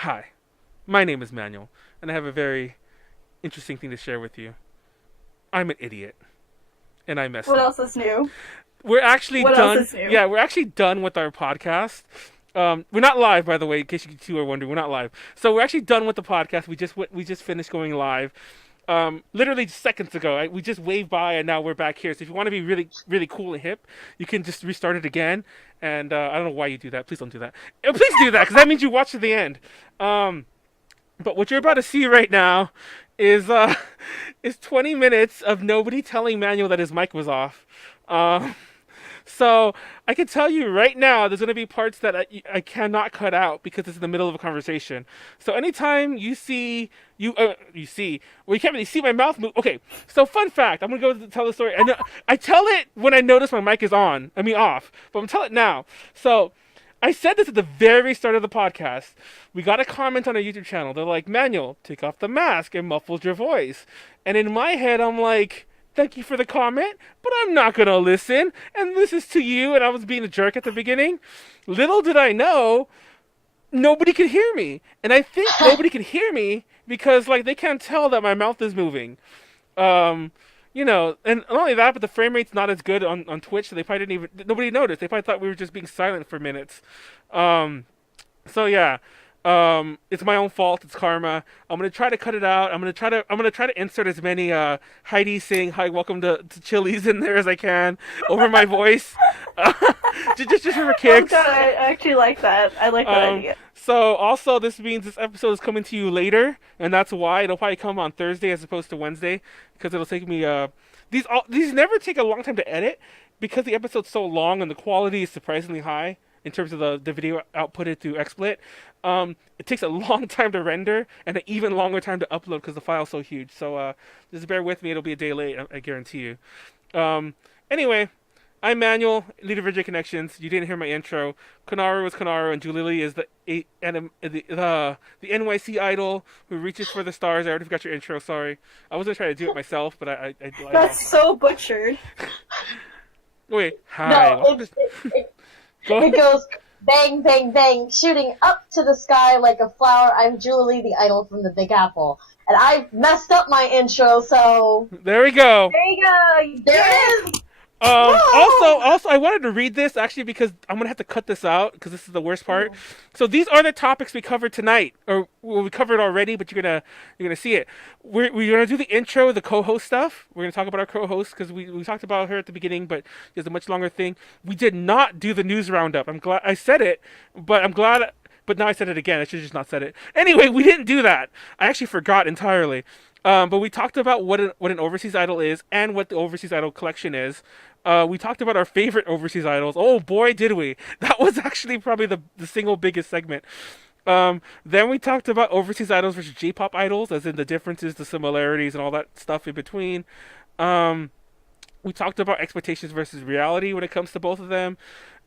Hi, my name is Manuel, and I have a very interesting thing to share with you. I'm an idiot, and I messed What up. else is new? We're actually What else done. is new? Yeah, we're actually done with our podcast. We're not live, by the way, in case you two are wondering. We're not live. So we're actually done with the podcast. We just finished going live. Literally seconds ago. We just waved by, and now we're back here. So if you want to be really, really cool and hip, you can just restart it again. And I don't know why you do that. Please don't do that. Please do that, because that means you watch to the end. Um, But what you're about to see right now is is 20 minutes of nobody telling Manuel that his mic was off. Um, so I can tell you right now, there's going to be parts that I cannot cut out because it's in the middle of a conversation. So anytime you see, well, you can't really see my mouth move. Okay, so fun fact, I'm gonna go tell the story. I tell it when I notice my mic is on. I mean off, but I'm gonna tell it now. So I said this at the very start of the podcast. We got a comment on our YouTube channel. They're like, Manuel, take off the mask and muffles your voice. And in my head, I'm like, thank you for the comment, but I'm not going to listen. And this is to you. And I was being a jerk at the beginning. Little did I know, nobody could hear me. And I think nobody could hear me because, like, they can't tell that my mouth is moving. Um, and not only that, but the frame rate's not as good on Twitch, so they probably didn't even, nobody noticed. They probably thought we were just being silent for minutes. Um, so yeah, it's my own fault. It's karma. I'm gonna try to cut it out. I'm gonna try to insert as many Heidi saying hi, welcome to Chili's in there as I can over my voice, just for Oh kicks. god, I actually like that. I like that Um, idea. so also this means this episode is coming to you later, and that's why it'll probably come on Thursday as opposed to Wednesday, because it'll take me these never take a long time to edit because the episode's so long and the quality is surprisingly high in terms of the video outputted through XSplit. It takes a long time to render and an even longer time to upload because the file's so huge. So just bear with me; it'll be a day late, I guarantee you. Um, anyway, I'm Manuel, leader of Virgin Connections. You didn't hear my intro. Konaru is Konaru, and Julie is the NYC idol who reaches for the stars. I already forgot your intro. Sorry, I was gonna try to do it myself, but I That's lost. so butchered. Wait, hi. No, Welcome to go. it goes bang, bang, bang, shooting up to the sky like a flower. I'm Julie, the idol from the Big Apple. And I messed up my intro, so There we go. There you go. there Yes. it is. Also, I wanted to read this actually because I'm gonna have to cut this out because this is the worst part. So these are the topics we covered tonight, or well, we covered already, but you're gonna see it. We're gonna do the intro, the co-host stuff. We're gonna talk about our co-host because we talked about her at the beginning, but there's a much longer thing. We did not do the news roundup. I'm glad I said it, but I'm glad. But now I said it again. I should have just not said it. Anyway, we didn't do that. I actually forgot entirely. But we talked about what an overseas idol is and what the overseas idol collection is. We talked about our favorite overseas idols. Oh boy, did we! That was actually probably the single biggest segment. Then we talked about overseas idols versus J-pop idols, as in the differences, the similarities, and all that stuff in between. Um, we talked about expectations versus reality when it comes to both of them.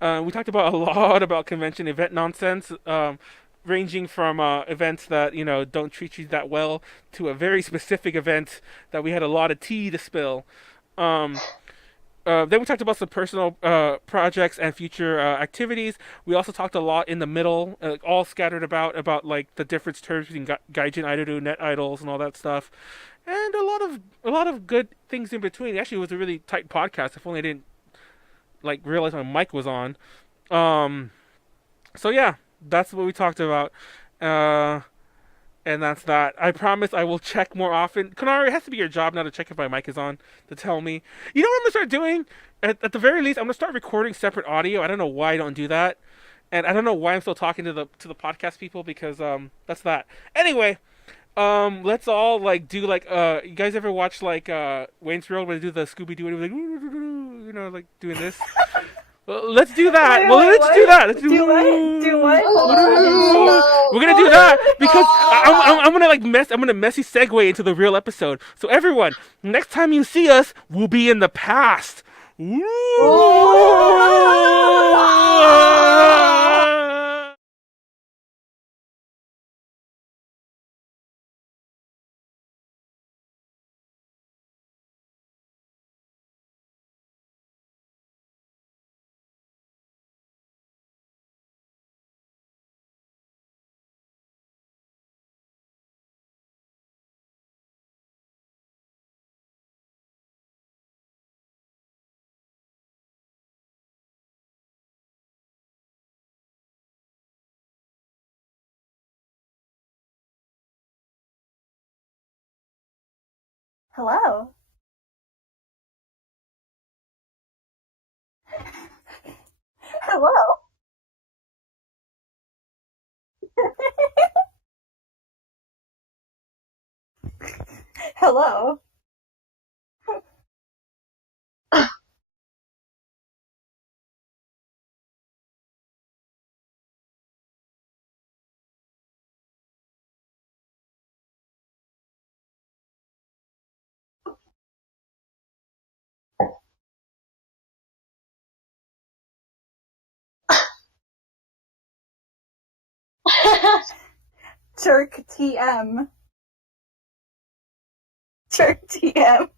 We talked about a lot about convention event nonsense, ranging from events that don't treat you that well to a very specific event that we had a lot of tea to spill. Um, then we talked about some personal projects and future activities. We also talked a lot in the middle, all scattered about like the difference terms between gaijin idol, net idols, and all that stuff, and a lot of good things in between. Actually, it was a really tight podcast. If only I didn't like realize my mic was on. Um, so yeah, that's what we talked about. Uh, and that's that. I promise I will check more often. Konaru, it has to be your job now to check if my mic is on, to tell me. You know what I'm gonna start doing? At the very least, I'm gonna start recording separate audio. I don't know why I don't do that, and I don't know why I'm still talking to the podcast people because that's that. Anyway, let's all like do like you guys ever watch like Wayne's World where they do the Scooby Doo like like doing this? Well, let's do that. Wait, Well, wait, let's do what? that. Let's do. Do what? Do what? Hold Oh, I on. didn't see We're gonna do that because I'm gonna like I'm gonna messy segue into the real episode. So everyone, next time you see us, we'll be in the past. that. Hello. Hello. Hello. Jerk TM. Jerk TM.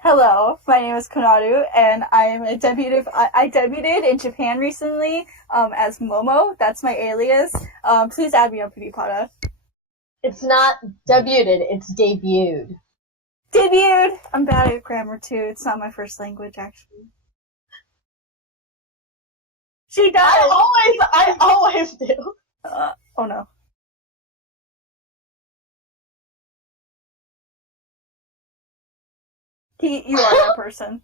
Hello, my name is Konaru, and I debuted in Japan recently as Momo. That's my alias. Please add me on PDT. It's not debuted, it's debuted. Debuted! I'm bad at grammar too. It's not my first language, actually. She does! I always do. Oh no. You are that person.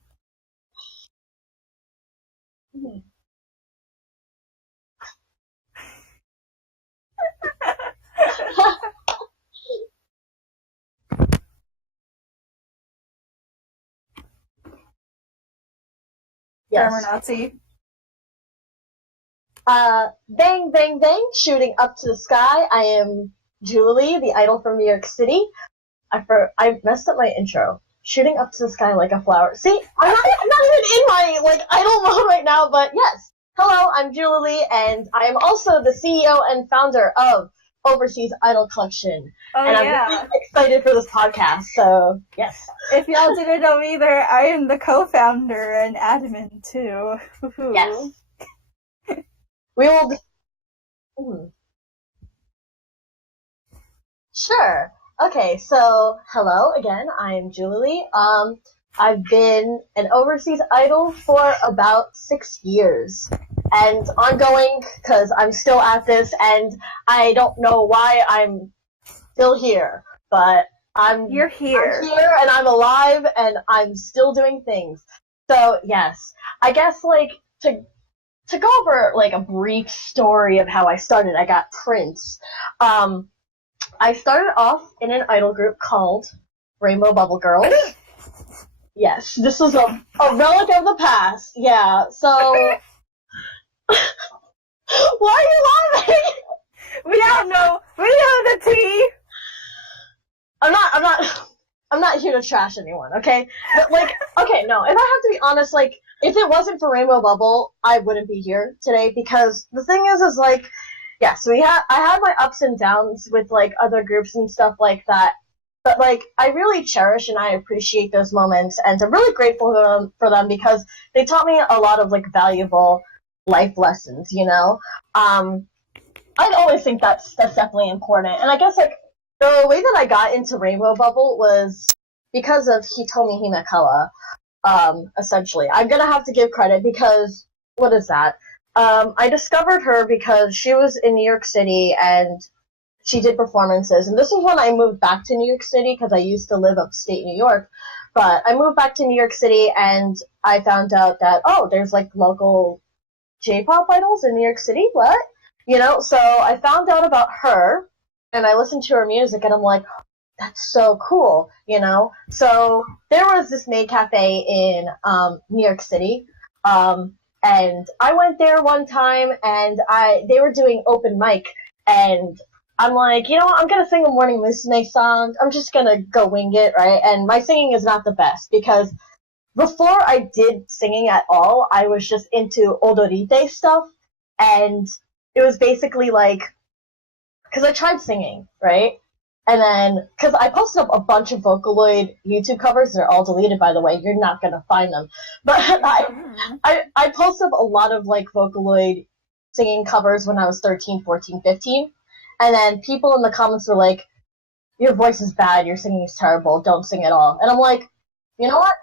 Grammar Nazi. Bang, bang, bang, shooting up to the sky. I am Julie, the idol from New York City. I messed up my intro. Shooting up to the sky like a flower. See, I'm not even in my, idol mode right now, but yes. Hello, I'm Julie, and I am also the CEO and founder of Overseas Idol Collection. Oh, and I'm really excited for this podcast, so, yes. If y'all didn't know either, I am the co-founder and admin, too. Yes. We will be... Sure. Okay, so, hello again, I'm Julie. I've been an overseas idol for about 6 years. And ongoing, because I'm still at this, and I don't know why I'm still here. But You're here. I'm here, and I'm alive, and I'm still doing things. So, yes. I guess, to go over, a brief story of how I started, I got Prince. I started off in an idol group called Rainbow Bubble Girls. Yes, this was a relic of the past. Yeah, so... Why are you laughing? We don't know the tea! I'm not here to trash anyone, okay? But, okay, no, if I have to be honest, if it wasn't for Rainbow Bubble, I wouldn't be here today, because the thing is, yes, I had my ups and downs with, other groups and stuff like that, but, I really cherish and I appreciate those moments, and I'm really grateful for them because they taught me a lot of, valuable life lessons, you know? I always think that's definitely important, and I guess, the way that I got into Rainbow Bubble was because of Hitomi Himekawa, essentially. I'm gonna have to give credit because, what is that? I discovered her because she was in New York City and she did performances, and this was when I moved back to New York City because I used to live upstate New York, but I moved back to New York City and I found out that, there's local J-pop idols in New York City, what? You know, so I found out about her, and I listened to her music, and I'm like, that's so cool, you know? So there was this maid cafe in New York City, and I went there one time, and they were doing open mic, and I'm like, you know what, I'm gonna sing a Morning Musume song, I'm just gonna go wing it, right? And my singing is not the best, because before I did singing at all, I was just into odorite stuff, and it was basically because I tried singing, right? And then, because I posted up a bunch of Vocaloid YouTube covers, they're all deleted, by the way, you're not gonna find them. But I posted up a lot of, Vocaloid singing covers when I was 13, 14, 15. And then people in the comments were like, your voice is bad, your singing is terrible, don't sing at all. And I'm like, you know what?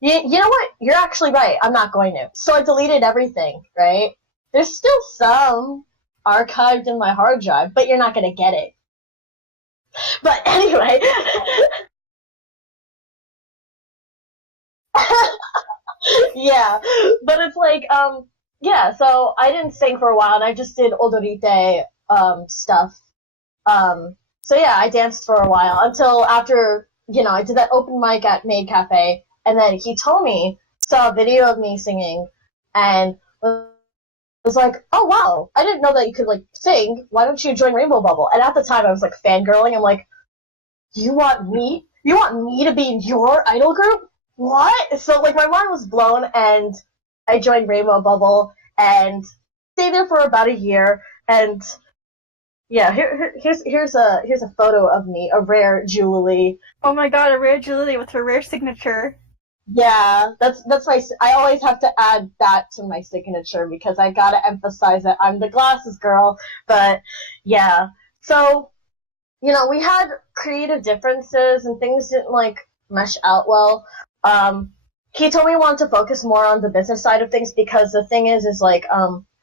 You know what? You're actually right. I'm not going to. So I deleted everything, right? There's still some archived in my hard drive, but you're not going to get it. But anyway. Yeah. But it's like, yeah, so I didn't sing for a while, and I just did odorite, stuff. So yeah, I danced for a while until after, I did that open mic at Maid Cafe, and then he told me, saw a video of me singing, and was like, oh wow, I didn't know that you could like sing. Why don't you join Rainbow Bubble? And at the time, I was like fangirling. I'm like, you want me? You want me to be in your idol group? What? So like my mind was blown, and I joined Rainbow Bubble and stayed there for about a year. And yeah, here's a photo of me, a rare Julie. Oh my god, a rare Julie with her rare signature. Yeah, that's my. I always have to add that to my signature because I gotta emphasize that I'm the glasses girl. But yeah, so we had creative differences and things didn't like mesh out well. He told me he wanted to focus more on the business side of things because the thing is like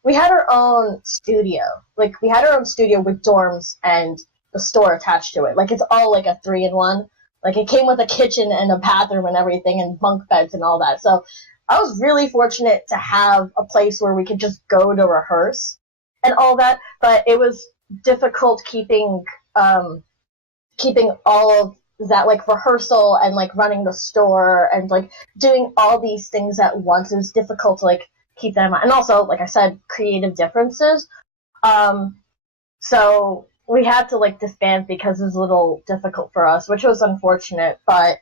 we had our own studio. Like we had our own studio with dorms and the store attached to it. Like it's all like a 3-in-1. Like it came with a kitchen and a bathroom and everything and bunk beds and all that. So I was really fortunate to have a place where we could just go to rehearse and all that. But it was difficult keeping all of that like rehearsal and like running the store and like doing all these things at once. It was difficult to like keep that in mind. And also, like I said, creative differences. So we had to like disband because it was a little difficult for us, which was unfortunate. But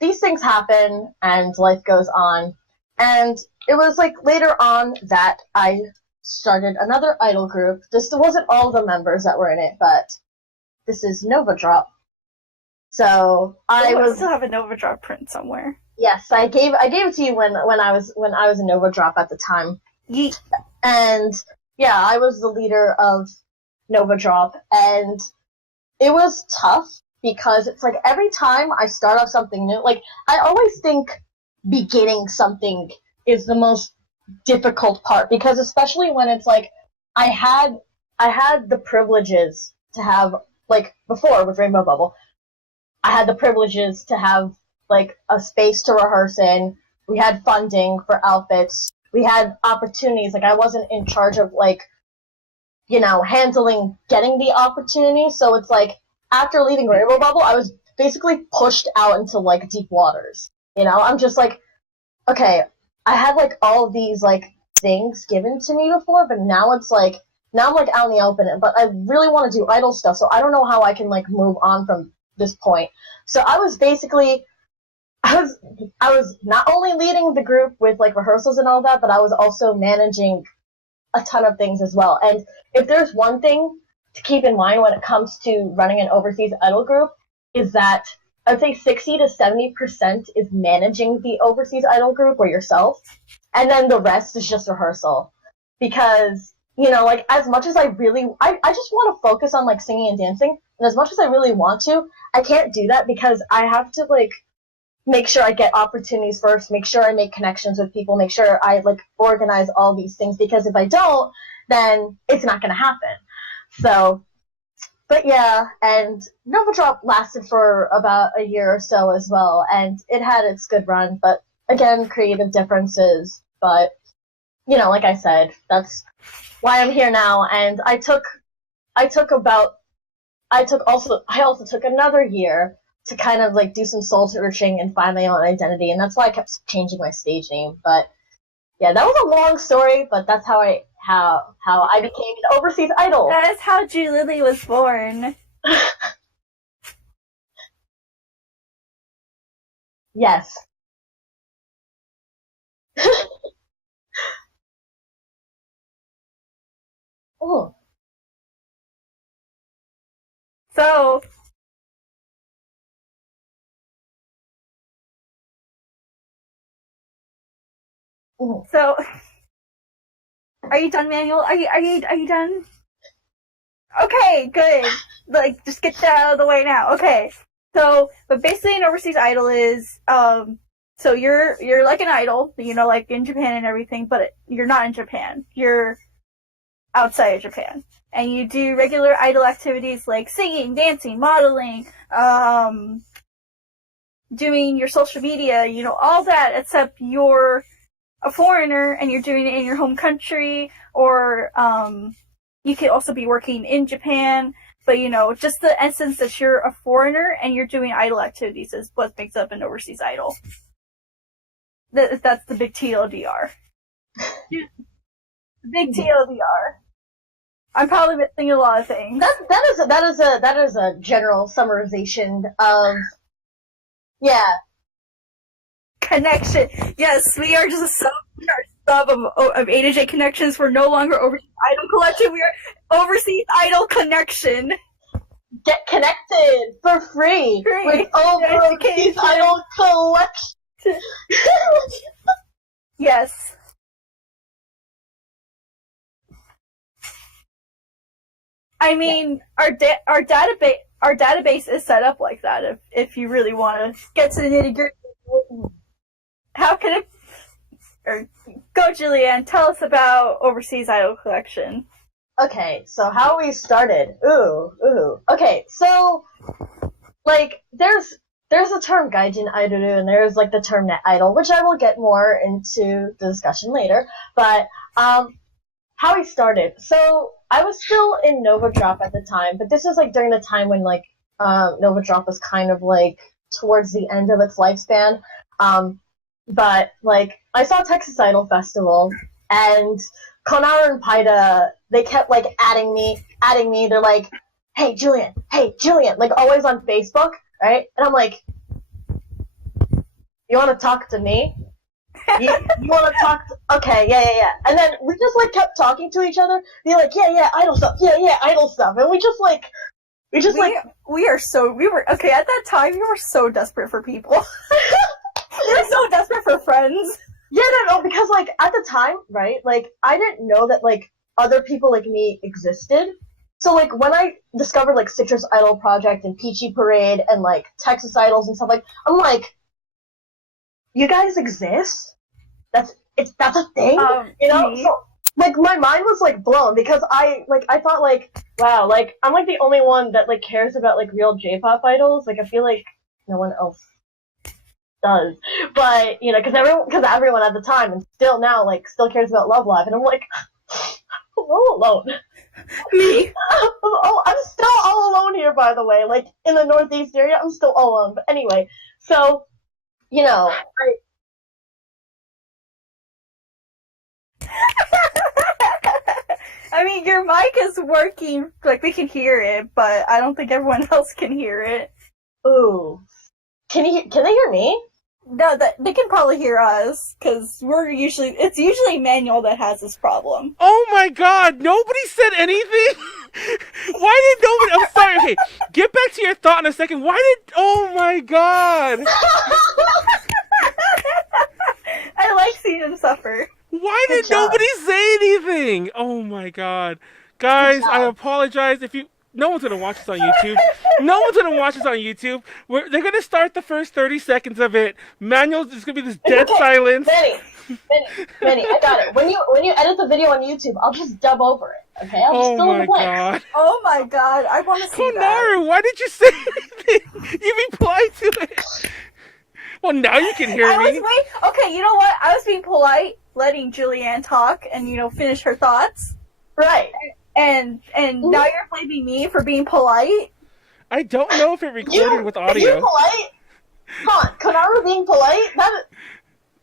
these things happen and life goes on. And it was like later on that I started another idol group. This wasn't all the members that were in it, but this is Nova Drop. So I still have a Nova Drop print somewhere. Yes, I gave it to you when I was in Nova Drop at the time. Yeet. And yeah, I was the leader of Nova Drop, and it was tough because it's like every time I start off something new, like I always think beginning something is the most difficult part because especially when it's like I had the privileges to have like before with Rainbow Bubble, I had the privileges to have like a space to rehearse in. We had funding for outfits. We had opportunities. Like I wasn't in charge of like handling getting the opportunity. So it's like after leaving Rainbow Bubble, I was basically pushed out into like deep waters. I'm just like, okay, I had like all of these like things given to me before, but now I'm like out in the open. But I really want to do idol stuff, so I don't know how I can like move on from this point. So I was not only leading the group with like rehearsals and all that, but I was also managing a ton of things as well. And if there's one thing to keep in mind when it comes to running an overseas idol group is that I'd say 60 to 70% is managing the overseas idol group or yourself, and then the rest is just rehearsal. Because, like as much as I just want to focus on like singing and dancing, and as much as I really want to, I can't do that because I have to like make sure I get opportunities first, make sure I make connections with people, make sure I like organize all these things because if I don't, then it's not going to happen. So, but yeah, and Nova Drop lasted for about a year or so as well, and it had its good run, but again, creative differences, but like I said, that's why I'm here now, and I also took another year to kind of like do some soul searching and find my own identity, and that's why I kept changing my stage name. But yeah, that was a long story, but that's how I became an overseas idol. That is how Julie was born. Yes. Oh. So So, are you done, Manuel? Are you done? Okay, good. Like, just get that out of the way now. Okay. So, but basically an overseas idol is, So you're like an idol, like in Japan and everything, but you're not in Japan. You're outside of Japan. And you do regular idol activities like singing, dancing, modeling, doing your social media, all that, except you're a foreigner and you're doing it in your home country, or you could also be working in Japan, but just the essence that you're a foreigner and you're doing idol activities is what makes up an overseas idol. That's the big TLDR. Big TLDR. I'm probably missing a lot of things. That is a general summarization of, yeah. Connection. Yes, we are just a sub of A to J Connections. We're no longer Overseas Idol Collection. We are Overseas Idol Connection. Get connected for free with Overseas Idol Collection. Yes. I mean, our database is set up like that. If you really want to get to the nitty gritty, how can it? Or go, Julianne. Tell us about Overseas Idol Collection. Okay, so how we started. Ooh. Okay, so there's a term gaijin idol and there's the term net idol, which I will get more into the discussion later. But how we started. So I was still in Nova Drop at the time, but this was during the time when Nova Drop was kind of towards the end of its lifespan. But I saw Texas Idol Festival and Konaru and Paida, they kept adding me. They're like, hey Julian, always on Facebook, right? And I'm like, you want to talk to me? You want to talk to, okay, yeah. And then we just kept talking to each other. Be like, yeah, idol stuff, yeah, idol stuff. And we were okay, at that time we were so desperate for people. We were so desperate for friends. Yeah, no, because at the time, right, I didn't know that other people like me existed. So when I discovered Citrus Idol Project and Peachy Parade and Texas Idols and stuff, I'm like, you guys exist? That's a thing? So my mind was blown because I thought wow, I'm the only one that cares about real J-pop idols. I feel like no one else does. But because everyone at the time and still now still cares about Love Live, and I'm I'm all alone. Me? I'm still all alone here, by the way. In the Northeast area, I'm still all alone. But anyway, so I mean, your mic is working, we can hear it, but I don't think everyone else can hear it. Ooh. Can they hear me? No, they can probably hear us, because it's usually Manuel that has this problem. Oh my god, nobody said anything? Why did nobody, I'm sorry, okay, get back to your thought in a second. Oh my god. I like seeing him suffer. Why did nobody say anything? Oh my god. Guys, I apologize if you... No one's going to watch this on YouTube. They're going to start the first 30 seconds of it. Manuel's just going to be this dead silence. Manny, I got it. When you edit the video on YouTube, I'll just dub over it, okay? I'll just fill in the blanks. Oh my god, I want to see that. Konaru, why did you say anything? You replied to it. Well, now you can hear me. Okay, you know what? I was being polite, letting Julianne talk and, finish her thoughts. Right. And now you're blaming me for being polite? I don't know if it recorded with audio. Are you polite? Come on, Konaru being polite?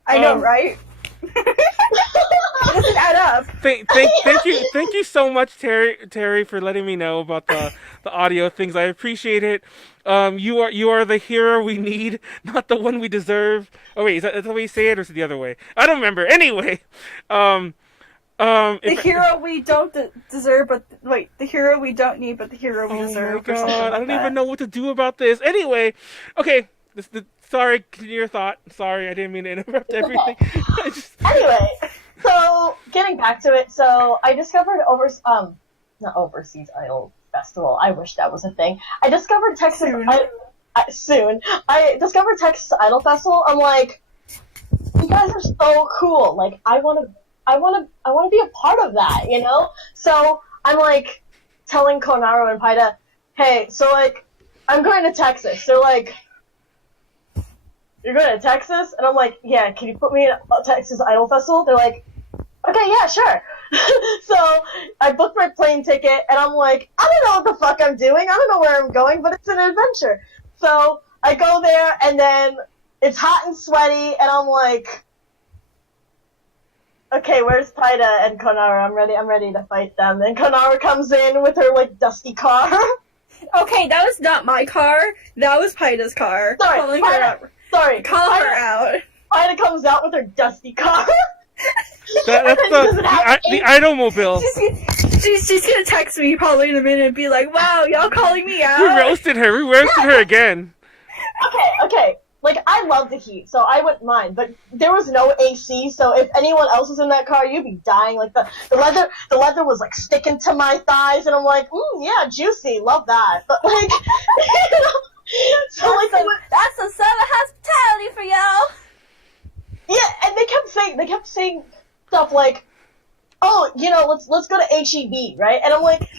I know, right? It doesn't add up. Thank you so much, Terry, for letting me know about the audio things. I appreciate it. You are the hero we need, not the one we deserve. Oh wait, is that the way you say it, or is it the other way? I don't remember. Anyway, the hero we don't deserve, but the hero we don't need, but the hero we deserve. Oh my god, I don't even know what to do about this. Anyway, okay. Sorry, your thought. Sorry, I didn't mean to interrupt everything. Anyway, so getting back to it, so I discovered not Overseas Idol Festival. I wish that was a thing. I discovered Texas. I discovered Texas Idol Festival. I'm like, guys are so cool. Like, I want to be a part of that, you know? So I'm like telling Konaru and Paida, hey, so like, I'm going to Texas. They're like, you're going to Texas? And I'm like, yeah, can you put me in a Texas Idol Festival? They're like, okay, yeah, sure. So I booked my plane ticket, and I'm like, I don't know what the fuck I'm doing. I don't know where I'm going, but it's an adventure. So I go there, and then it's hot and sweaty, and I'm like, okay, where's Paida and Konaru? I'm ready to fight them. And Konaru comes in with her, like, dusty car. Okay, that was not my car. That was Paida's car. Sorry, Call her out. Paida comes out with her dusty car. That's the Idol-mobile. She's gonna text me probably in a minute and be like, wow, y'all calling me out? We roasted her again. Okay. Like, I love the heat, so I wouldn't mind, but there was no AC, so if anyone else was in that car, you'd be dying. Like, the leather was, like, sticking to my thighs, and I'm like, yeah, juicy, love that. But, like, you know, so, like, that's a Southern hospitality for y'all. Yeah, and they kept saying stuff like, oh, you know, let's go to HEB, right? And I'm like,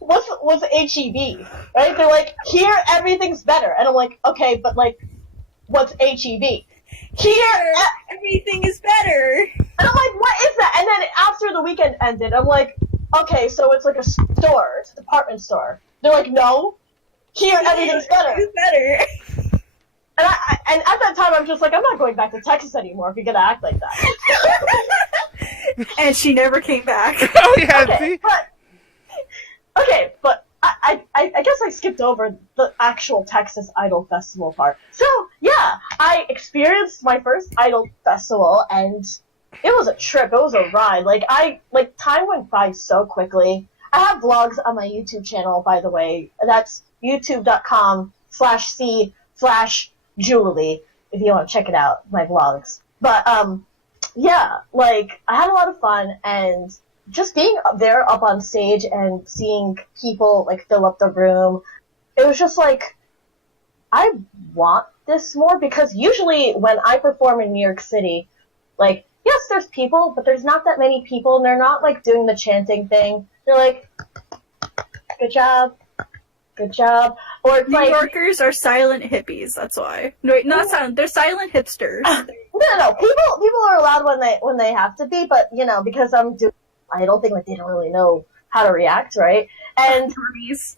what's HEB, right? They're like, here everything's better, and I'm like, okay, but like, what's HEB? Here everything is better. And I'm like, what is that? And then after the weekend ended, I'm like, okay, so it's like a store, it's a department store. They're like, no, here everything's better. It's better. And at that time, I'm just like, I'm not going back to Texas anymore if you're gonna act like that. And she never came back. Oh yeah, see? But I guess I skipped over the actual Texas Idol Festival part. So yeah, I experienced my first Idol Festival, and it was a trip. It was a ride. Like time went by so quickly. I have vlogs on my YouTube channel, by the way. That's youtube.com/c/Julie, if you want to check it out, my vlogs. But, yeah, like, I had a lot of fun, and just being up there, up on stage, and seeing people, like, fill up the room, it was just like, I want this more, because usually when I perform in New York City, like, yes, there's people, but there's not that many people, and they're not, like, doing the chanting thing. They're like, good job. Good job. Or it's New like, Yorkers are silent hippies, that's why. No, wait, not silent, they're silent hipsters. No. People are allowed when they have to be, but you know, because I don't think like they don't really know how to react, right? And Normies.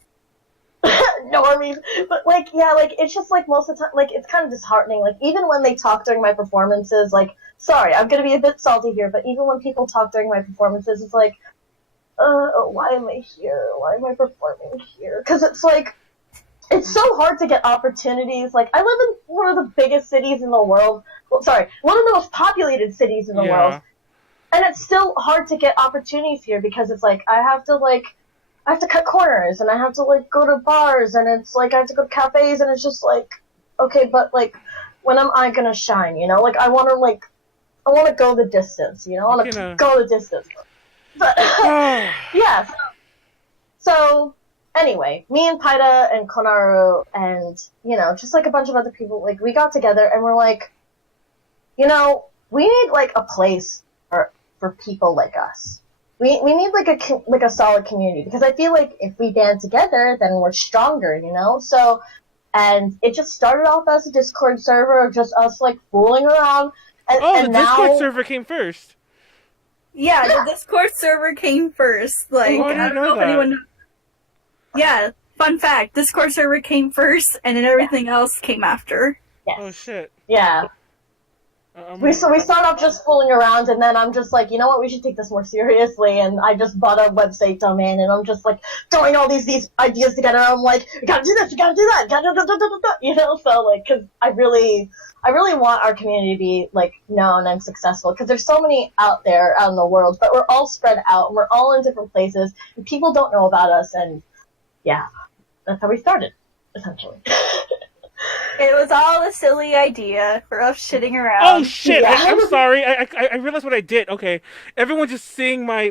normies. But like, yeah, like it's just like most of the time, like it's kind of disheartening. Like even when they talk during my performances, like sorry, I'm gonna be a bit salty here, but even when people talk during my performances, it's like, why am I here? Why am I performing here? Because it's like, it's so hard to get opportunities. Like, I live in one of the biggest cities in the world. Well, sorry, one of the most populated cities in the world. And it's still hard to get opportunities here because it's like, I have to cut corners, and I have to, like, go to bars, and it's like, I have to go to cafes, and it's just like, okay, but, like, when am I gonna shine, you know? Like, I wanna go the distance, you know? I wanna go the distance. But, yeah. So, anyway, me and Paida and Konaru and, you know, just like a bunch of other people, like, we got together and we're like, you know, we need, like, a place for people like us. We need, like, a solid community, because I feel like if we band together, then we're stronger, you know? So, and it just started off as a Discord server of just us, like, fooling around. And the now, Discord server came first. Yeah, the Discord server came first. Like, I don't know if anyone knows. Yeah, fun fact, Discord server came first, and then everything else came after. Yes. Oh, shit. Yeah. We start off just fooling around, and then I'm just like, you know what, we should take this more seriously, and I just bought a website domain, and I'm just like throwing all these ideas together, and I'm like, you gotta do this, you gotta do that, you know, so like, cause I really want our community to be like known and successful, because there's so many out there out in the world, but we're all spread out, and we're all in different places, and people don't know about us, and yeah, that's how we started, essentially. It was all a silly idea for us shitting around. Oh shit! Yeah. I'm sorry. I realized what I did. Okay, everyone just seeing my.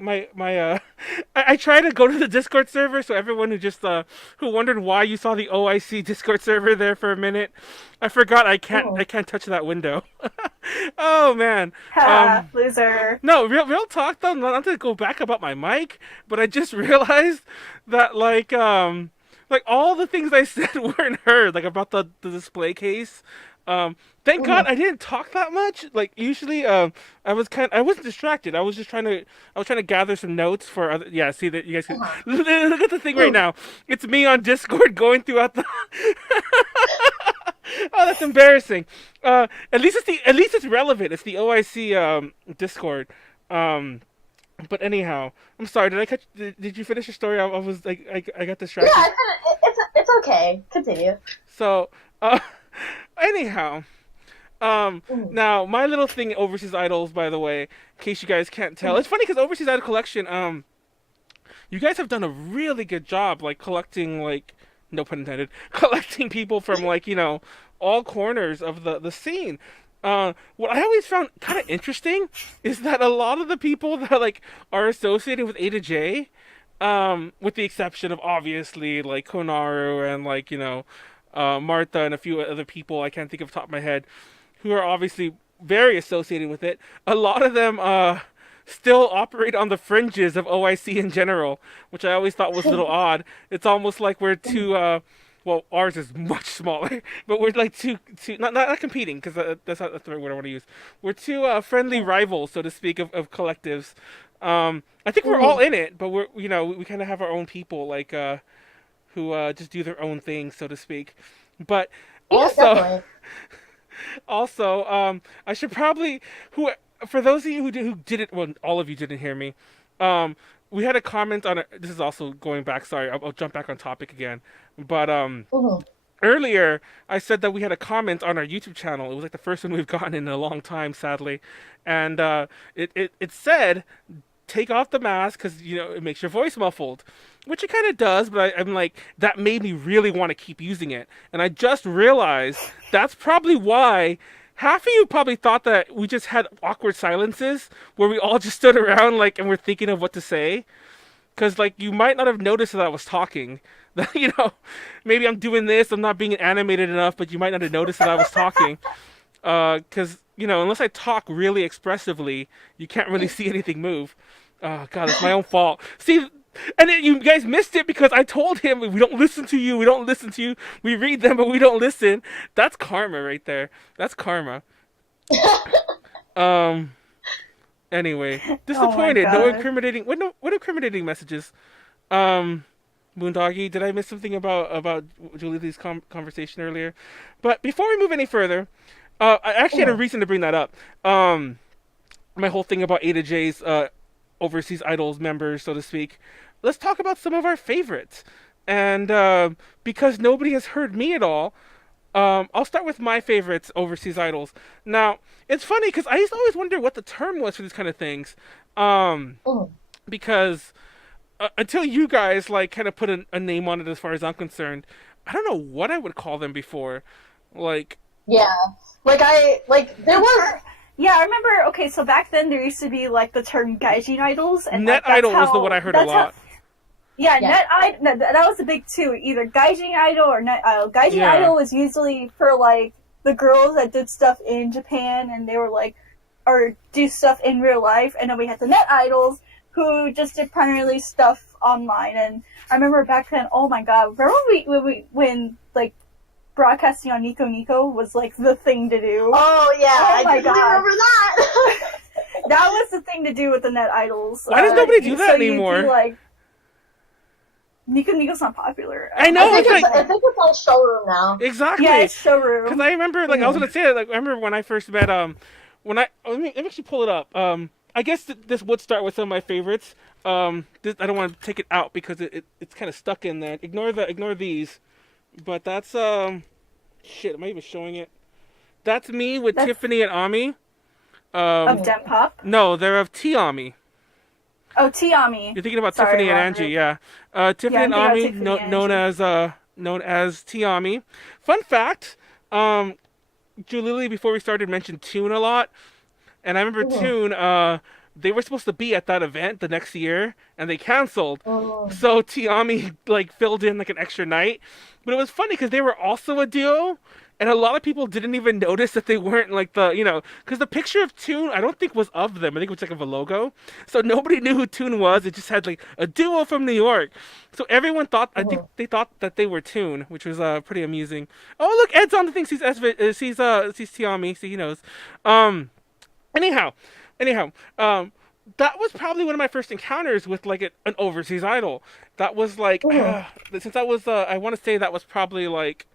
I tried to go to the Discord server, so everyone who wondered why you saw the OIC Discord server there for a minute, I forgot I can't touch that window. Oh man. Ha, loser. No, real talk though. Not to go back about my mic, but I just realized that like all the things I said weren't heard, like about the display case. Thank God I didn't talk that much. Like usually, I wasn't distracted. I was trying to gather some notes for other. Yeah, see that you guys can look at the thing right now. It's me on Discord going throughout the. Oh, that's embarrassing. At least it's relevant. It's the OIC Discord. But anyhow, I'm sorry. Did I catch? Did you finish your story? I was like, I got distracted. Yeah, it's okay. Continue. So, anyhow, now my little thing, Overseas Idols, by the way, in case you guys can't tell, it's funny because Overseas Idol Collection, you guys have done a really good job, like collecting, like, no pun intended, collecting people from like all corners of the scene. What I always found kind of interesting is that a lot of the people that like are associated with A to J, with the exception of obviously like Konaru and like Martha and a few other people I can't think of the top of my head, who are obviously very associated with it. A lot of them still operate on the fringes of OIC in general, which I always thought was a little odd. It's almost like we're too well, ours is much smaller, but we're like too not competing because that's not the right word I want to use. We're two friendly rivals, so to speak, of collectives. I think we're all in it, but we kind of have our own people like who just do their own thing, so to speak. But also, also, I should probably for those of you who didn't, well, all of you didn't hear me. We had a comment on it. This is also going back. Sorry, I'll jump back on topic again. But earlier I said that we had a comment on our YouTube channel. It was like the first one we've gotten in a long time, sadly, and it said, "Take off the mask because it makes your voice muffled," which it kind of does. But I'm like, that made me really want to keep using it, and I just realized that's probably why. Half of you probably thought that we just had awkward silences where we all just stood around like and we're thinking of what to say. Because like you might not have noticed that I was talking. That maybe I'm doing this, I'm not being animated enough, but you might not have noticed that I was talking. Because unless I talk really expressively, you can't really see anything move. Oh God, it's my own fault. See. And then you guys missed it because I told him we don't listen to you. We don't listen to you. We read them, but we don't listen. That's karma right there. That's karma. Anyway, disappointed. No incriminating. What incriminating messages? Moondoggy, did I miss something about Julie's conversation earlier? But before we move any further, I actually had a reason to bring that up. My whole thing about A to J's Overseas Idols members, so to speak. Let's talk about some of our favorites. And because nobody has heard me at all, I'll start with my favorites, Overseas Idols. Now, it's funny because I used to always wonder what the term was for these kind of things. Because until you guys like kind of put a name on it, as far as I'm concerned, I don't know what I would call them before. Like, yeah, there was. Yeah, I remember. Okay, so back then there used to be like the term gaijin idols, and net idol was the one I heard a lot. That was a big two. Either gaijin idol or net idol. Gaijin idol was usually for like the girls that did stuff in Japan, and they were like, or do stuff in real life, and then we had the net idols who just did primarily stuff online. And I remember back then, oh my god, remember when like broadcasting on Nico Nico was like the thing to do. Oh yeah, I remember that. That was the thing to do with the net idols. Why does nobody do that anymore? Like, Nico Nico's not popular. I know. I think it's on Showroom now. Exactly. Yeah, it's Showroom. Because I remember, like, I was gonna say, like, I remember when I first met, let me actually pull it up. I guess this would start with some of my favorites. I don't want to take it out because it's kind of stuck in there. Ignore these. But that's shit. Am I even showing it? That's me with Tiffany and Ami. Of Dem Pop? No, they're of T-Ami. Oh, T-Ami. You're thinking about Tiffany and Angie, yeah. Tiffany and Ami, known as known as Tiami. Fun fact, Julili, before we started, mentioned Toon a lot. And I remember Toon, they were supposed to be at that event the next year, and they canceled. So Tiami, like, filled in, like, an extra night. But it was funny, because they were also a duo, and a lot of people didn't even notice that they weren't, like, because the picture of Toon, I don't think was of them. I think it was, like, of a logo. So nobody knew who Toon was. It just had, like, a duo from New York. So everyone thought, I think they thought that they were Toon, which was pretty amusing. Oh, look, Ed's on the thing. Sees Tiami, so he knows. Anyhow, that was probably one of my first encounters with like an overseas idol. That was like, since I was, I want to say that was probably like,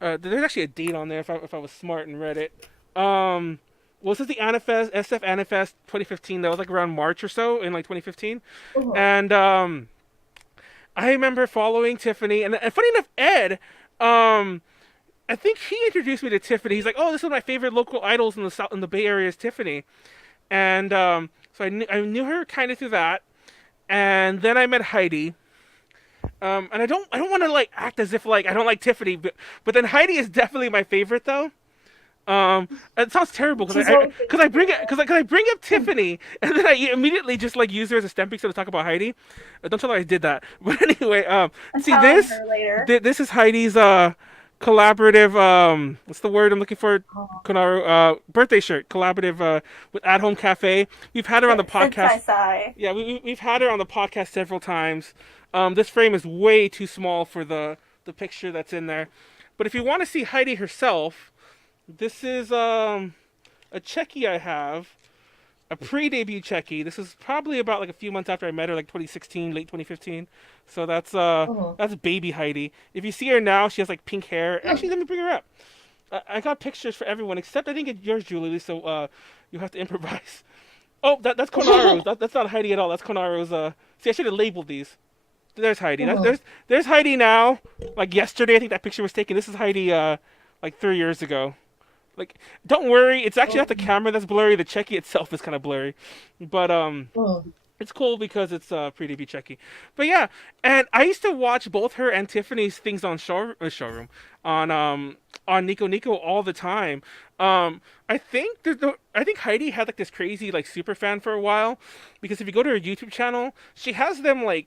there's actually a date on there if I was smart and read it. Well, this is the Anifest, SF Anifest 2015. That was like around March or so in like 2015, and I remember following Tiffany, and funny enough, Ed, I think he introduced me to Tiffany. He's like, "Oh, this is one of my favorite local idols in the Bay Area is Tiffany," and so I knew her kind of through that, and then I met Heidi, and I don't want to like act as if like I don't like Tiffany, but then Heidi is definitely my favorite though. It sounds terrible because I bring up Tiffany and then I immediately just like use her as a stepping stone to talk about Heidi. Don't tell her I did that. But anyway, see this. This is Heidi's collaborative, what's the word I'm looking for? Konaru, birthday shirt, collaborative with At Home Cafe. We've had her on the podcast. Yeah, we've had her on the podcast several times. This frame is way too small for the picture that's in there. But if you want to see Heidi herself, this is a Checky I have, a pre-debut Checky. This is probably about like a few months after I met her, like 2016, late 2015. So that's baby Heidi. If you see her now, she has like pink hair. Actually, let me bring her up. I got pictures for everyone except I didn't get yours, Julie. So you have to improvise. Oh, that's Konaru's. That's not Heidi at all. That's Konaru's. See, I should have labeled these. There's Heidi. There's Heidi now. Like yesterday, I think that picture was taken. This is Heidi like 3 years ago. Like, don't worry, it's actually not the camera that's blurry. The Checky itself is kind of blurry, but it's cool because it's pre-debut Checky. But yeah, and I used to watch both her and Tiffany's things on showroom on Nico Nico all the time. I think Heidi had like this crazy like super fan for a while, because if you go to her YouTube channel, she has them like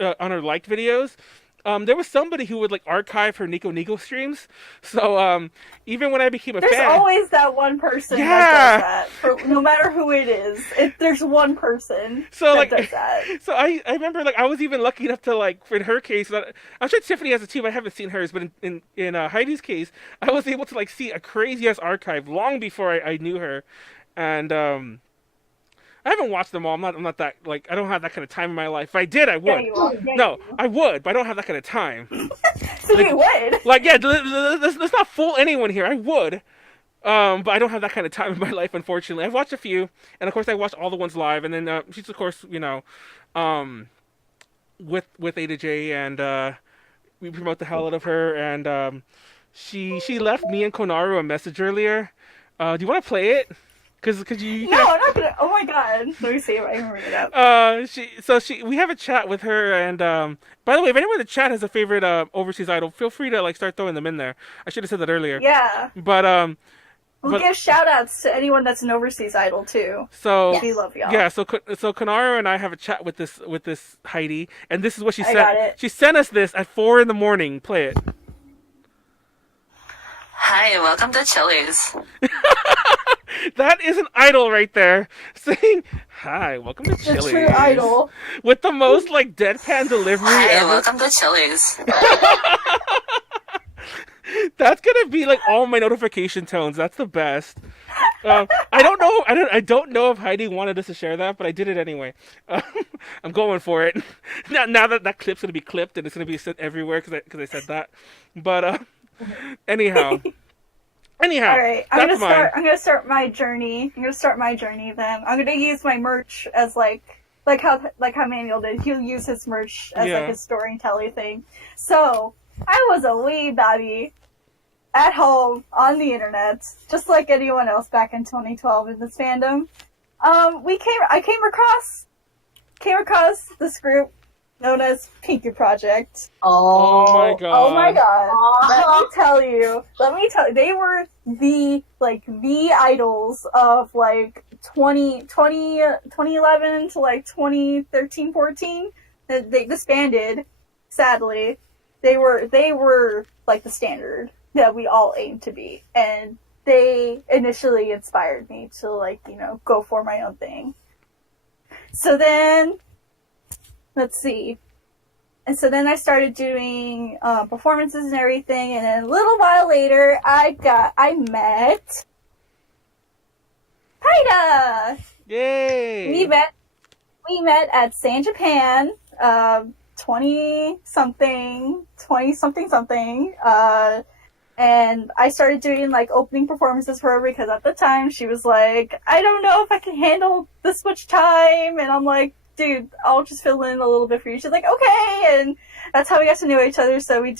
on her liked videos. There was somebody who would like archive her Nico Nico streams. So even when I became a fan, there's always that one person that does that. No matter who it is, there's one person that does that. So I remember like I was even lucky enough to like, in her case, I'm sure Tiffany has it too, but I haven't seen hers. But in Heidi's case, I was able to like see a crazy ass archive long before I knew her, and I haven't watched them all. I'm not that like, I don't have that kind of time in my life. If I did, I would. I would, but I don't have that kind of time. So like, you would. Like, yeah, let's not fool anyone here. I would, but I don't have that kind of time in my life, unfortunately. I've watched a few, and of course I watched all the ones live, and then she's of course with A to J, and we promote the hell out of her, and she left me and Konaru a message earlier. Do you want to play it? Cause you. No, I'm not gonna. Oh my god! Let me see if I can bring it up. We have a chat with her, and by the way, if anyone in the chat has a favorite overseas idol, feel free to like start throwing them in there. I should have said that earlier. Yeah. But we'll give shout outs to anyone that's an overseas idol too. So we love y'all. Yeah. So Konaru and I have a chat with this Heidi, and this is what she said. Got it. She sent us this at 4 a.m. Play it. Hi, welcome to Chili's. That is an idol right there, saying, "Hi, welcome to Chili's." The true idol. With the most like deadpan delivery ever. Welcome to Chili's. That's gonna be like all my notification tones. That's the best. I don't know if Heidi wanted us to share that, but I did it anyway. I'm going for it. Now that clip's gonna be clipped and it's gonna be sent everywhere because I said that. But anyhow. All right, I'm gonna start my journey. I'm gonna start my journey then. I'm gonna use my merch as like how Manuel did. He'll use his merch as like his storytelling thing. So I was a wee baby at home on the internet, just like anyone else back in 2012 in this fandom. I came across this group known as Pinky Project. Oh my god. Oh my god. Let me tell you, they were the idols of like 2011 to like 2013, 14. They disbanded, sadly. They were like the standard that we all aimed to be. And they initially inspired me to like, go for my own thing. So then, let's see. And so then I started doing performances and everything, and then a little while later, I met Haida. Yay! We met at San Japan, 20 something, and I started doing like opening performances for her because at the time she was like, I don't know if I can handle this much time, and I'm like, dude, I'll just fill in a little bit for you. She's like, okay, and that's how we got to know each other. So we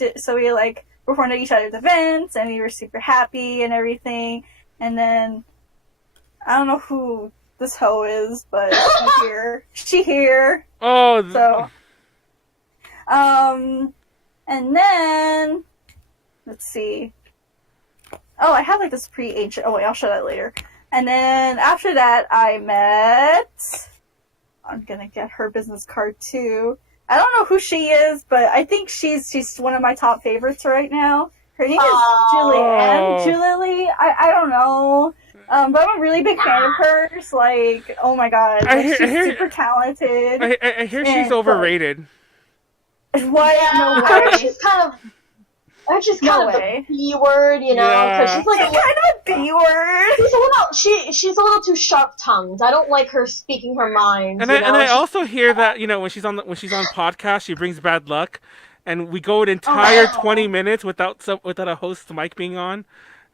like performed at each other's events, and we were super happy and everything. And then I don't know who this hoe is, but she here. Oh, so and then let's see. Oh, I have like this pre-ancient. Oh wait, I'll show that later. And then after that, I met. I'm gonna get her business card too. I don't know who she is, but I think she's one of my top favorites right now. Her name is Julianne. Julie. I don't know. But I'm a really big fan of hers. Like, oh my god, she's super talented. I hear she's overrated. What? Yeah, No I way. heard she's kind of the B word, because she's like kind of B word. She's a little too sharp-tongued. I don't like her speaking her mind. And I also hear that when she's on podcast, she brings bad luck, and we go an entire 20 minutes without a host's mic being on,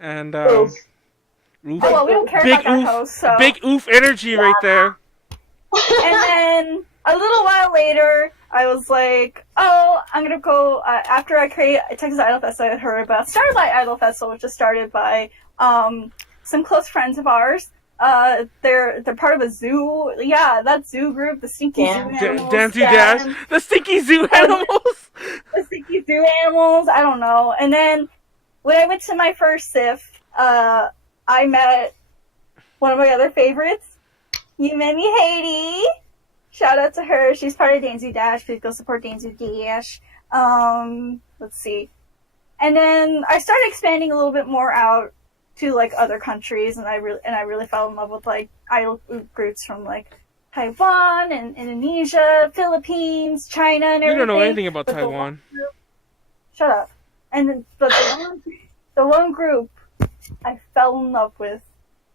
and oof. Oh, well, we don't care big about that oof, host, so. Big oof energy right there. And then a little while later, I was like, oh, I'm going to go, after I create Texas Idol Fest, I heard about Starlight Idol Festival, which is started by some close friends of ours. They're part of a zoo. Yeah, that zoo group, the Stinky Zoo Animals. The Stinky Zoo Animals. The Stinky Zoo Animals. I don't know. And then when I went to my first SIF, I met one of my other favorites. You met me, Haiti. Shout out to her. She's part of Danzu Dash. Please go support Danzu Dash. Let's see. And then I started expanding a little bit more out to like other countries, and I really fell in love with like idol groups from like Taiwan and Indonesia, Philippines, China, and everything. You don't know anything about Taiwan. Shut up. And then, but the one group I fell in love with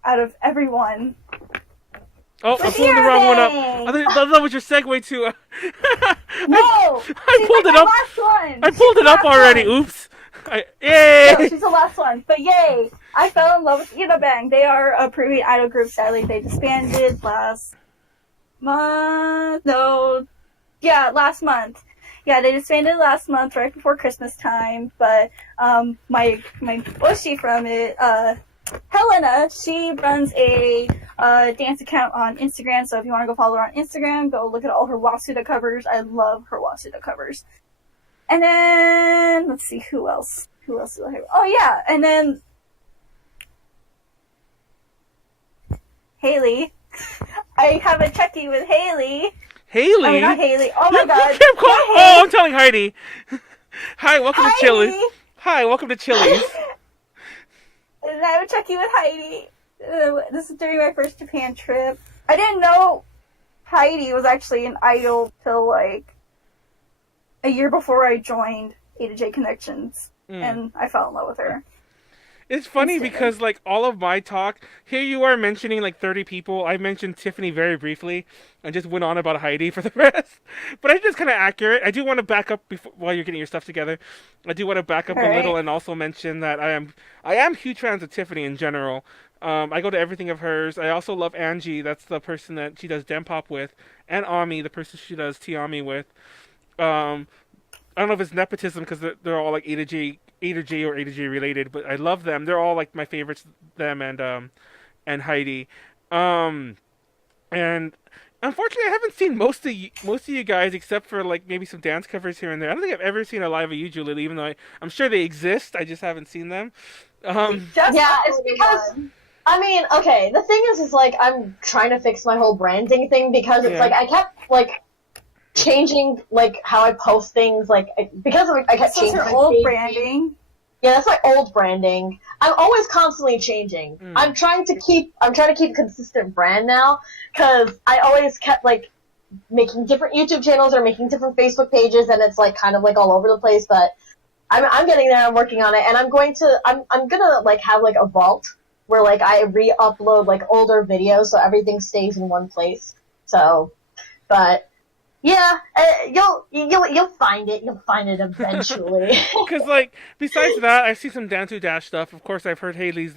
out of everyone. Oh, I pulled the wrong one up. I thought that was your segue to. No, I pulled it up. Last one. I pulled it up already. One. Oops. Yay! No, she's the last one. But yay! I fell in love with Bang. They are a Peruvian idol group. Sadly, they disbanded last month. No, yeah, last month. Yeah, they disbanded last month, right before Christmas time. But my Oshi from it, Helena, she runs a dance account on Instagram. So if you want to go follow her on Instagram, go look at all her Wasuda covers. I love her Wasuda covers. And then, let's see, who else? Who else do I have? Oh, yeah, and then Haley. I have a Chucky with Haley. Haley? I mean, not Haley. Oh, my God. I'm telling Heidi. Hi, welcome to Chili's. Hi, welcome to Chili's. And I have a Chucky with Heidi. This is during my first Japan trip. I didn't know Heidi was actually an idol till, like, a year before I joined A to J Connections, and I fell in love with her. It's funny because, like, all of my talk, here you are mentioning, like, 30 people. I mentioned Tiffany very briefly and just went on about Heidi for the rest. But I think it's kind of accurate. I do want to back up while you're getting your stuff together. I do want to back up a little and also mention that I am huge fans of Tiffany in general. I go to everything of hers. I also love Angie. That's the person that she does Dem Pop with. And Ami, the person she does Tiami with. I don't know if it's nepotism because they're all like A to J or A to J related, but I love them. They're all like my favorites. Them and Heidi, and Unfortunately, I haven't seen most of you guys except for like maybe some dance covers here and there. I don't think I've ever seen a live of you, Julie, even though I'm sure they exist. I just haven't seen them. Just Yeah, it's uploaded because one. I mean, okay, the thing is like I'm trying to fix my whole branding thing because it's Yeah. like I kept like changing like how I post things because I kept So it's changing her my old page. branding. Yeah, that's my old branding. I'm always constantly changing. Mm. I'm trying to keep a consistent brand now because I always kept like making different YouTube channels or making different Facebook pages, and it's like kind of like all over the place. But I'm getting there. I'm working on it, and I'm gonna like have like a vault where like I re-upload like older videos so everything stays in one place. So, but yeah, you'll find it. You'll find it eventually. Because, like, besides that, I've seen some Dance to Dash stuff. Of course, I've heard Haley's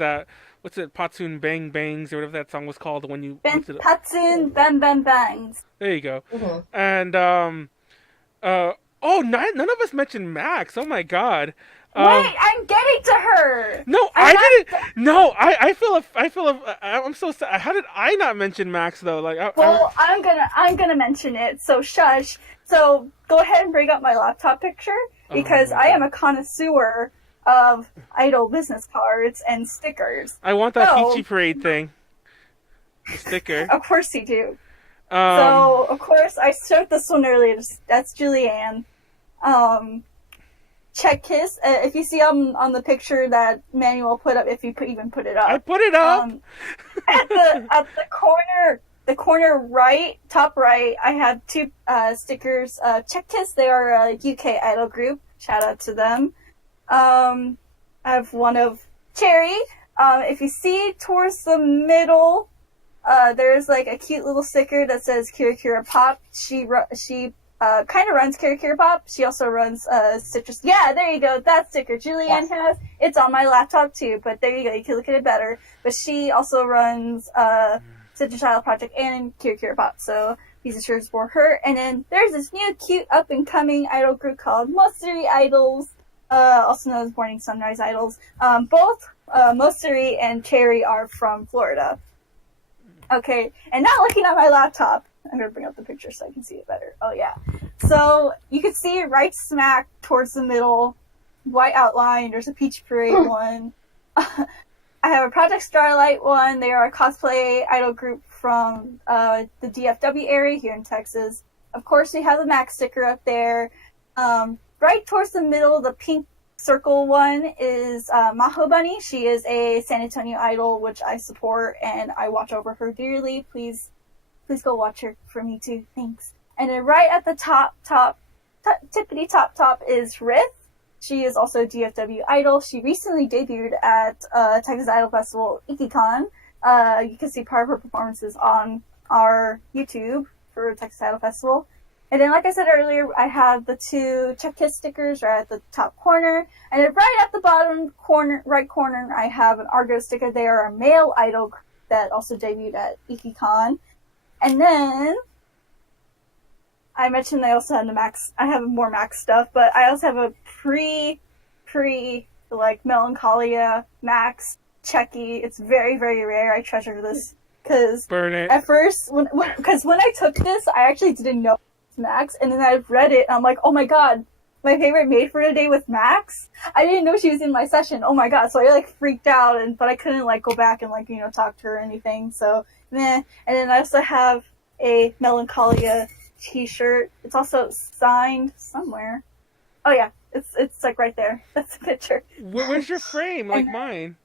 what's it, Patsoon Bang Bangs, or whatever that song was called when you looked it up. Patsoon Bam Bam Bangs. There you go. Mhm. And, none of us mentioned Max. Oh my god. Wait, I'm getting to her. No, I'm I didn't. No, I'm so sad. How did I not mention Max, though? Like, Well, I'm gonna mention it. So shush. So go ahead and bring up my laptop picture because my I am a connoisseur of idol business cards and stickers. I want that So- Peachy Parade thing. The sticker. Of course you do. Um, So of course I showed this one earlier. That's Julianne. Check Kiss. If you see on the picture that Manuel put up, if you even put it up. I put it up. At the corner right, top right, I have two stickers. Check Kiss. They are a UK idol group. Shout out to them. I have one of Cherry. If you see towards the middle, there's like a cute little sticker that says Kira Kira Pop. She kind of runs Kira Kira Pop. She also runs Citrus. Yeah, there you go. That sticker Julianne has. It's on my laptop too, but there you go. You can look at it better. But she also runs Citrus Child Project and Kira Kira Pop. So these are shirts for her. And then there's this new cute up and coming idol group called Mosteri Idols, also known as Morning Sunrise Idols. Both Mosteri and Cherry are from Florida. Okay, and now looking at my laptop, I'm going to bring up the picture so I can see it better. Oh, yeah. So you can see right smack towards the middle, white outline. There's a Peach Parade one. I have a Project Starlight one. They are a cosplay idol group from the DFW area here in Texas. Of course, we have the Max sticker up there. Right towards the middle, the pink circle one is Maho Bunny. She is a San Antonio idol, which I support and I watch over her dearly. Please go watch her for me too. Thanks. And then right at the top, tippity top is Rith. She is also a DFW idol. She recently debuted at Texas Idol Festival IkiCon. You can see part of her performances on our YouTube for Texas Idol Festival. And then, like I said earlier, I have the two Check Kiss stickers right at the top corner. And then right at the bottom right corner, I have an Argo sticker. They are a male idol that also debuted at IkiCon. And then I mentioned I also had the Max. I have more Max stuff, but I also have a pre like Melancholia Max Checky. It's very, very rare. I treasure this because burn it. at first, when I took this, I actually didn't know it was Max, and then I read it, and I'm like, oh my god, my favorite made for today with Max. I didn't know she was in my session. Oh my god! So I like freaked out, but I couldn't like go back and like talk to her or anything. So meh. And then I also have a Melancholia T-shirt. It's also signed somewhere. Oh yeah, it's like right there. That's the picture. Where's your frame, like mine?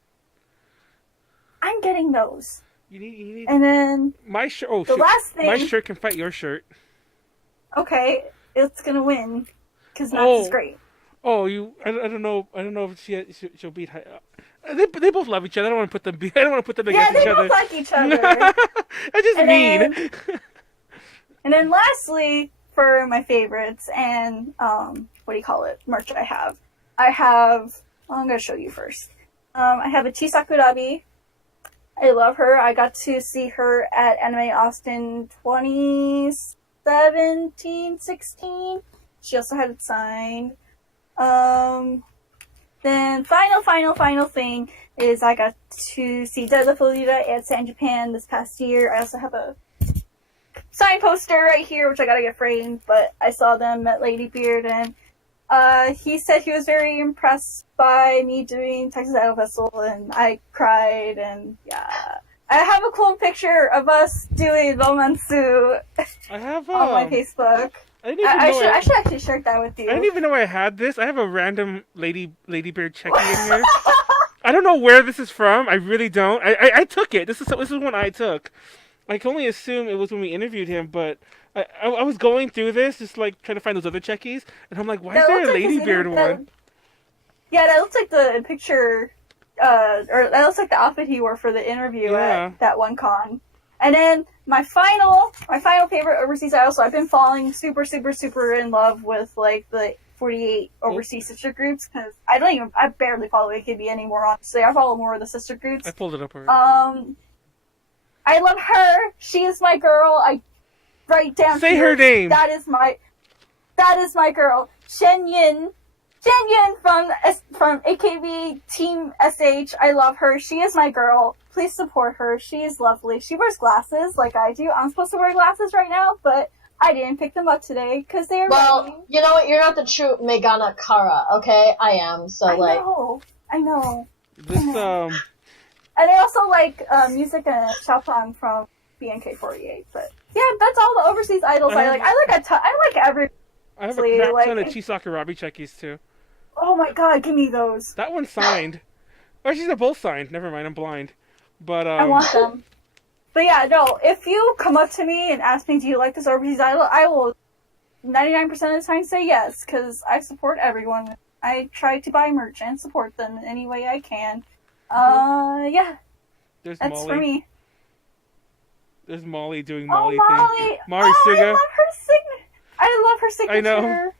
I'm getting those. You need. And then My shirt. Oh, the shoot. last thing. My shirt can fight your shirt. Okay, it's gonna win because Max is great. Oh, I don't know. I don't know if she'll beat. They both love each other. I don't want to put them. I don't want to put them Yeah, against they each both other. like each other. That's just And mean. And then lastly, for my favorites and merch I have. I'm gonna show you first. I have a Chisakurabi. I love her. I got to see her at Anime Austin 2017-16. She also had it signed. Then final thing is I got to see Deadlift Lolita at San Japan this past year. I also have a signed poster right here, which I gotta get framed, but I saw them at Ladybeard, and he said he was very impressed by me doing Texas Idol Festival, and I cried, and yeah. I have a cool picture of us doing Romansu I have on my Facebook. I should actually share that with you. I didn't even know I had this. I have a random Ladybeard checkie in here. I don't know where this is from. I really don't. I took it. This is one I took. I can only assume it was when we interviewed him, but I was going through this, just like trying to find those other checkies, and I'm like, why is there a Ladybeard one? Yeah, that looks like the picture, or that looks like the outfit he wore for the interview at that one con. And then my final favorite overseas idol. So I've been falling super, super, super in love with like the 48 overseas sister groups, because I barely follow AKB anymore. Honestly, I follow more of the sister groups. I pulled it up already. I love her. She is my girl. I write down. Say her name. That is my girl. Shen Yin from AKB Team SH. I love her. She is my girl. Please support her. She is lovely. She wears glasses like I do. I'm supposed to wear glasses right now, but I didn't pick them up today because they are. Well, you know what? You're not the true Megana Kara, okay? I am. So I know. This And I also like music and Shorthand from BNK48. But yeah, that's all the overseas idols I like. I like every. I have a crap ton of Chisakurabi checkies too. Oh my god, give me those. That one's signed. Actually, they're both signed. Never mind, I'm blind. But I want them. But yeah, no, if you come up to me and ask me, do you like this overseas idol, I will 99% of the time say yes, because I support everyone. I try to buy merch and support them in any way I can. Yeah. There's That's Molly. for me. There's Molly doing Molly Molly! thing. Molly I Suga. love her signature. I know.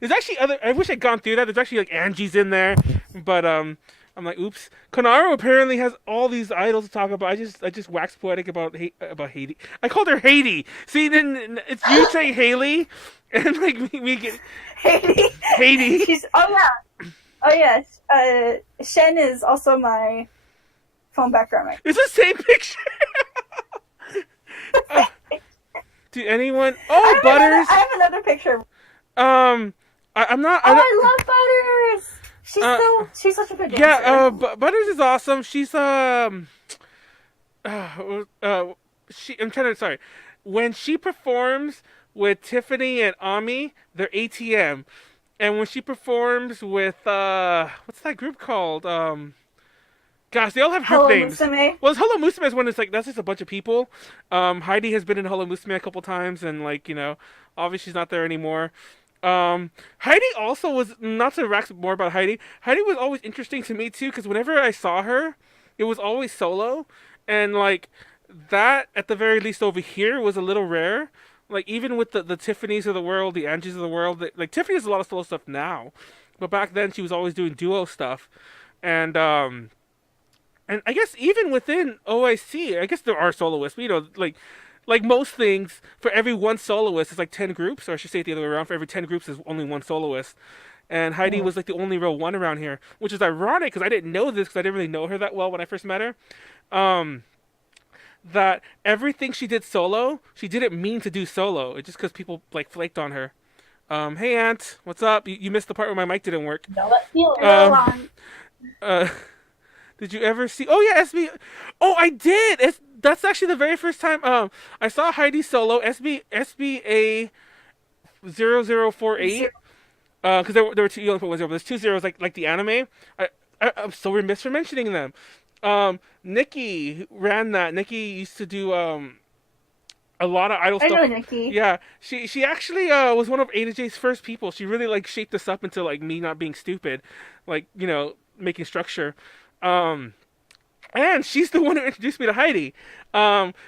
There's actually other. I wish I'd gone through that. There's actually like Angie's in there, but I'm like, oops. Konaru apparently has all these idols to talk about. I just waxed poetic about Haiti. I called her Haiti. See, then it's you say Haley, and like we get Haiti. Oh yes. Shen is also my phone background. It's the same picture. Do anyone? Oh, Butters. I have another picture. I'm not. I love Butters. She's such a good dancer. Yeah. Butters is awesome. She's I'm sorry. When she performs with Tiffany and Ami, they're ATM, and when she performs with what's that group called? Gosh, they all have group names. Musume. Well, Hello Musume is one that's like, that's just a bunch of people. Heidi has been in Hello Musume a couple times, and like, obviously she's not there anymore. Heidi also was, not to wax more about Heidi was always interesting to me too, because whenever I saw her, it was always solo, and like, that, at the very least over here, was a little rare. Like, even with the Tiffany's of the world, the Angies of the world, like, Tiffany has a lot of solo stuff now, but back then she was always doing duo stuff, and I guess even within OIC, I guess there are soloists, but like most things, for every one soloist, it's like 10 groups, or I should say it the other way around, for every 10 groups, there's only one soloist. And Heidi was like the only real one around here, which is ironic, because I didn't know this, because I didn't really know her that well when I first met her. That everything she did solo, she didn't mean to do solo. It's just because people like flaked on her. Hey Aunt, what's up? You missed the part where my mic didn't work. Did you ever see? Oh yeah, SB. Oh, I did. That's actually the very first time. I saw Heidi solo SBA 0048. Because there were two. You only put 10, but there's 2 zeros like the anime. I'm so remiss for mentioning them. Nikki ran that. Nikki used to do a lot of idol stuff. I know Nikki. Yeah, she actually was one of A to J's first people. She really like shaped us up into like me not being stupid, like making structure. And she's the one who introduced me to Heidi.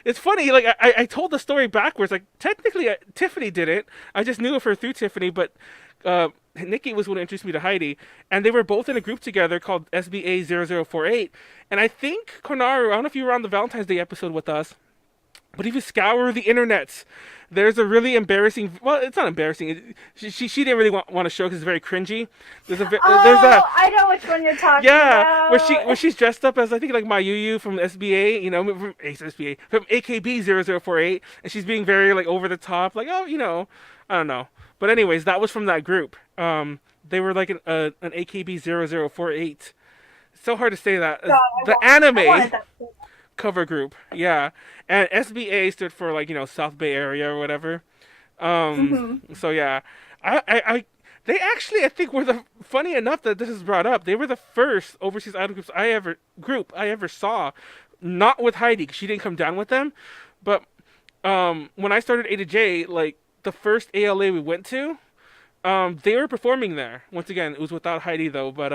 It's funny, like I told the story backwards. Like technically Tiffany did it. I just knew of her through Tiffany, but Nikki was the one who introduced me to Heidi, and they were both in a group together called SBA 0048. And I think Konaru, I don't know if you were on the Valentine's Day episode with us, But if you scour the internets, there's a really embarrassing. Well, it's not embarrassing. She didn't really want to show because it's very cringy. There's there's a I know which one you're talking yeah, about. where she's dressed up as I think like Mayuyu from SBA, from SBA from AKB 0048, and she's being very like over the top, like oh I don't know. But anyways, that was from that group. They were like an AKB 0048. It's so hard to say that. God, The I anime wanted that. cover group, yeah, and SBA stood for like South Bay Area or whatever. So yeah, I they actually I think were the funny enough that this is brought up. They were the first overseas idol I ever saw, not with Heidi 'cause she didn't come down with them, but when I started A to J, like the first ALA we went to. They were performing there. Once again, it was without Heidi though, but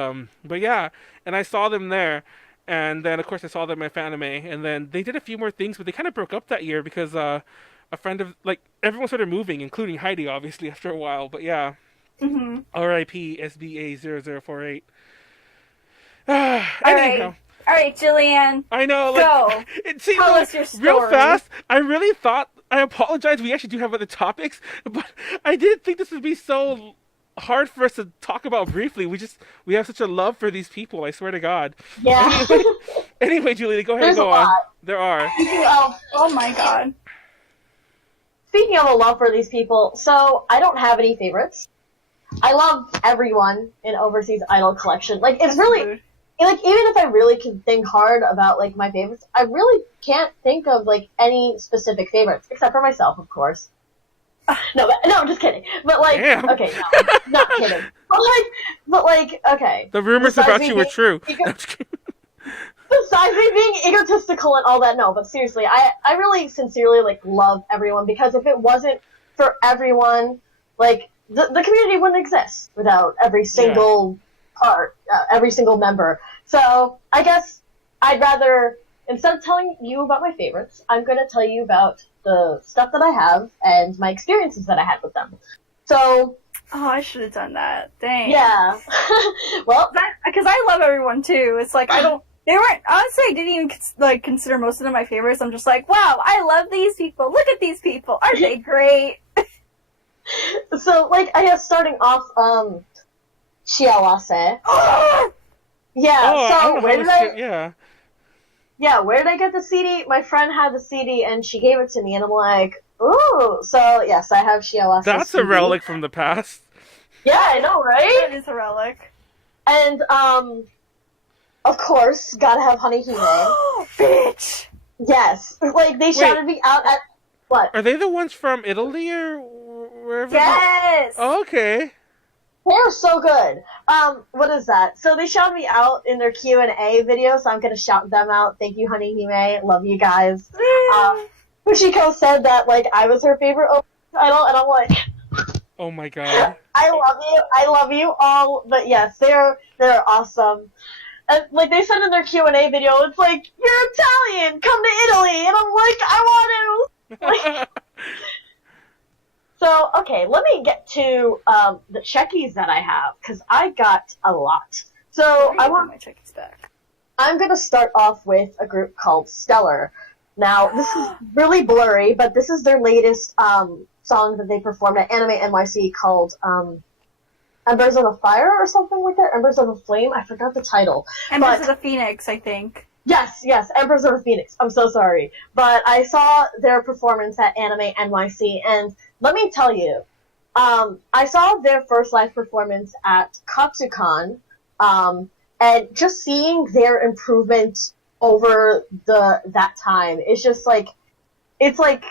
yeah, and I saw them there, and then of course I saw them at Fanime, and then they did a few more things, but they kind of broke up that year because a friend of like everyone started moving, including Heidi, obviously after a while. But yeah, R.I.P. SBA 0048. Anyhow. All right, Jillian. I know, Go. Tell us your real story. fast. I really thought. I apologize. We actually do have other topics, but I didn't think this would be so hard for us to talk about briefly. We have such a love for these people. I swear to God. Yeah. Anyway, Julie, go ahead and There's go a on. lot. There are. Oh my God. Speaking of a love for these people, so I don't have any favorites. I love everyone in Overseas Idol Collection. Like, it's really, like, even if I really can think hard about, like, my favorites, I really can't think of, like, any specific favorites, except for myself, of course. No, I'm just kidding. But, like, Damn. okay, no, not kidding. But, like, okay. The rumors Besides about me you were being true. Besides me being egotistical and all that, no, but seriously, I really sincerely, like, love everyone, because if it wasn't for everyone, like, the community wouldn't exist without every single part, every single member. So, I guess I'd rather, instead of telling you about my favorites, I'm gonna tell you about the stuff that I have and my experiences that I had with them. So, Oh, I should have done that. Dang. yeah. Well, Because I love everyone too. It's like they weren't. Honestly, I didn't even consider most of them my favorites. I'm just like, wow, I love these people. Look at these people. Aren't they great? so, like, I guess starting off, Shiawase. Yeah, so where did I get the CD? My friend had the CD and she gave it to me and I'm like, ooh. So yes, I have Shiawase. That's CD. a relic from the past. Yeah, I know, right? That is a relic. And of course, gotta have Honey Hime. Bitch. Yes, like they shouted me out at what? Are they the ones from Italy or wherever? Yes. Oh, okay. They're so good. What is that? So they shouted me out in their Q&A video, so I'm gonna shout them out. Thank you, Honey Hime. Love you guys. Fushiko said that, like, I was her favorite idol, and I'm like, Oh my God. I love you all, but yes, they're awesome. And, like, they said in their Q&A video, it's like, you're Italian, come to Italy, and I'm like, I want to. Like, so, okay, let me get to the checkies that I have, because I got a lot. So, I want my checkies back. I'm going to start off with a group called Stellar. Now, this is really blurry, but this is their latest song that they performed at Anime NYC called Embers of a Fire or something like that. Embers of a Flame. I forgot the title. Embers of the Phoenix, I think. Yes, Embers of a Phoenix. I'm so sorry. But I saw their performance at Anime NYC, and let me tell you, I saw their first live performance at Katsucon, and just seeing their improvement over that time, it's just like, it's like,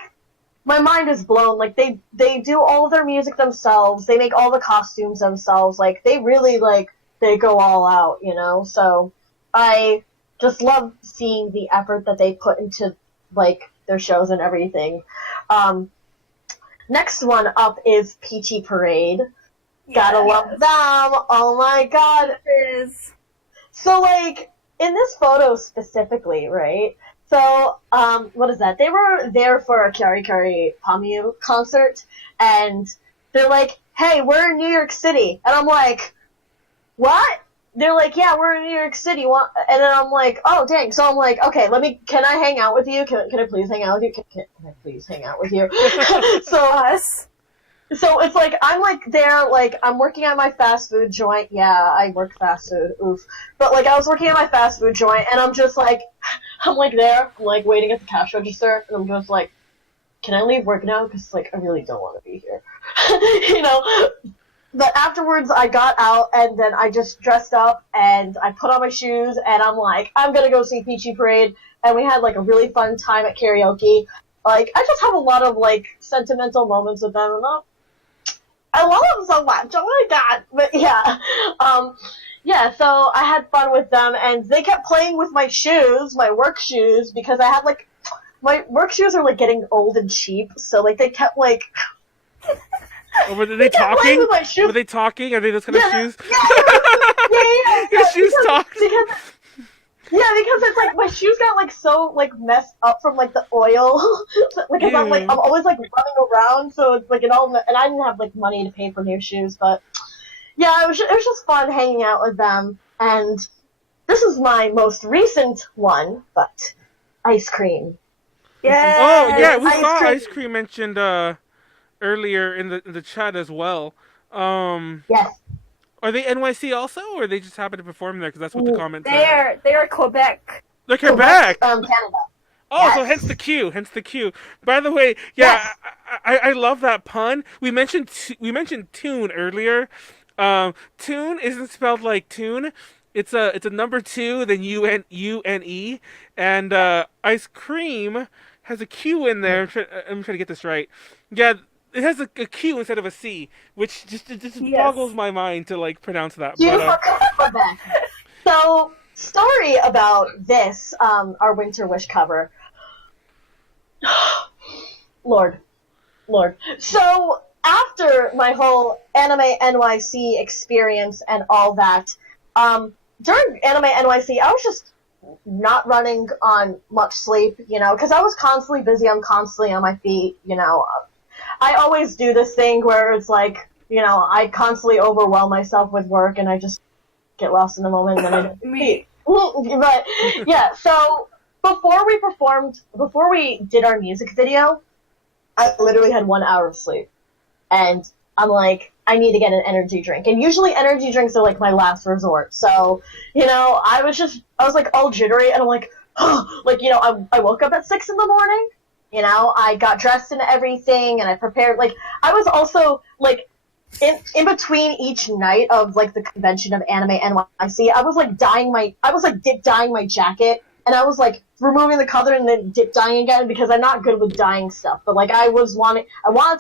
my mind is blown. Like, they do all of their music themselves, they make all the costumes themselves, like, they really, like, they go all out, you know? So, I just love seeing the effort that they put into, like, their shows and everything. Next one up is Peachy Parade. Yes. Gotta love them. Oh my God. It is. So, like, in this photo specifically, right? So, what is that? They were there for a Kyari Kyari Pamyu concert, and they're like, hey, we're in New York City. And I'm like, what? they're like, yeah, we're in New York City. And then I'm like, oh, dang. So I'm like, okay, can I hang out with you? Can I please hang out with you? Can I please hang out with you? So it's like, I'm like there, like, I'm working at my fast food joint. Yeah, I work fast food. Oof. But like, I was working at my fast food joint, and I'm just like, I'm like there, I'm like waiting at the cash register, and I'm just like, can I leave work now? Because like, I really don't want to be here. You know? But afterwards, I got out, and then I just dressed up, and I put on my shoes, and I'm like, I'm gonna go see Peachy Parade, and we had, like, a really fun time at karaoke. Like, I just have a lot of, like, sentimental moments with them, and I love them so much, oh my god! But, yeah, yeah, so I had fun with them, and they kept playing with my shoes, my work shoes, because I had, like, my work shoes are, like, getting old and cheap, so, like, they kept, like... Oh, were they talking? Were they talking? Are they those kind of shoes? Yeah. Your shoes talked. Because it's like my shoes got like so like messed up from like the oil, because I'm always like running around, so it's like and I didn't have like money to pay for new shoes, but yeah, it was just fun hanging out with them, and this is my most recent one, but ice cream. Yeah. Oh yeah, we saw ice cream mentioned earlier in the chat as well. Yes. Are they NYC also, or they just happen to perform there? Because that's what the comments said. They are Quebec. They're Quebec. Canada. Oh, Yes. so hence the cue. By the way, yeah, Yes. I love that pun. We mentioned tune earlier. Tune isn't spelled like tune. It's a number 2, then UNE, and ice cream has a Q in there. I'm trying to get this right. Yeah. It has a Q instead of a C, which just boggles my mind to like pronounce that. Quebec. So, story about this, our Winter Wish cover. Lord. So, after my whole Anime NYC experience and all that, during Anime NYC, I was just not running on much sleep, you know, because I was constantly busy. I'm constantly on my feet, you know. I always do this thing where it's like, you know, I constantly overwhelm myself with work and I just get lost in the moment and then I don't Me. But, yeah, so before we did our music video, I literally had 1 hour of sleep. And I'm like, I need to get an energy drink. And usually energy drinks are like my last resort. So, you know, I was like all jittery and I'm like, like, you know, I woke up at 6 in the morning. You know, I got dressed and everything, and I prepared, like, I was also, like, in between each night of, like, the convention of Anime NYC, I was, like, dip dyeing my jacket, and I was, like, removing the color and then dip dyeing again, because I'm not good with dyeing stuff, but, like, I wanted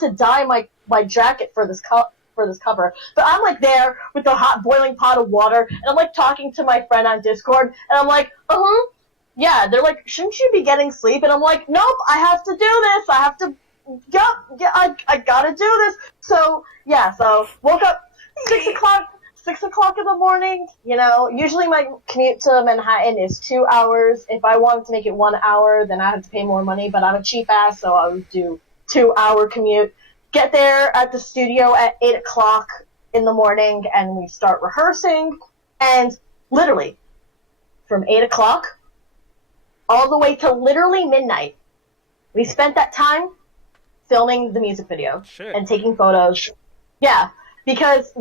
to dye my jacket for this cover, but I'm, like, there with the hot boiling pot of water, and I'm, like, talking to my friend on Discord, and I'm like, yeah, they're like, shouldn't you be getting sleep? And I'm like, nope, I have to do this. I have to, I gotta do this. So, yeah, so woke up 6 o'clock in the morning. You know, usually my commute to Manhattan is 2 hours. If I wanted to make it 1 hour, then I have to pay more money, but I'm a cheap ass, so I would do 2 hour commute. Get there at the studio at 8 o'clock in the morning, and we start rehearsing, and literally, from 8 o'clock, all the way till literally midnight. We spent that time filming the music video and taking photos. Yeah, because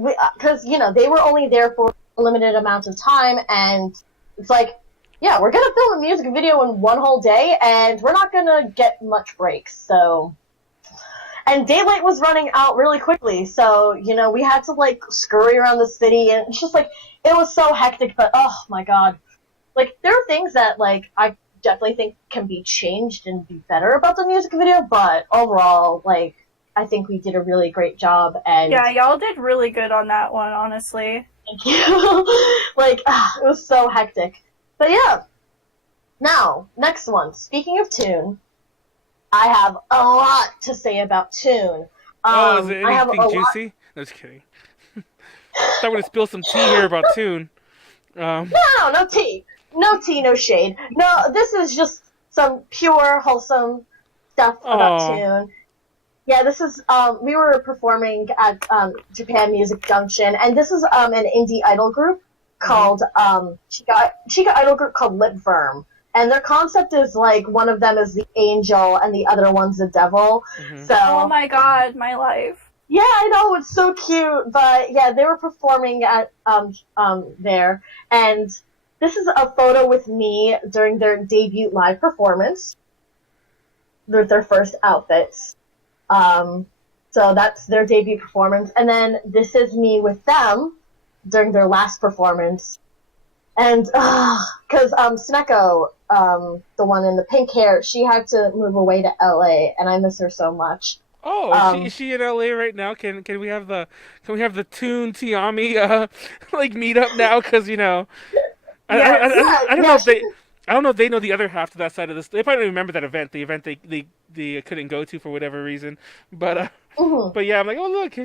you know, they were only there for a limited amount of time, and it's like, yeah, we're gonna film a music video in one whole day, and we're not gonna get much breaks. So, and daylight was running out really quickly, so you know, we had to like scurry around the city, and it's just like it was so hectic. But oh my god, like there are things that like I definitely think can be changed and be better about the music video, but overall, like, I think we did a really great job, and... Yeah, y'all did really good on that one, honestly. Thank you. Like, it was so hectic. But yeah. Now, next one. Speaking of Tune, I have a lot to say about Tune. Is it anything juicy? No, just kidding. I would have spilled some tea here about Tune. No tea. No tea, no shade. No, this is just some pure, wholesome stuff about Tune. Yeah, this is, we were performing at Japan Music Junction, and this is an indie idol group called Chica idol group called Lip Verm. And their concept is like one of them is the angel and the other one's the devil. So Oh my god, my life. yeah, I know, it's so cute. But yeah, they were performing at there, and this is a photo with me during their debut live performance. Their first outfits. So that's their debut performance, and then this is me with them during their last performance. And because Sneko, the one in the pink hair, she had to move away to LA, and I miss her so much. Oh, is she in LA right now? Can we have the Toon Tiami like meet up now? Because I don't know if they know the other half to that side of this. They probably don't remember that event, the event they couldn't go to for whatever reason. But but yeah, I'm like, oh look,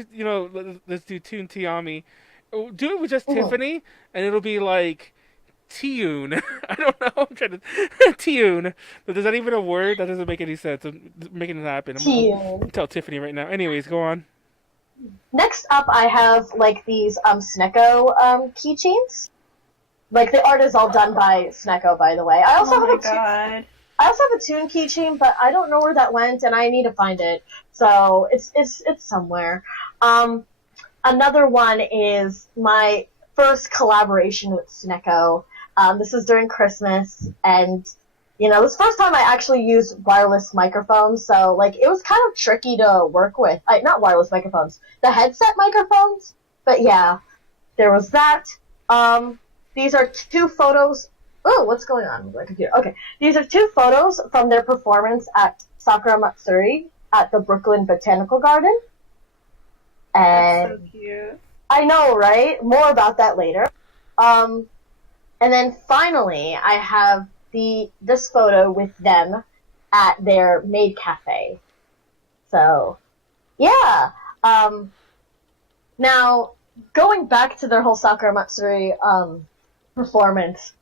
let's do Toon Tiami. Do it with just Tiffany, and it'll be like Tune. I don't know. I'm trying to Tune. Is that even a word? That doesn't make any sense. I'm making it happen. I'm gonna tell Tiffany right now. Anyways, go on. Next up, I have like these Sneko keychains. Like the art is all done by Sneko, by the way. I also have a Toon keychain, but I don't know where that went, and I need to find it. So it's somewhere. Another one is my first collaboration with Sneko. This was during Christmas, and this was the first time I actually used wireless microphones, so like it was kind of tricky to work with. Not wireless microphones, the headset microphones. But yeah, there was that. These are two photos. Oh, what's going on with my computer? Okay, these are two photos from their performance at Sakura Matsuri at the Brooklyn Botanical Garden. And That's so cute. I know, right? More about that later. And then finally, I have this photo with them at their maid cafe. So, yeah. Now, going back to their whole Sakura Matsuri performance,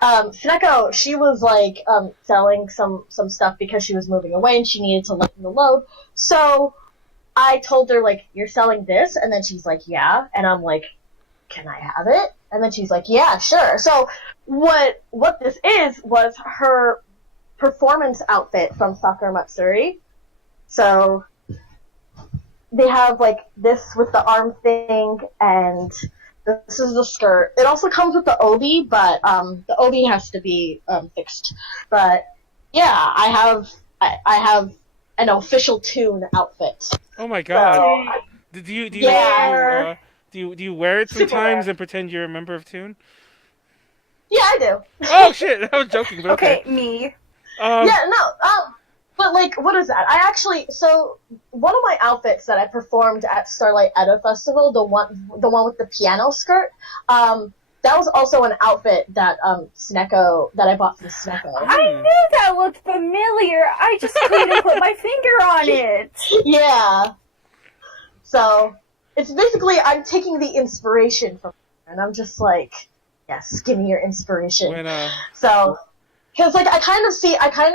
Sneko, she was like selling some stuff because she was moving away and she needed to lighten the load. So I told her, like, you're selling this? And then she's like, yeah. And I'm like, can I have it? And then she's like, yeah, sure. So what this was her performance outfit from Sakura Matsuri. So they have, like, this with the arm thing, and this is the skirt. It also comes with the obi, but the obi has to be fixed. But yeah, I have an official Toon outfit. Oh my god! So, do you yeah. do you wear it sometimes and pretend you're a member of Toon? Yeah, I do. Oh shit! I was joking, but okay. Me. Yeah, no. But like, what is that? So one of my outfits that I performed at Starlight Edo Festival, the one with the piano skirt, that was also an outfit that that I bought from Sneko. I knew that looked familiar. I just couldn't put my finger on it. Yeah. So it's basically I'm taking the inspiration from her, and I'm just like, yes, give me your inspiration. So. Because like I kind of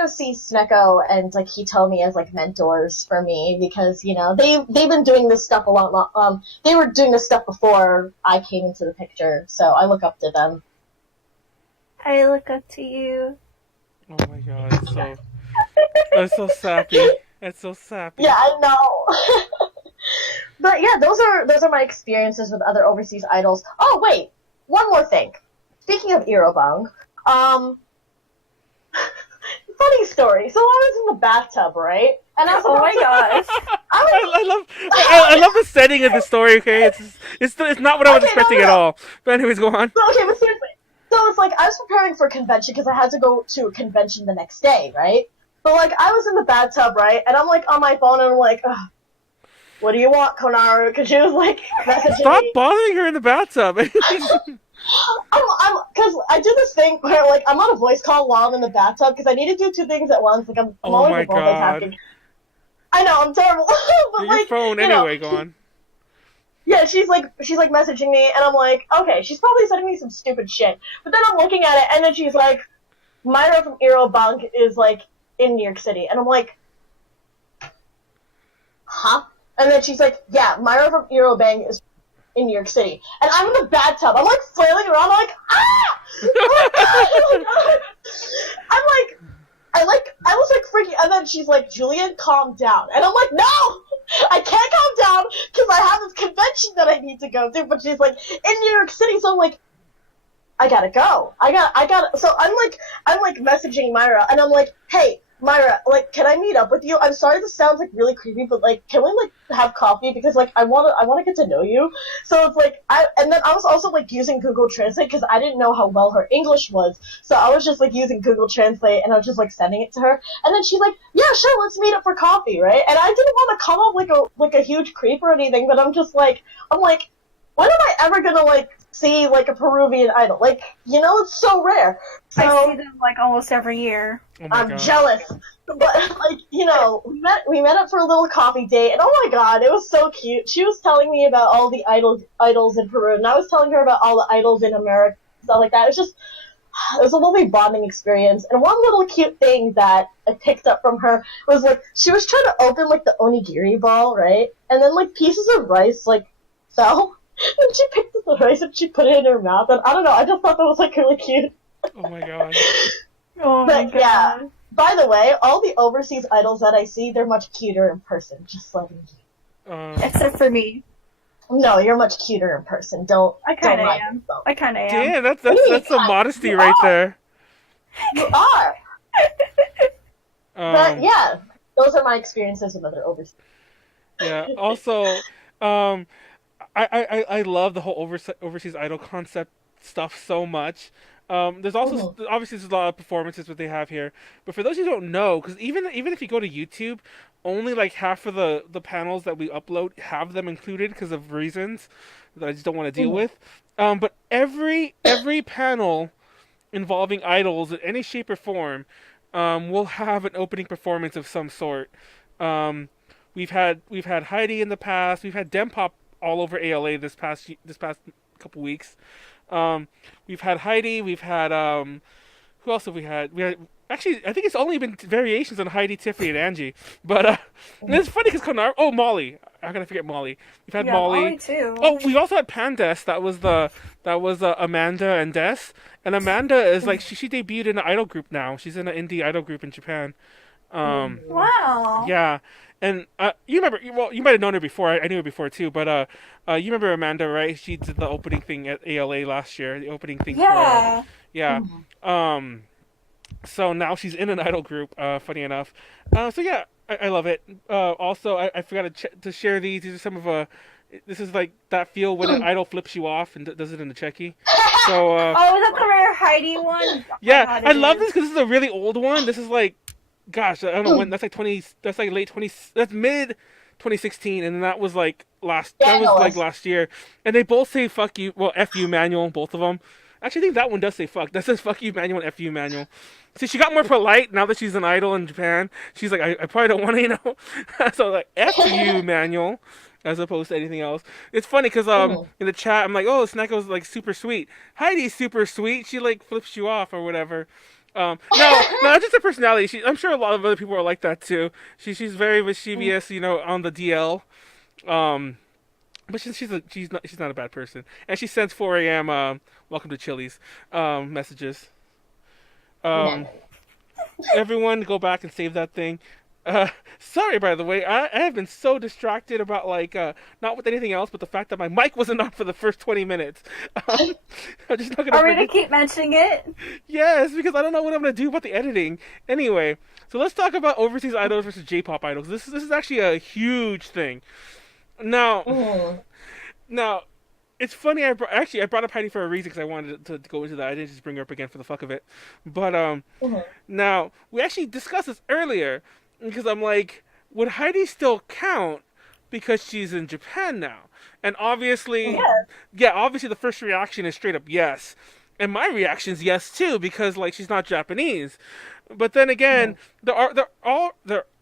see Sneko and like Hitomi as like mentors for me because they've been doing this stuff a lot. They were doing this stuff before I came into the picture, so I look up to them. I look up to you. Oh my god, that's so sappy. That's so sappy. Yeah, I know. But yeah, those are my experiences with other overseas idols. Oh wait, one more thing. Speaking of Irobang, funny story. So I was in the bathtub, right? And I was oh my gosh! I love the setting of the story. Okay, it's not what I was expecting at all. But anyways, go on. Okay, but seriously, so it's like I was preparing for a convention because I had to go to a convention the next day, right? But like I was in the bathtub, right? And I'm like on my phone and I'm like, ugh, what do you want, Konaru? Because she was like messaging Stop me. bothering her in the bathtub. Because I do this thing where like I'm on a voice call while I'm in the bathtub because I need to do two things at once. Like I'm always multitasking. I know I'm terrible. But your like, phone anyway. Go on. Yeah, she's like messaging me, and I'm like, okay, she's probably sending me some stupid shit. But then I'm looking at it, and then she's like, Myra from Irobang is like in New York City, and I'm like, huh? And then she's like, yeah, Myra from Irobang is in New York City, and I'm in the bathtub. I'm like flailing around. I'm like, ah! Oh my God! I was like freaking, and then she's like, Julian, calm down. And I'm like, no! I can't calm down because I have this convention that I need to go to, but she's like, in New York City, so I'm like, I gotta go. So I'm like messaging Myra, and I'm like, hey, Myra, like, can I meet up with you? I'm sorry this sounds like really creepy, but like, can we like have coffee? Because like, I wanna get to know you. So it's like, and then I was also like using Google Translate because I didn't know how well her English was. So I was just like using Google Translate, and I was just like sending it to her. And then she's like, yeah, sure, let's meet up for coffee, right? And I didn't want to come off like a huge creep or anything, but I'm like, when am I ever gonna like see like a Peruvian idol? Like, you know, it's so rare. So I see them like almost every year. Oh my I'm God. jealous. But like, you know, we met up for a little coffee date, and oh my God, it was so cute. She was telling me about all the idols in Peru, and I was telling her about all the idols in America, stuff like that. It was a lovely bonding experience. And one little cute thing that I picked up from her was like, she was trying to open like the onigiri ball, right? And then like pieces of rice like fell. And she picked up the rice and she put it in her mouth, and I don't know, I just thought that was like really cute. Oh my God. Oh my But God. yeah, by the way, all the overseas idols that I see, they're much cuter in person. Just letting you. Except for me. No, you're much cuter in person. Don't I kinda lie to am. yourself. I kinda am. Damn, that's some modesty right there. You are. But Um, yeah, those are my experiences with other overseas. yeah. Also, I love the whole overseas idol concept stuff so much. There's also obviously there's a lot of performances that they have here, but for those who don't know, because even if you go to YouTube, only like half of the panels that we upload have them included because of reasons that I just don't want to deal with. But every panel involving idols in any shape or form will have an opening performance of some sort. We've had Heidi in the past. We've had Dempop all over ALA this past couple weeks. We've had Heidi. We've had who else have we had? We had actually I think it's only been variations on Heidi, Tiffany, and Angie. But and it's funny because Konaru. Oh, Molly. How can I forget Molly? We've had Yeah, Molly. too. Oh, we've also had Pandes. That was Amanda and Des. And Amanda is like she debuted in an idol group now. She's in an indie idol group in Japan. Wow. Yeah, and you remember? Well, you might have known her before. I knew her before too. But you remember Amanda, right? She did the opening thing at ALA last year. The opening thing. Yeah. Yeah. So now she's in an idol group. Funny enough. So yeah, I love it. Also, I forgot to share these. These are some of this is like that feel when an idol flips you off and does it in the checky. So Oh, is that the rare Heidi one? Oh my yeah, God, I it love is. this because this is a really old one. This is like, gosh, I don't know when. That's like 20. That's like late 20. That's mid 2016, and that was like last. Yeah, That was it like was. last year, and they both say "fuck you." Well, "f you," Manuel. Both of them. Actually, I think that one does say "fuck." That says "fuck you," Manuel, and "f you," Manuel. See, she got more polite now that she's an idol in Japan. She's like, I probably don't want to, you know. So like, "f you," Manuel, as opposed to anything else. It's funny because in the chat I'm like, oh, Snako's like super sweet. Heidi's super sweet. She like flips you off or whatever. No, just her personality. I'm sure a lot of other people are like that too. She's very mischievous, you know, on the DL. But she's not a bad person. And she sends 4 a.m. Welcome to Chili's messages. Everyone, go back and save that thing. Sorry, by the way, I have been so distracted about like not with anything else, but the fact that my mic wasn't on for the first 20 minutes. I'm just not gonna. Are we gonna keep mentioning it? Yes, because I don't know what I'm gonna do about the editing. Anyway, so let's talk about overseas idols versus J-pop idols. This is actually a huge thing. Now, it's funny. I brought up Heidi for a reason because I wanted to go into that. I didn't just bring her up again for the fuck of it. But now we actually discussed this earlier because I'm like, would Heidi still count because she's in Japan now? And obviously, obviously the first reaction is straight up yes. And my reaction is yes too because like she's not Japanese. But then again, there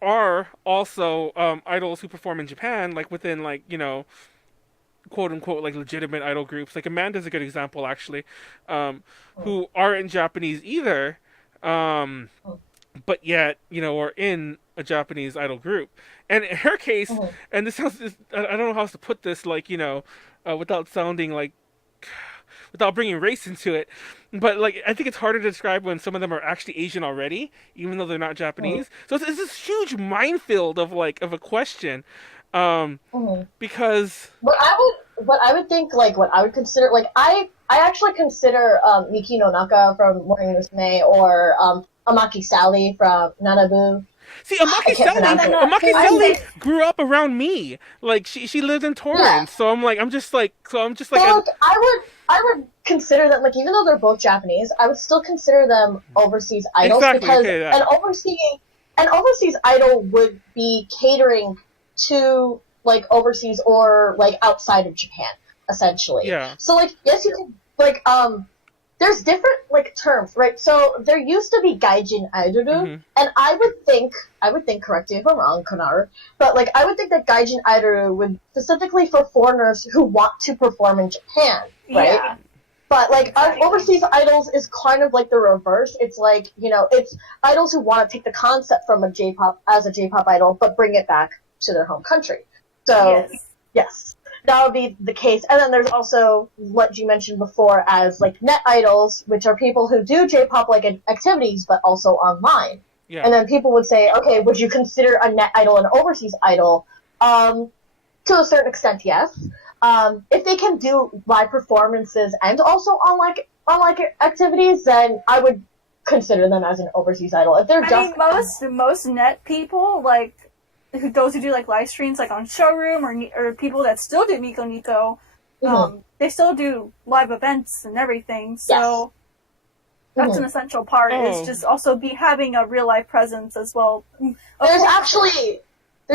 are also idols who perform in Japan, like within like, you know, quote unquote like legitimate idol groups. Like Amanda's a good example actually, who aren't Japanese either, but yet, you know, are in a Japanese idol group. And in her case, and this sounds, I don't know how else to put this, like, you know, without sounding like, without bringing race into it. But like, I think it's harder to describe when some of them are actually Asian already, even though they're not Japanese. So it's this huge minefield of like of a question, because What I would think, like, what I would consider, like, I actually consider Miki no Naka from Morning Musume or Amaki Sally from Nanabu. see, I can't pronounce it. Amaki I Sally think- grew up around me. Like she lived in Torrance, Yeah. so I'm just like, So, like, I would consider them, like, even though they're both Japanese, I would still consider them overseas idols Exactly, because okay, yeah. an overseas idol would be catering to, like, overseas or, like, outside of Japan, essentially. Yeah. So, like, yes, you can, like, there's different, like, terms, right? So there used to be gaijin aidoru, and I would think, correct me if I'm wrong, Konaru, but, like, I would think that gaijin aidoru would specifically for foreigners who want to perform in Japan, right? Yeah. But, like, Exactly. overseas idols is kind of like the reverse. It's like, you know, it's idols who want to take the concept from a J-pop idol, but bring it back to their home country. So, yes, that would be the case. And then there's also what you mentioned before as, like, net idols, which are people who do J-pop-like activities, but also online. yeah. And then people would say, okay, would you consider a net idol an overseas idol? To a certain extent, yes. If they can do live performances and also online activities, then I would consider them as an overseas idol. If they're I just mean, most net people, like, those who do, like, live streams, like, on Showroom, or people that still do Nico Nico, they still do live events and everything, so that's an essential part, Oh. is just also having a real-life presence as well. Of there's course-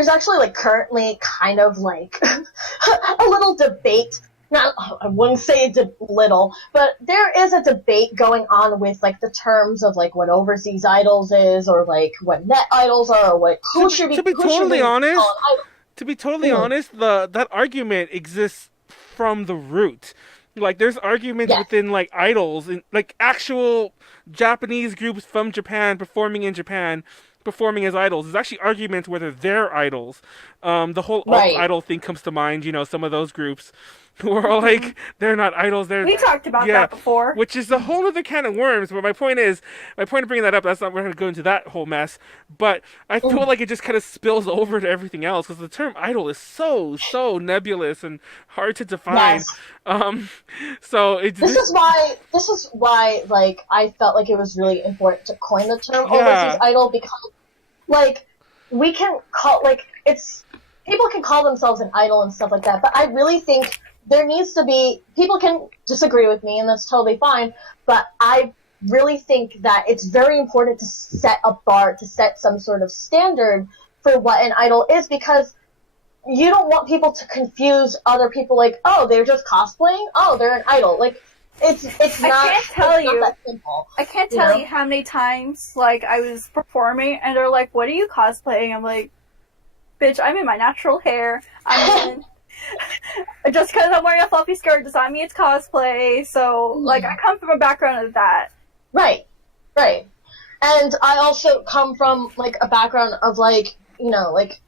actually like currently kind of like a little debate. Not, I wouldn't say little, but there is a debate going on with like the terms of like what overseas idols is, or like what net idols are, or what who should be. To be who should totally be honest, called idol. To be totally honest, that argument exists from the root. Like, there's arguments Yeah. within like idols and like actual Japanese groups from Japan performing in Japan, performing as idols. There's actually arguments whether they're idols. The whole Right. alt idol thing comes to mind. You know, some of those groups who are all like, they're not idols. They're We talked about that before. which is a whole other can of worms. But my point of bringing that up, that's not, we're going to go into that whole mess. But I feel like it just kind of spills over to everything else because the term idol is so nebulous and hard to define. Yes. So it's This is why like I felt like it was really important to coin the term Yeah. overseas idol, because like we can call like it's people can call themselves an idol and stuff like that, but I really think there needs to be, people can disagree with me and that's totally fine, but I really think that it's very important to set a bar, to set some sort of standard for what an idol is, because you don't want people to confuse other people like, oh, they're just cosplaying, oh, they're an idol. Like, it's I not, can't tell it's not you. that simple. I can't You tell know? you how many times, like, I was performing, and they're like, what are you cosplaying? I'm like, bitch, I'm in my natural hair. I'm in... Just because I'm wearing a fluffy skirt does not mean it's cosplay. So, like, I come from a background of that. Right. And I also come from, like, a background of, like, you know, like,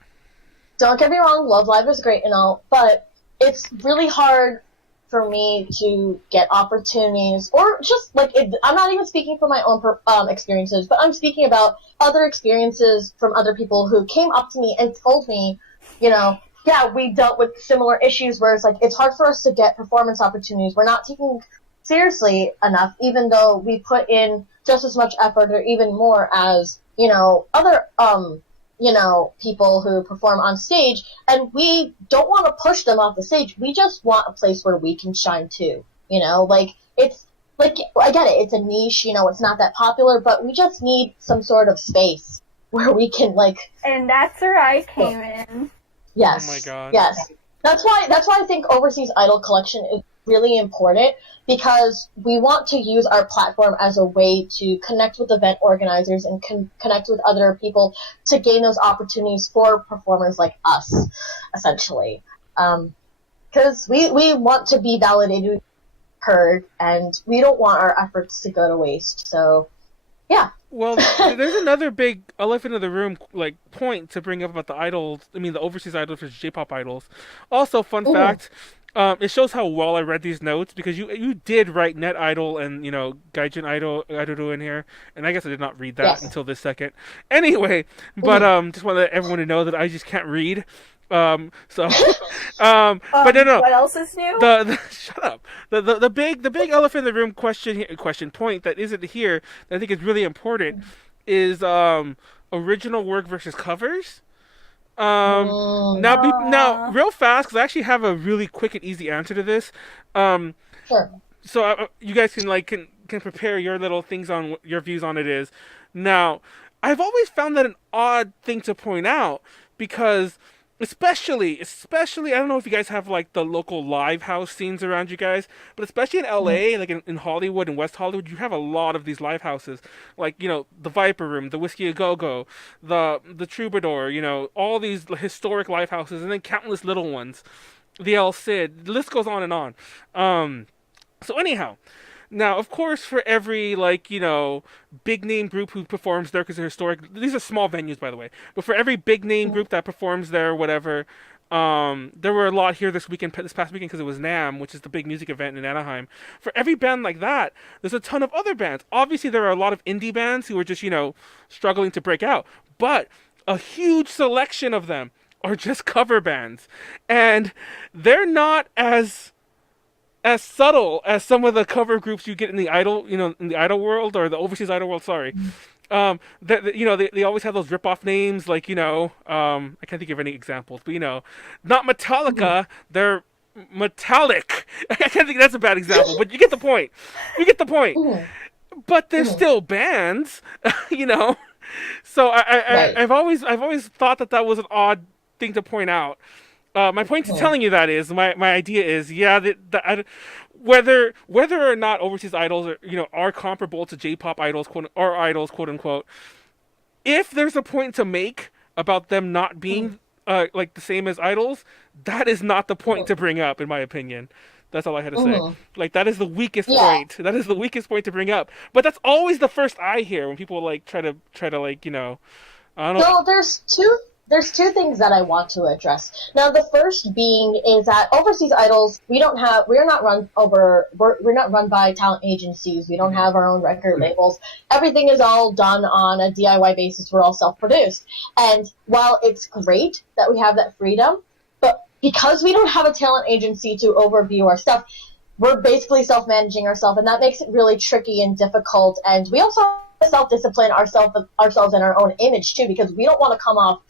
don't get me wrong, Love Live is great and all, but it's really hard for me to get opportunities, or just, like, I'm not even speaking from my own experiences, but I'm speaking about other experiences from other people who came up to me and told me, you know, yeah, we dealt with similar issues where it's like, it's hard for us to get performance opportunities. We're not taking seriously enough, even though we put in just as much effort or even more as, you know, other, you know, people who perform on stage, and we don't want to push them off the stage. We just want a place where we can shine too, you know? Like, it's, like, I get it, it's a niche, you know, it's not that popular, but we just need some sort of space where we can, like... And that's where I came in. Yes. Oh my God. Yes. That's why I think Overseas Idol Collection is really important, because we want to use our platform as a way to connect with event organizers and connect with other people to gain those opportunities for performers like us, essentially. Because we want to be validated, heard, and we don't want our efforts to go to waste. So, yeah. Well, there's another big elephant in the room, like, point to bring up about the idols. I mean, the overseas idols versus J-pop idols. Also, fun fact, It shows how well I read these notes because you did write Net Idol and Gaijin Idol in here, and I guess I did not read that Yes. until this second. Anyway, but just want to let everyone to know that I just can't read. So, but no. What else is new? Shut up. The big elephant in the room question point that isn't here that I think is really important is original work versus covers. Now, real fast, because I actually have a really quick and easy answer to this. Sure. So you guys can prepare your little things on what your views on it is. Now, I've always found that an odd thing to point out because, especially, I don't know if you guys have like the local live house scenes around you guys, but especially in LA, like in Hollywood and West Hollywood, you have a lot of these live houses, like the Viper Room, the Whiskey A Go Go, the Troubadour, all these historic live houses, and then countless little ones, the El Cid. The list goes on and on. So anyhow. Now, of course, for every, big name group who performs there, because they're historic, these are small venues, by the way, but for every big name group that performs there, whatever, there were a lot here this past weekend, because it was NAMM, which is the big music event in Anaheim. For every band like that, there's a ton of other bands. Obviously, there are a lot of indie bands who are just, struggling to break out, but a huge selection of them are just cover bands, and they're not as subtle as some of the cover groups you get in the idol, in the idol world or the overseas idol world. Sorry, they always have those rip-off names, like I can't think of any examples, but not Metallica, they're Metallic. I can't think that's a bad example, but you get the point. But they're still bands, So I've always thought that was an odd thing to point out. My point to telling you that is my idea is whether or not overseas idols are comparable to J-pop idols quote unquote, if there's a point to make about them not being like the same as idols, that is not the point to bring up, in my opinion. That's all I had to say. Like, that is the weakest point. That is the weakest point to bring up. But that's always the first I hear when people try to I don't know. So there's two things that I want to address. Now, the first being is that overseas idols, we're not run by talent agencies. We don't have our own record labels. Everything is all done on a DIY basis. We're all self-produced. And while it's great that we have that freedom, but because we don't have a talent agency to overview our stuff, we're basically self-managing ourselves, and that makes it really tricky and difficult. And we also have to self-discipline ourselves and our own image too, because we don't want to come off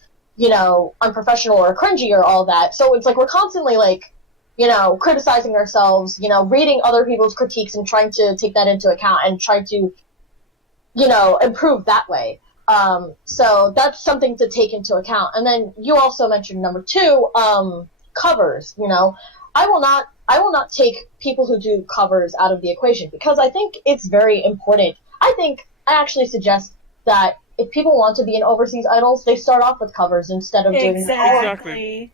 unprofessional or cringy or all that. So it's like we're constantly criticizing ourselves, reading other people's critiques and trying to take that into account and try to, improve that way. So that's something to take into account. And then you also mentioned number 2, covers. I will not take people who do covers out of the equation because I think it's very important. I actually suggest that if people want to be in overseas idols, they start off with covers instead of doing exactly.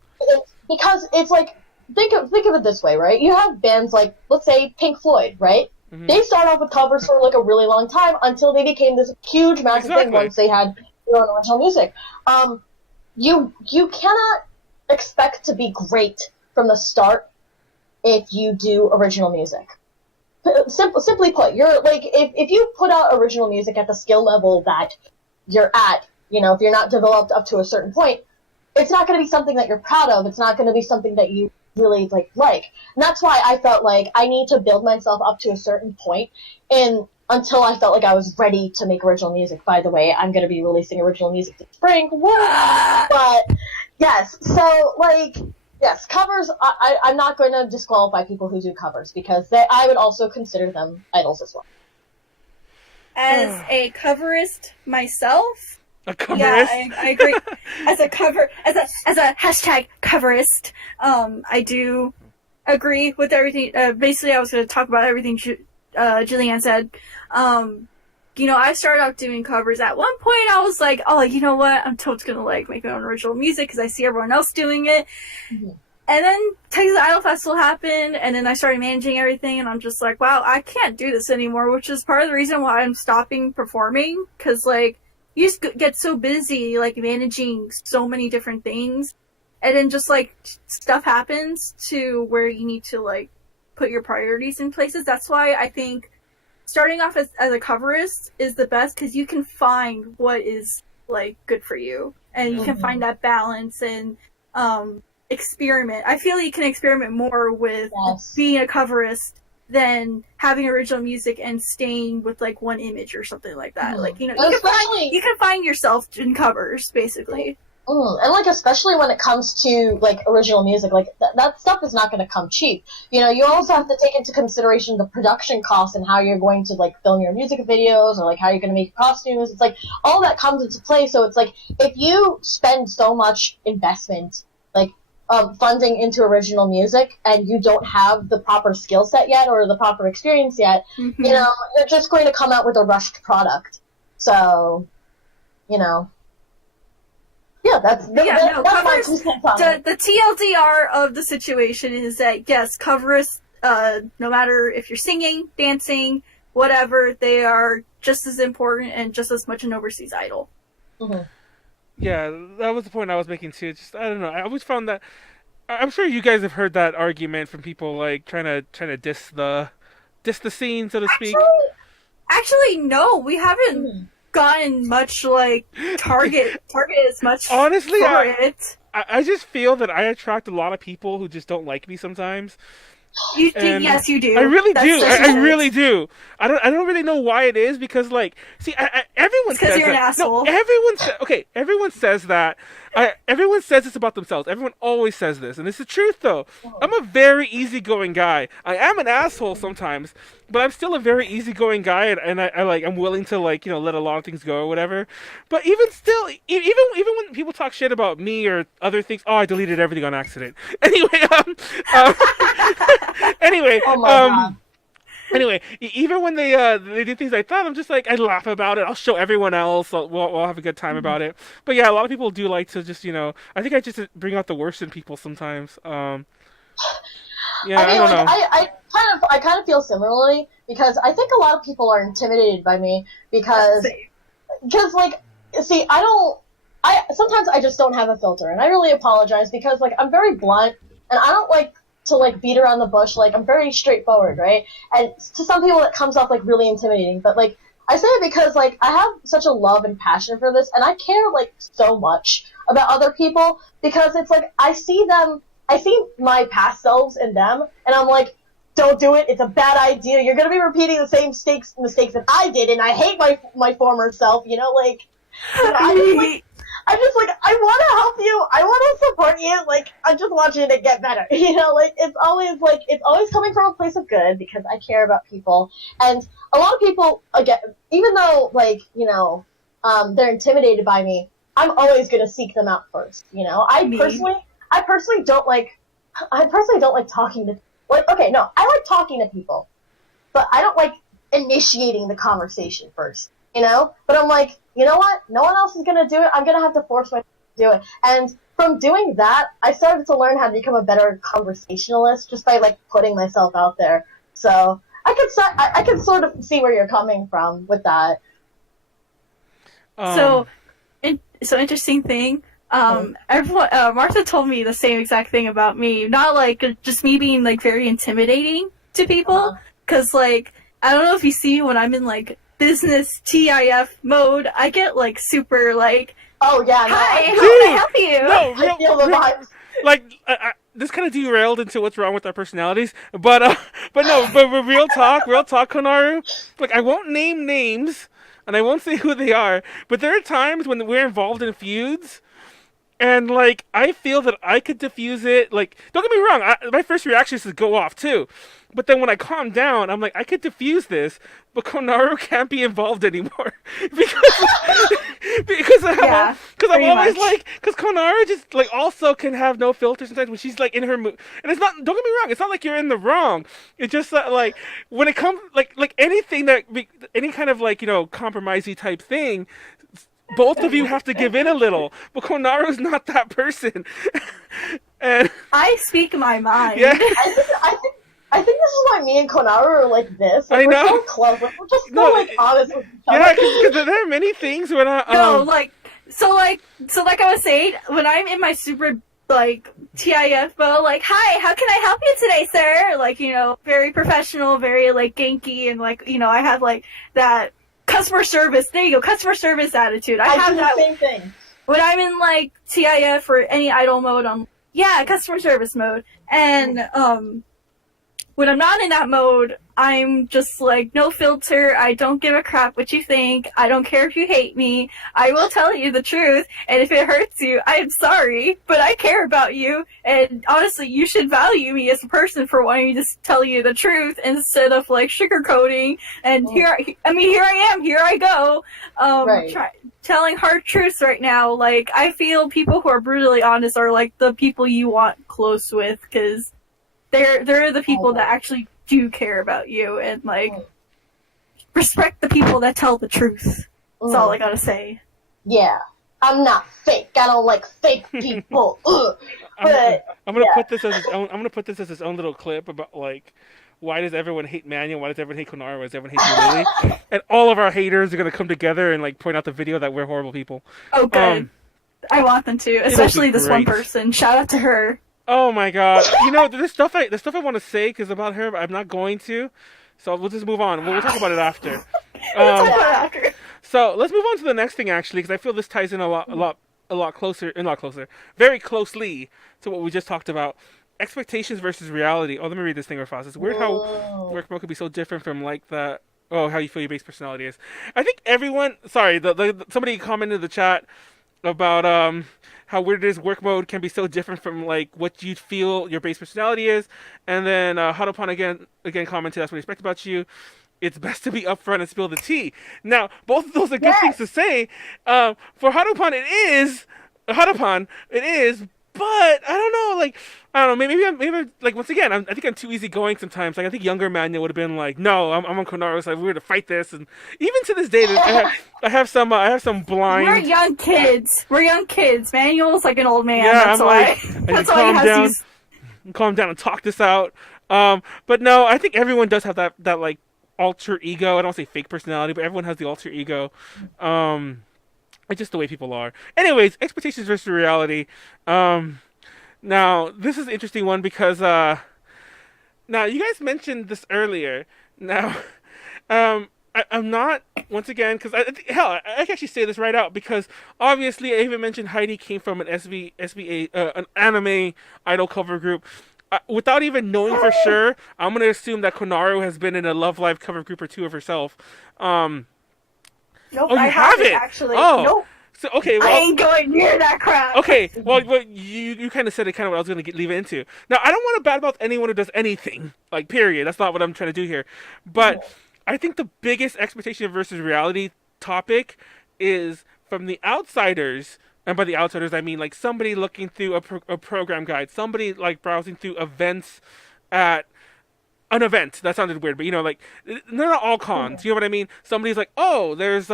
Because it's like, think of it this way, right? You have bands like, let's say, Pink Floyd, right? Mm-hmm. They start off with covers for a really long time until they became this huge, massive thing once they had their own original music. You cannot expect to be great from the start if you do original music. Simply put, you're if you put out original music at the skill level that you're at, if you're not developed up to a certain point, it's not going to be something that you're proud of. It's not going to be something that you really like. And that's why I felt like I need to build myself up to a certain point, and until I felt like I was ready to make original music. By the way, I'm going to be releasing original music this spring. But yes, so yes, covers. I'm not going to disqualify people who do covers because I would also consider them idols as well. As a coverist myself, yeah, I agree. As a hashtag coverist, I do agree with everything. Basically, I was going to talk about everything Jillian said. I started out doing covers. At one point, I was like, oh, you know what? I'm totally going to make my own original music because I see everyone else doing it. Mm-hmm. And then Texas Idol Festival happened, and then I started managing everything, and I'm just like, wow, I can't do this anymore, which is part of the reason why I'm stopping performing, because, you just get so busy, managing so many different things and then just like stuff happens to where you need to like put your priorities in places. That's why I think starting off as a coverist is the best, because you can find what is like good for you, and you can find that balance and experiment. I feel you can experiment more with being a coverist than having original music and staying with like one image or something like that. Like, you know, you can find yourself in covers basically. And like, especially when it comes to like original music, like that stuff is not going to come cheap. You know, you also have to take into consideration the production costs and how you're going to like film your music videos, or like how you're going to make costumes. It's like all that comes into play. So it's like, if you spend so much investment, like funding into original music, and you don't have the proper skill set yet or the proper experience yet, you know, you're just going to come out with a rushed product. So, you know. Yeah, that's covers, my 2 cents on it. The TLDR of the situation is that, yes, coverists, no matter if you're singing, dancing, whatever, they are just as important and just as much an overseas idol. Yeah, that was the point I was making too. Just, I don't know. I always found that, I'm sure you guys have heard that argument from people like trying to diss the scene, so to speak. Actually, no, we haven't gotten much like target as much. Honestly, for it. I just feel that I attract a lot of people who just don't like me sometimes. You think? Yes, you do. I really do. I true. really do. I don't really know why it is, because like, see, everyone says you're that. an asshole. No, everyone says that. Everyone says this about themselves. Everyone always says this, and it's the truth though. I'm a very easygoing guy. I am an asshole sometimes, but I'm still a very easygoing guy, and I'm willing to like, you know, let a lot of things go or whatever. But even still, even when people talk shit about me or other things, I deleted everything on accident. Anyway, anyway, Oh my God. Anyway, even when they do things like that, I'm just like, I laugh about it. I'll show everyone else. We'll have a good time about it. But yeah, a lot of people do like to just, you know, I think I just bring out the worst in people sometimes. Yeah, I don't know. I kind of feel similarly, because I think a lot of people are intimidated by me because like, see, sometimes I just don't have a filter, and I really apologize, because like, I'm very blunt, and I don't like to like beat around the bush. Like, I'm very straightforward, right? And to some people it comes off like really intimidating, but like, I say it because like, I have such a love and passion for this, and I care like so much about other people, because it's like, I see my past selves in them, and I'm like, don't do it, it's a bad idea, you're gonna be repeating the same mistakes that I did, and I hate my former self, you know, like, I'm just like, I want to help you, I want to support you, like, I just want you to get better, you know, like, it's always coming from a place of good, because I care about people. And a lot of people, again, even though, like, you know, they're intimidated by me, I'm always going to seek them out first, you know. I personally don't like talking to, like, okay, no, I like talking to people, but I don't like initiating the conversation first, you know. But I'm like, you know what? No one else is going to do it. I'm going to have to force myself to do it. And from doing that, I started to learn how to become a better conversationalist just by, like, putting myself out there. So I could sort of see where you're coming from with that. So interesting thing. Everyone, Martha told me the same exact thing about me. Not like just me being like very intimidating to people, because like, I don't know if you see when I'm in like business TIF mode, I get like super like, oh yeah, no, hi, how can I help you? No, I feel the vibes. Like, this kind of derailed into what's wrong with our personalities, but real talk, Konaru. Like, I won't name names, and I won't say who they are, but there are times when we're involved in feuds, and like, I feel that I could diffuse it. Like, don't get me wrong, my first reaction is to go off too, but then when I calm down, I'm like, I could diffuse this, but Konaru can't be involved anymore because I'm always like, because Konaru just like also can have no filter sometimes when she's like in her mood, and it's not. Don't get me wrong, it's not like you're in the wrong. It's just that like when it comes like anything that any kind of like, you know, compromisey type thing, both of you have to give in a little, but Konaru's not that person. And I speak my mind. Yeah. I think this is why me and Konaru are like this. Like, I know. We're so close. Like, we're just so like honest with each other. Yeah, because there are many things when I No, like, so like I was saying, when I'm in my super like TIF mode, like, hi, how can I help you today, sir? Like, you know, very professional, very like Genki, and like, you know, I have like that customer service. There you go, customer service attitude. I have do that the same thing. when I'm in like TIF or any idle mode. I'm customer service mode, and when I'm not in that mode, I'm just like, no filter. I don't give a crap what you think. I don't care if you hate me. I will tell you the truth. And if it hurts you, I am sorry, but I care about you. And honestly, you should value me as a person for wanting to just tell you the truth instead of like sugarcoating. And here I am. Here I go. Telling hard truths right now. Like, I feel people who are brutally honest are like the people you want close with, because they're the people that actually do care about you, and like respect the people that tell the truth. That's all I gotta say. Yeah, I'm not fake. I don't like fake people. I'm gonna put this as its own little clip about like, why does everyone hate Manuel? Why does everyone hate Konaru? Why does everyone hate Lily? And all of our haters are gonna come together and like point out the video that we're horrible people. Oh, good. I want them to, especially this one person. Shout out to her. Oh my god! You know, the stuff I want to say is about her, but I'm not going to. So we'll just move on. We'll talk about it after. So let's move on to the next thing, actually, because I feel this ties in a lot closer, very closely to what we just talked about. Expectations versus reality. Oh, let me read this thing real fast. It's weird how work mode could be so different from like the how you feel your base personality is. I think everyone. Sorry, somebody commented in the chat about how weird it is work mode can be so different from like what you feel your base personality is, and then Hadopon again commented, that's what I expect about you. It's best to be upfront and spill the tea. Now, both of those are good things to say. For Hadopon, it is, but I don't know, like, I don't know, maybe like, once again, I think I'm too easygoing sometimes. Like, I think younger Manuel would have been like, no, I'm on Konaru, so we're going to fight this. And even to this day, I have some blind... We're young kids. Manuel's like an old man, yeah, that's I'm why. like, That's why he has these... Calm down and talk this out. But no, I think everyone does have that like, alter ego. I don't want to say fake personality, but everyone has the alter ego. It's just the way people are. Anyways, expectations versus reality. Now, this is an interesting one because, now, you guys mentioned this earlier. Now, I'm not, once again, because, I can actually say this right out, because, obviously, I even mentioned Heidi came from an an anime idol cover group. Without even knowing for sure, I'm going to assume that Konaru has been in a Love Live cover group or two of herself. Nope, oh, you I haven't actually. Oh. Nope. So, okay, well, I ain't going near that crap. Okay, well, you kind of said it kind of what I was going to leave it into. Now, I don't want to badmouth anyone who does anything, like, period. That's not what I'm trying to do here. But I think the biggest expectation versus reality topic is from the outsiders, and by the outsiders, I mean, like, somebody looking through a program guide, somebody, like, browsing through events at an event. That sounded weird, but, you know, like, they're not all cons. You know what I mean? Somebody's like, oh, there's,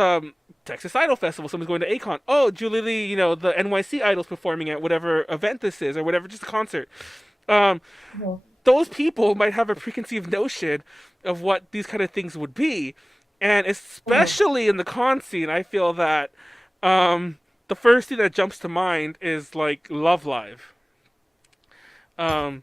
Texas Idol Festival, somebody's going to A-Con. Oh, Julie Lee, you know, the NYC Idol's performing at whatever event this is, or whatever, just a concert. Those people might have a preconceived notion of what these kind of things would be. And especially in the con scene, I feel that the first thing that jumps to mind is, like, Love Live. You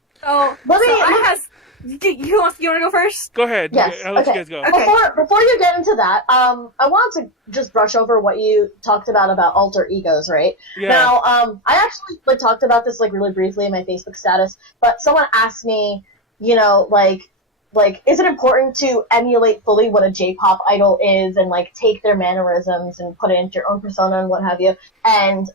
want to go first? Go ahead. Yes. I'll let okay. you guys go. Okay. Before you get into that, I want to just brush over what you talked about alter egos, right? Yeah. Now, I actually talked about this really briefly in my Facebook status, but someone asked me, you know, like, is it important to emulate fully what a J-pop idol is and take their mannerisms and put it into your own persona and what have you? And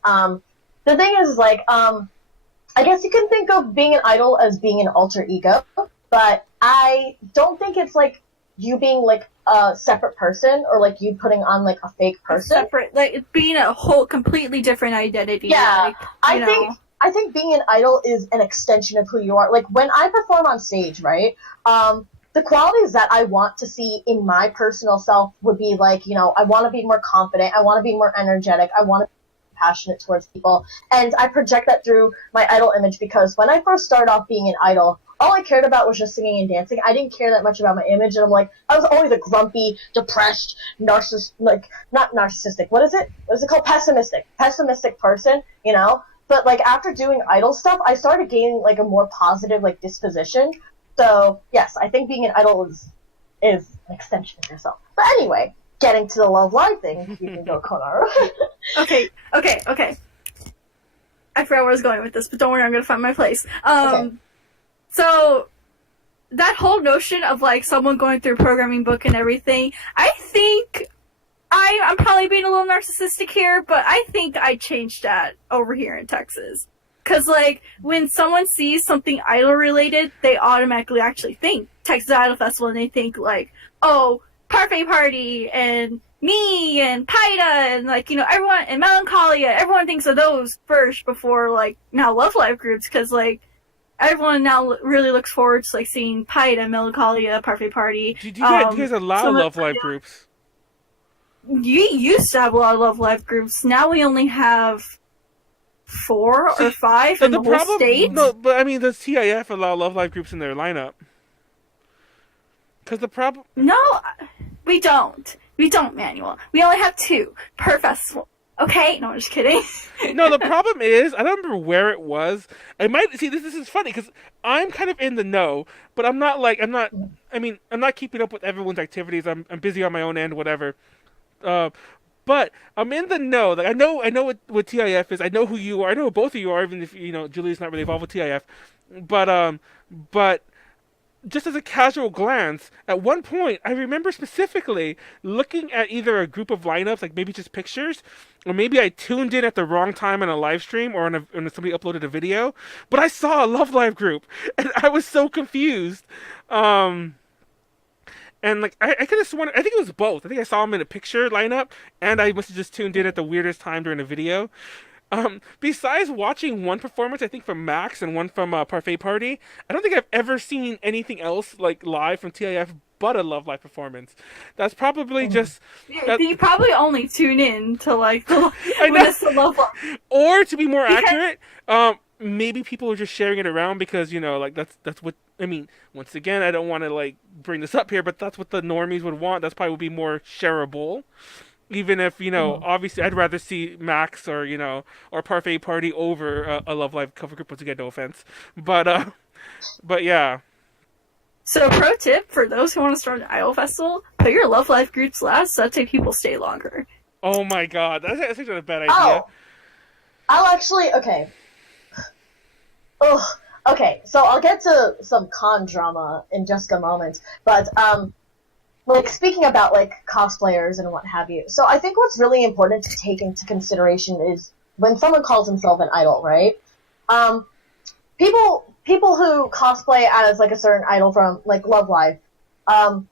the thing is, I guess you can think of being an idol as being an alter ego. But I don't think it's you being a separate person or you putting on a fake person. Separate, it's being a whole completely different identity. Yeah, I think being an idol is an extension of who you are. When I perform on stage, right? The qualities that I want to see in my personal self would be I want to be more confident. I want to be more energetic. I want to be passionate towards people, and I project that through my idol image because when I first started off being an idol, all I cared about was just singing and dancing. I didn't care that much about my image, and I was always a grumpy, depressed, not narcissistic. What is it called? Pessimistic person, you know? but like after doing idol stuff, I started gaining like a more positive like disposition. So yes, I think being an idol is an extension of yourself. But anyway, getting to the Love Live thing, you can go Konaru. Okay. I forgot where I was going with this, but don't worry, I'm gonna find my place. Okay. So that whole notion of like someone going through a programming book and everything, I think I'm probably being a little narcissistic here, but I think I changed that over here in Texas. Cause like when someone sees something idol related, they automatically actually think Texas Idol Festival, and they think like, oh, Parfait Party and me and Paida and like, you know, everyone, and Melancholia, everyone thinks of those first before like now Love Live groups, cause like everyone now really looks forward to like seeing Paida, Melancholia, Parfait Party. Do you guys allow Love Live groups? You used to have a lot of Love Live groups. Now we only have 4 or 5 in the whole state. No, but I mean, does TIF allow Love Live groups in their lineup? Because the problem... No, we don't. We don't, Manuel. We only have 2 per festival. Okay? No, I'm just kidding. No, the problem is, I don't remember where it was. I might... See, this is funny, because I'm kind of in the know, but I'm not keeping up with everyone's activities. I'm busy on my own end, whatever. But I'm in the know. Like I know what TIF is. I know who you are. I know who both of you are, even if you know Julie's not really involved with TIF. But just as a casual glance, at one point I remember specifically looking at either a group of lineups, like maybe just pictures, or maybe I tuned in at the wrong time on a live stream or on somebody uploaded a video. But I saw a Love Live group, and I was so confused. And like I could have sworn, I think it was both. I think I saw him in a picture lineup, and I must have just tuned in at the weirdest time during a video. Besides watching one performance, I think from Max and one from Parfait Party, I don't think I've ever seen anything else like live from TIF but a Love Live performance. That's probably just... You probably only tune in to like the Love Live. Or to be more accurate, maybe people are just sharing it around because, you know, like that's what... I mean, once again, I don't want to like bring this up here, but that's what the normies would want. That's probably would be more shareable. Even if, you know, obviously I'd rather see Max or, you know, or Parfait Party over a Love Live cover group, once again, no offense. But yeah. So pro tip for those who want to start an idol festival, put your Love Live groups last, so that's how people stay longer. Oh my god, that's actually a bad idea. Oh, I'll actually, okay. Ugh. Okay, so I'll get to some con drama in just a moment, but like speaking about like cosplayers and what have you. So I think what's really important to take into consideration is when someone calls himself an idol, right? People who cosplay as like a certain idol from like Love Live. The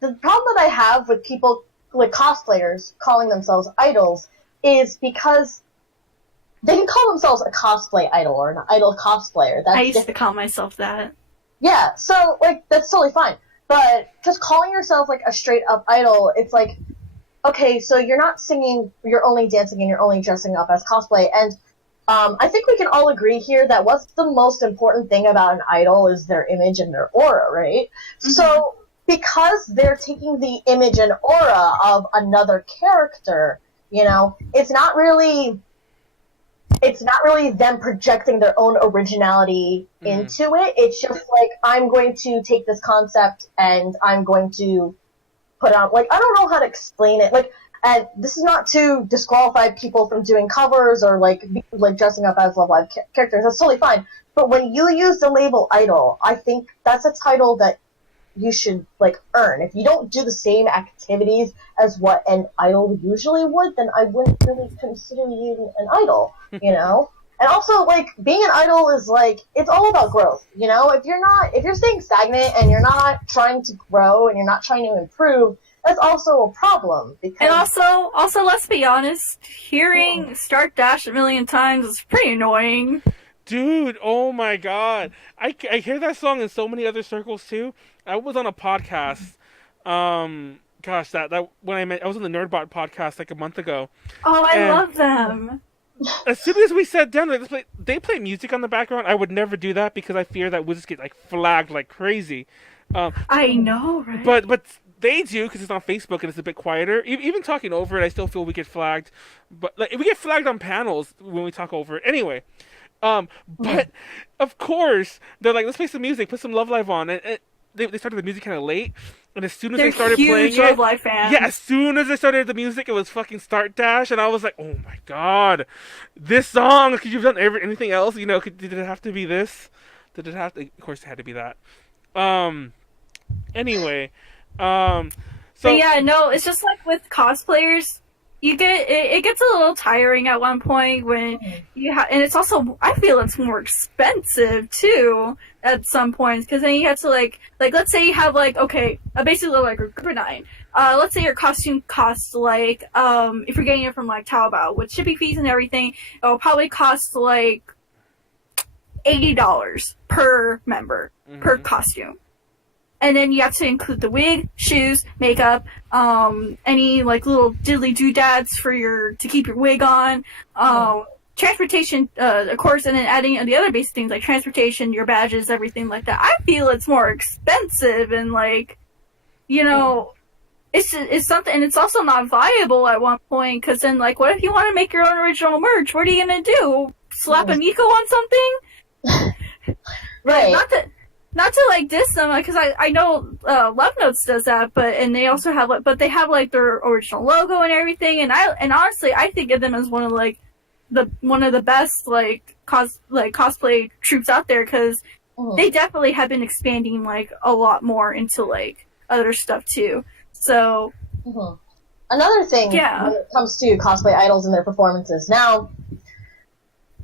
problem that I have with people like cosplayers calling themselves idols is because they can call themselves a cosplay idol or an idol cosplayer. I used to call myself that. Yeah, so, like, that's totally fine. But just calling yourself, like, a straight-up idol, it's like, okay, so you're not singing, you're only dancing, and you're only dressing up as cosplay. And I think we can all agree here that what's the most important thing about an idol is their image and their aura, right? Mm-hmm. So, because they're taking the image and aura of another character, you know, it's not really them projecting their own originality into it. It's just like, I'm going to take this concept and I'm going to put out, like, I don't know how to explain it. Like, and this is not to disqualify people from doing covers or like dressing up as Love Live characters. That's totally fine. But when you use the label idol, I think that's a title that you should like earn. If you don't do the same activities as what an idol usually would, then I wouldn't really consider you an idol, you know? And also, like, being an idol is like, it's all about growth, you know? If you're staying stagnant and you're not trying to grow and you're not trying to improve, that's also a problem. Because... And also, let's be honest, hearing Start Dash a million times is pretty annoying. Dude, oh my god. I hear that song in so many other circles too. I was on a podcast, gosh, that when I was on the Nerdbot podcast like a month ago. Oh, I love them. As soon as we sat down, they play music on the background. I would never do that because I fear that we'll just get like flagged like crazy. I know, right? But they do because it's on Facebook and it's a bit quieter. Even talking over it, I still feel we get flagged. But like, we get flagged on panels when we talk over it. Anyway, but of course they're like, let's play some music, put some Love Live on, and they started the music kind of late. And as soon as they started playing Love it, Live fans. yeah, as soon as they started the music, it was fucking Start Dash, and I was like, oh my god, this song. Could you have done anything else? You know, did it have to be this? Did it have to? Of course, it had to be that. Anyway, so But yeah, no, it's just like with cosplayers, you get it gets a little tiring at one point when you have, and it's also, I feel it's more expensive too at some points, because then you have to like let's say you have like, okay, basically like a group of 9. Let's say your costume costs like if you're getting it from like Taobao with shipping fees and everything, it'll probably cost like $80 per member per costume. And then you have to include the wig, shoes, makeup, any like little diddly doodads for to keep your wig on, transportation, of course, and then adding the other basic things like transportation, your badges, everything like that. I feel it's more expensive, and like, you know, it's something, and it's also not viable at one point, because then like, what if you want to make your own original merch? What are you gonna do? Slap a Nico on something? Right. Not to like diss them, because I know Love Notes does that, and they also have they have like their original logo and everything, and honestly I think of them as one of the best like cosplay troops out there, because they definitely have been expanding like a lot more into like other stuff too. So another thing when it comes to cosplay idols and their performances. Now,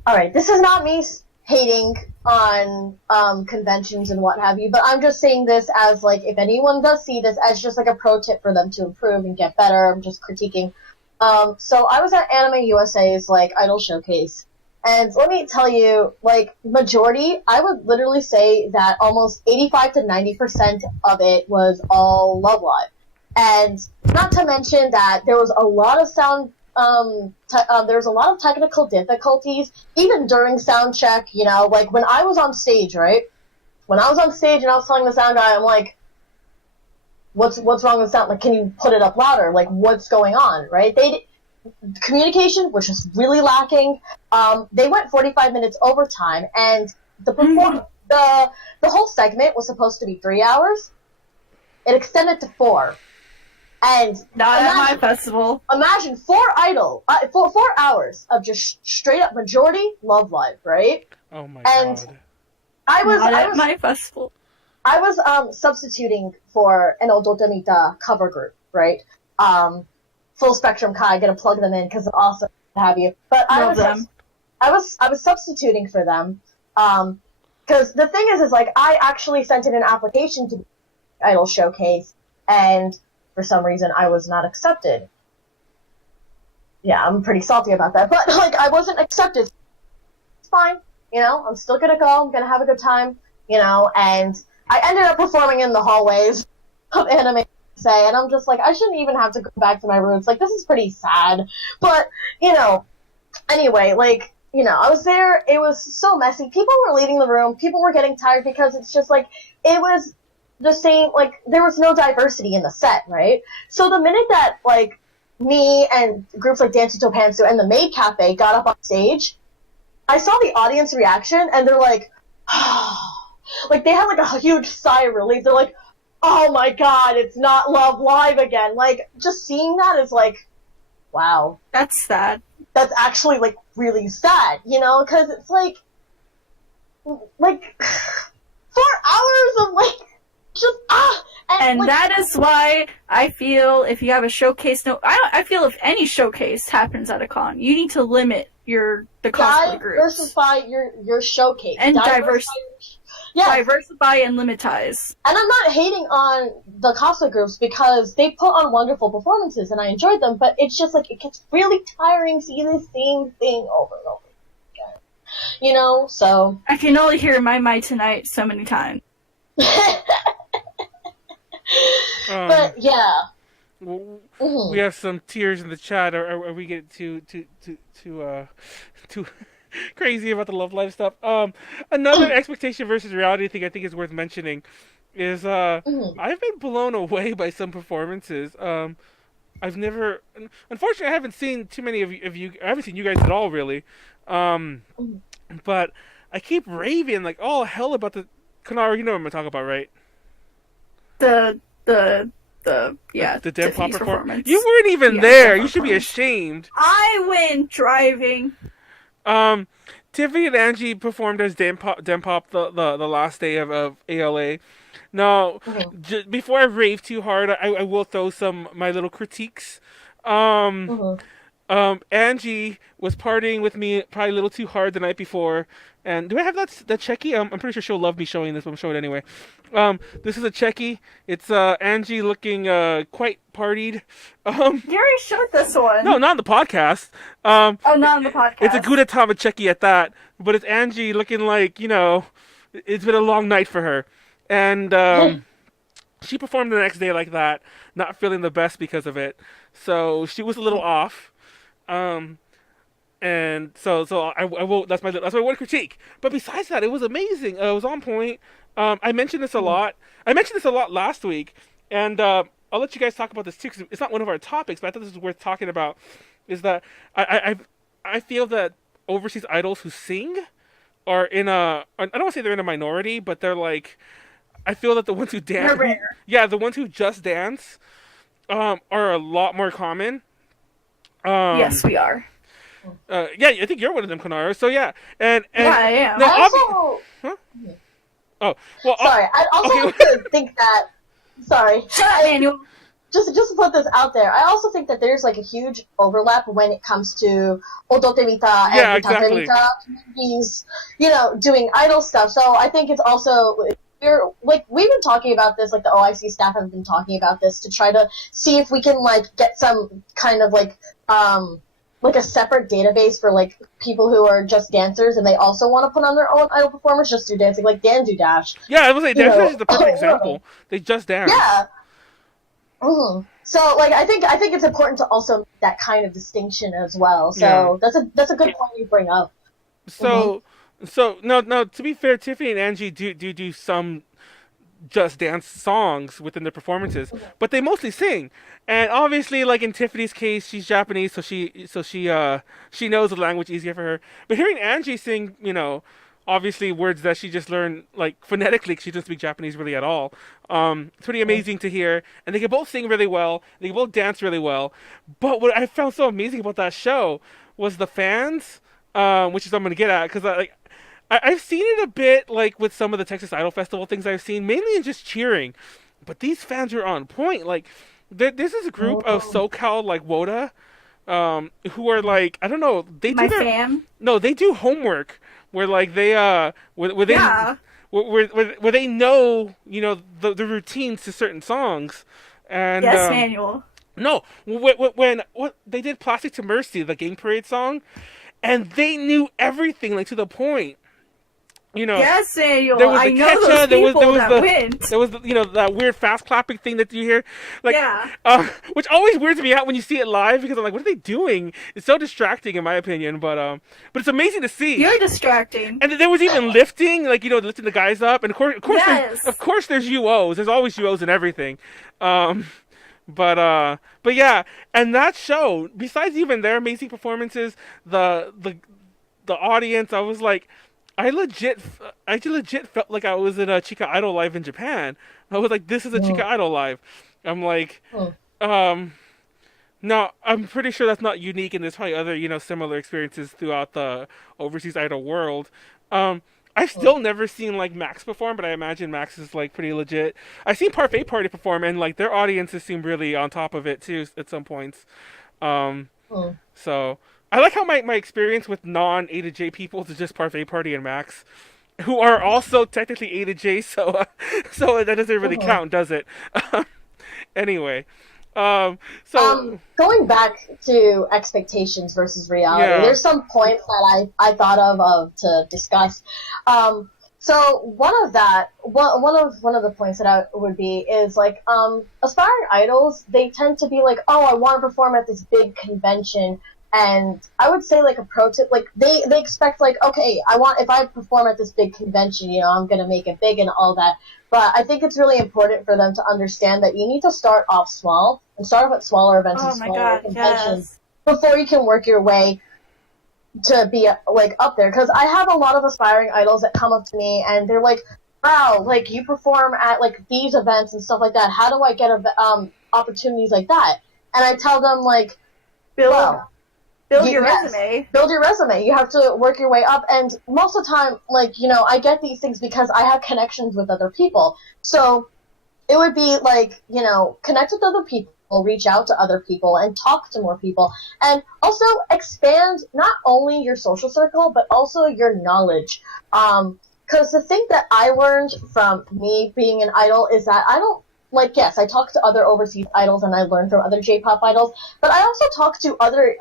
all right, this is not me hating on conventions and what have you, but I'm just saying this as like, if anyone does see this, as just like a pro tip for them to improve and get better. I'm just critiquing. So I was at Anime USA's like idol showcase, and let me tell you, like, majority, I would literally say that almost 85 to 90% of it was all Love Live. And not to mention that there was a lot of sound there was a lot of technical difficulties, even during sound check, you know, like when I was on stage, right? When I was on stage and I was telling the sound guy, I'm like, what's wrong with sound? Like, can you put it up louder? Like, what's going on, right? Communication, which was really lacking. They went 45 minutes overtime, and the whole segment was supposed to be 3 hours. It extended to 4. And not at my festival. Imagine 4 hours of just straight up majority Love Live, right? Oh my god. And I was at my festival. I was substituting for an Odotamita cover group, right? Full Spectrum Kai, gonna plug them in because it's awesome to have you. But I was substituting for them. Because the thing is like, I actually sent in an application to the Idol Showcase, and for some reason, I was not accepted. Yeah, I'm pretty salty about that. But, like, I wasn't accepted. It's fine. You know, I'm still gonna go. I'm gonna have a good time. You know, and I ended up performing in the hallways of Anime USA, and I'm just like, I shouldn't even have to go back to my roots. Like, this is pretty sad. But, you know, anyway, like, you know, I was there. It was so messy. People were leaving the room. People were getting tired because it's just, like, it was the same, like, there was no diversity in the set, right? So the minute that, like, me and groups like Dance to Pantsu and the Maid Cafe got up on stage, I saw the audience reaction, and they're like, like, they had, like, a huge sigh of relief. They're like, oh my god, it's not Love Live again. Like, just seeing that is like, wow. That's sad. That's actually, like, really sad, you know? Because it's like 4 hours of, like, just and like, that is why I feel if you have a showcase, I feel if any showcase happens at a con, you need to limit the cosplay groups. Diversify your showcase and diversify and limitize. And I'm not hating on the cosplay groups because they put on wonderful performances and I enjoyed them, but it's just like it gets really tiring seeing the same thing over and over again. You know, so I can only hear my tonight so many times. But yeah, we have some tears in the chat. Are we getting too crazy about the Love Live stuff? Another expectation versus reality thing I think is worth mentioning is I've been blown away by some performances. I've never, unfortunately, I haven't seen too many of you. I haven't seen you guys at all, really. But I keep raving like all hell about the Konaru. You know what I'm talking about, right? The The dead pop Tiffany's performance. You weren't even Yeah, there. dead You should be performance. ashamed. I went driving. Tiffany and Angie performed as Dem Pop the last day of ALA. Now, before I rave too hard, I will throw my little critiques. Angie was partying with me probably a little too hard the night before. And do I have that checky? I'm pretty sure she'll love me showing this, but I'm showing it anyway. This is a checky. It's Angie looking quite partied. You already showed this one. No, not on the podcast. Oh, not on the podcast. It's a Gudetama checky at that, but it's Angie looking like, it's been a long night for her. And she performed the next day like that, not feeling the best because of it. So she was a little off. And so I will. That's my one critique. But besides that, it was amazing. It was on point. I mentioned this a lot. I mentioned this a lot last week, and I'll let you guys talk about this too. 'Cause it's not one of our topics, but I thought this was worth talking about. Is that I feel that overseas idols who sing are in a. I don't want to say they're in a minority, but they're like. I feel that the ones who dance. They're rare. Yeah, the ones who just dance, are a lot more common. Yes, we are. Yeah, I think you're one of them, Konaru. So yeah, and Yeah, I am. No, I also, huh? Oh, well. sorry, I also okay. like to think that. Sorry, Shut up, Manuel. just to put this out there, I also think that there's like a huge overlap when it comes to Odotemita Yeah, and exactly. Tatemita communities, doing idol stuff. So I think it's also we've been talking about this, like the OIC staff have been talking about this to try to see if we can like get some kind of like a separate database for like people who are just dancers and they also want to put on their own idol performance just through dancing, like Dandu Dash. Yeah, I was like, You know, Dash is the perfect example. They just dance. Yeah. So like I think it's important to also make that kind of distinction as well. So that's a good point you bring up. So no. To be fair, Tiffany and Angie do some just dance songs within their performances, but they mostly sing. And obviously, like in Tiffany's case, she's Japanese, so she knows the language easier for her. But hearing Angie sing, obviously words that she just learned like phonetically, 'cause she doesn't speak Japanese really at all. It's pretty amazing to hear, and they can both sing really well. They can both dance really well. But what I found so amazing about that show was the fans, which is what I'm gonna get at, because I've seen it a bit like with some of the Texas Idol Festival things I've seen, mainly in just cheering. But these fans are on point. Like, this is a group of SoCal like WOTA, who are like, I don't know, they do fam. No, they do homework where like they where they Yeah. where they know the routines to certain songs. And Yes, Manuel. no, when they did Plastic to Mercy, the Gang Parade song, and they knew everything like to the point. Yes, Manuel. There was I the know catcha, those there was people the that went. there was that weird fast clapping thing that you hear, like Yeah. which always weirds me out when you see it live, because I'm like, what are they doing? It's so distracting in my opinion, but it's amazing to see. You're distracting. And there was even lifting, like lifting the guys up, and of course, Yes. of course, there's UOs. There's always UOs and everything. But yeah, and that show, besides even their amazing performances, the audience, I was like, I legit felt like I was in a Chica Idol Live in Japan. I was like, this is a Chica Idol Live. I'm like, no, I'm pretty sure that's not unique, and there's probably other, similar experiences throughout the overseas idol world. I've still never seen like Max perform, but I imagine Max is like pretty legit. I've seen Parfait Party perform, and like their audiences seem really on top of it too at some points. So I like how my experience with non-A to J people is just Parfait Party and Max, who are also technically A to J, so that doesn't really count, does it? Anyway, so going back to expectations versus reality, there's some points that I thought of to discuss. So one of the points that I would be is like aspiring idols, they tend to be like, oh, I want to perform at this big convention And I would say, like, a pro tip, like, they expect, like, okay, if I perform at this big convention, you know, I'm going to make it big and all that. But I think it's really important for them to understand that you need to start off small and start off at smaller events and smaller conventions before you can work your way to be, like, up there. Because I have a lot of aspiring idols that come up to me and they're like, wow, like, you perform at, like, these events and stuff like that. How do I get opportunities like that? And I tell them, like, Build your resume. Build your resume. You have to work your way up. And most of the time, like, you know, I get these things because I have connections with other people. So it would be like, you know, connect with other people, reach out to other people, and talk to more people. And also expand not only your social circle, but also your knowledge. Because the thing that I learned from me being an idol is that I don't, like, yes, I talk to other overseas idols and I learn from other J-pop idols, but I also talk to other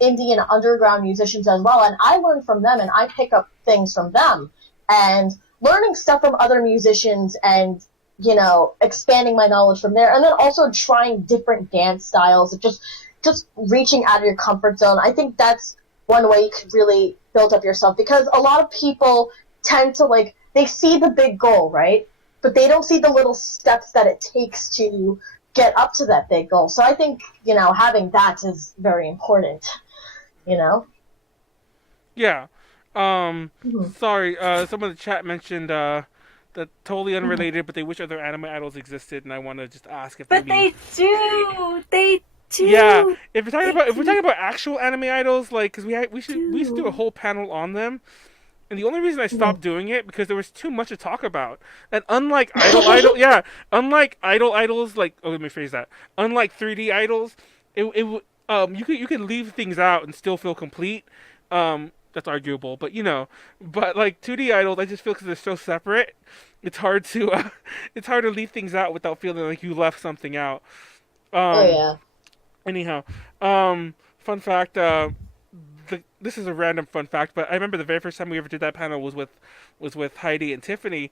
indie and underground musicians as well, and I learn from them and I pick up things from them. And learning stuff from other musicians and, you know, expanding my knowledge from there, and then also trying different dance styles, just reaching out of your comfort zone. I think that's one way you could really build up yourself, because a lot of people tend to, like, they see the big goal, right? But they don't see the little steps that it takes to get up to that big goal. So I think, you know, having that is very important, you know? Yeah. Sorry, some of the chat mentioned that totally unrelated, but they wish other anime idols existed, and I want to just ask if But they do. They do. Yeah. If we're talking about actual anime idols, like, because we used to do a whole panel on them. And the only reason I stopped doing it because there was too much to talk about. And unlike idol idols, like, oh, let me phrase that. Unlike 3D idols, you could leave things out and still feel complete. That's arguable, but you know. But like 2D idols, I just feel because they're so separate, it's hard to leave things out without feeling like you left something out. Anyhow, fun fact. This is a random fun fact, but I remember the very first time we ever did that panel was with Heidi and Tiffany,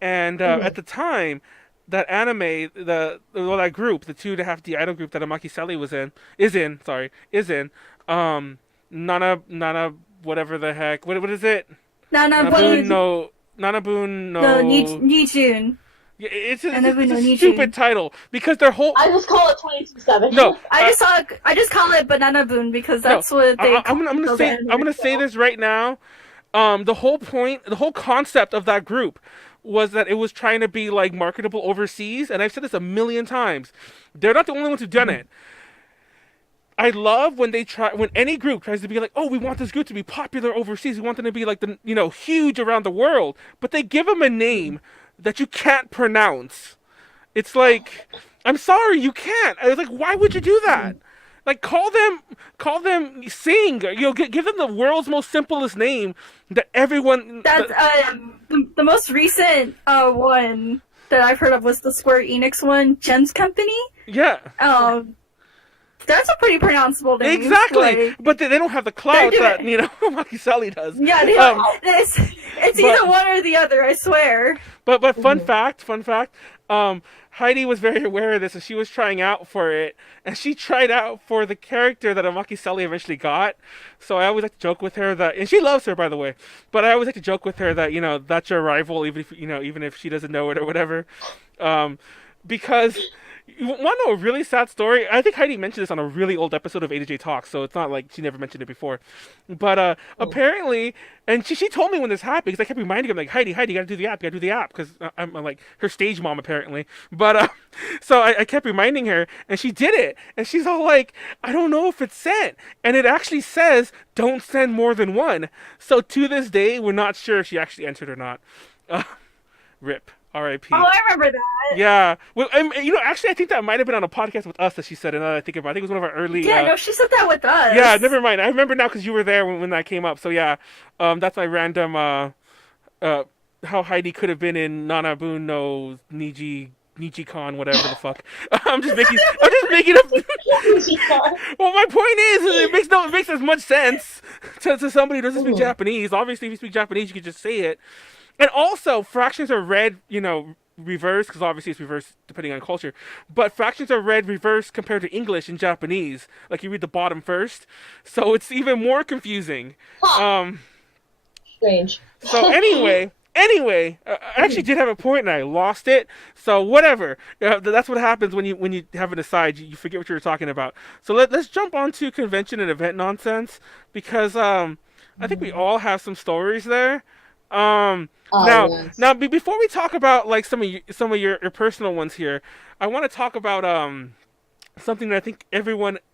and at the time, that anime, that group, the 2.5D idol group that Amaki Sally is in, Nana, whatever the heck, what is it? Nanabun no Nijun. Yeah, it's a stupid title because their whole. I just call it 22/7. No, I just call it Banana Boon because that's what they. I'm gonna say this right now. The whole point, the whole concept of that group was that it was trying to be like marketable overseas, and I've said this a million times. They're not the only ones who've done it. I love when any group tries to be like, oh, we want this group to be popular overseas. We want them to be like huge around the world, but they give them a name that you can't pronounce. It's like, I'm sorry, you can't. I was like, why would you do that? Like, call them Sing. You know, give them the world's most simplest name that everyone. That's the most recent one that I've heard of was the Square Enix one, Gems Company. Yeah. That's a pretty pronounceable name. Exactly, like, but they don't have the clout that Maki Sally does. Yeah, it's either one or the other. I swear. But fun fact. Heidi was very aware of this, and she was trying out for it, and she tried out for the character that Amaki Sally eventually got. So I always like to joke with her that, and she loves her, by the way. But I always like to joke with her that that's your rival, even if she doesn't know it or whatever, because. You want to know a really sad story? I think Heidi mentioned this on a really old episode of A to J Talks, so it's not like she never mentioned it before. But apparently, and she told me when this happened, because I kept reminding her, like, Heidi, you gotta do the app, because I'm like her stage mom, apparently. But, so I kept reminding her, and she did it, and she's all like, I don't know if it's sent. And it actually says, don't send more than one. So to this day, we're not sure if she actually entered or not. RIP. R.I.P. Oh, I remember that. Yeah. Well, actually, I think that might have been on a podcast with us that she said it. Now that I think about it, I think it was one of our early. Yeah, no, she said that with us. Yeah, never mind. I remember now because you were there when that came up. So yeah, that's my random how Heidi could have been in Nanabun no Niji-con, whatever the fuck. I'm just making up. Well, my point is, it makes as much sense to somebody who doesn't speak Japanese. Obviously, if you speak Japanese, you can just say it. And also, fractions are read, reversed, because obviously it's reversed depending on culture. But fractions are read reversed compared to English and Japanese. Like you read the bottom first, so it's even more confusing. Strange. So anyway, I actually did have a point and I lost it. So whatever. That's what happens when you have an aside. You forget what you were talking about. So let's jump on to convention and event nonsense, because I think we all have some stories there. Now, before we talk about like some of your personal ones here, I want to talk about something that I think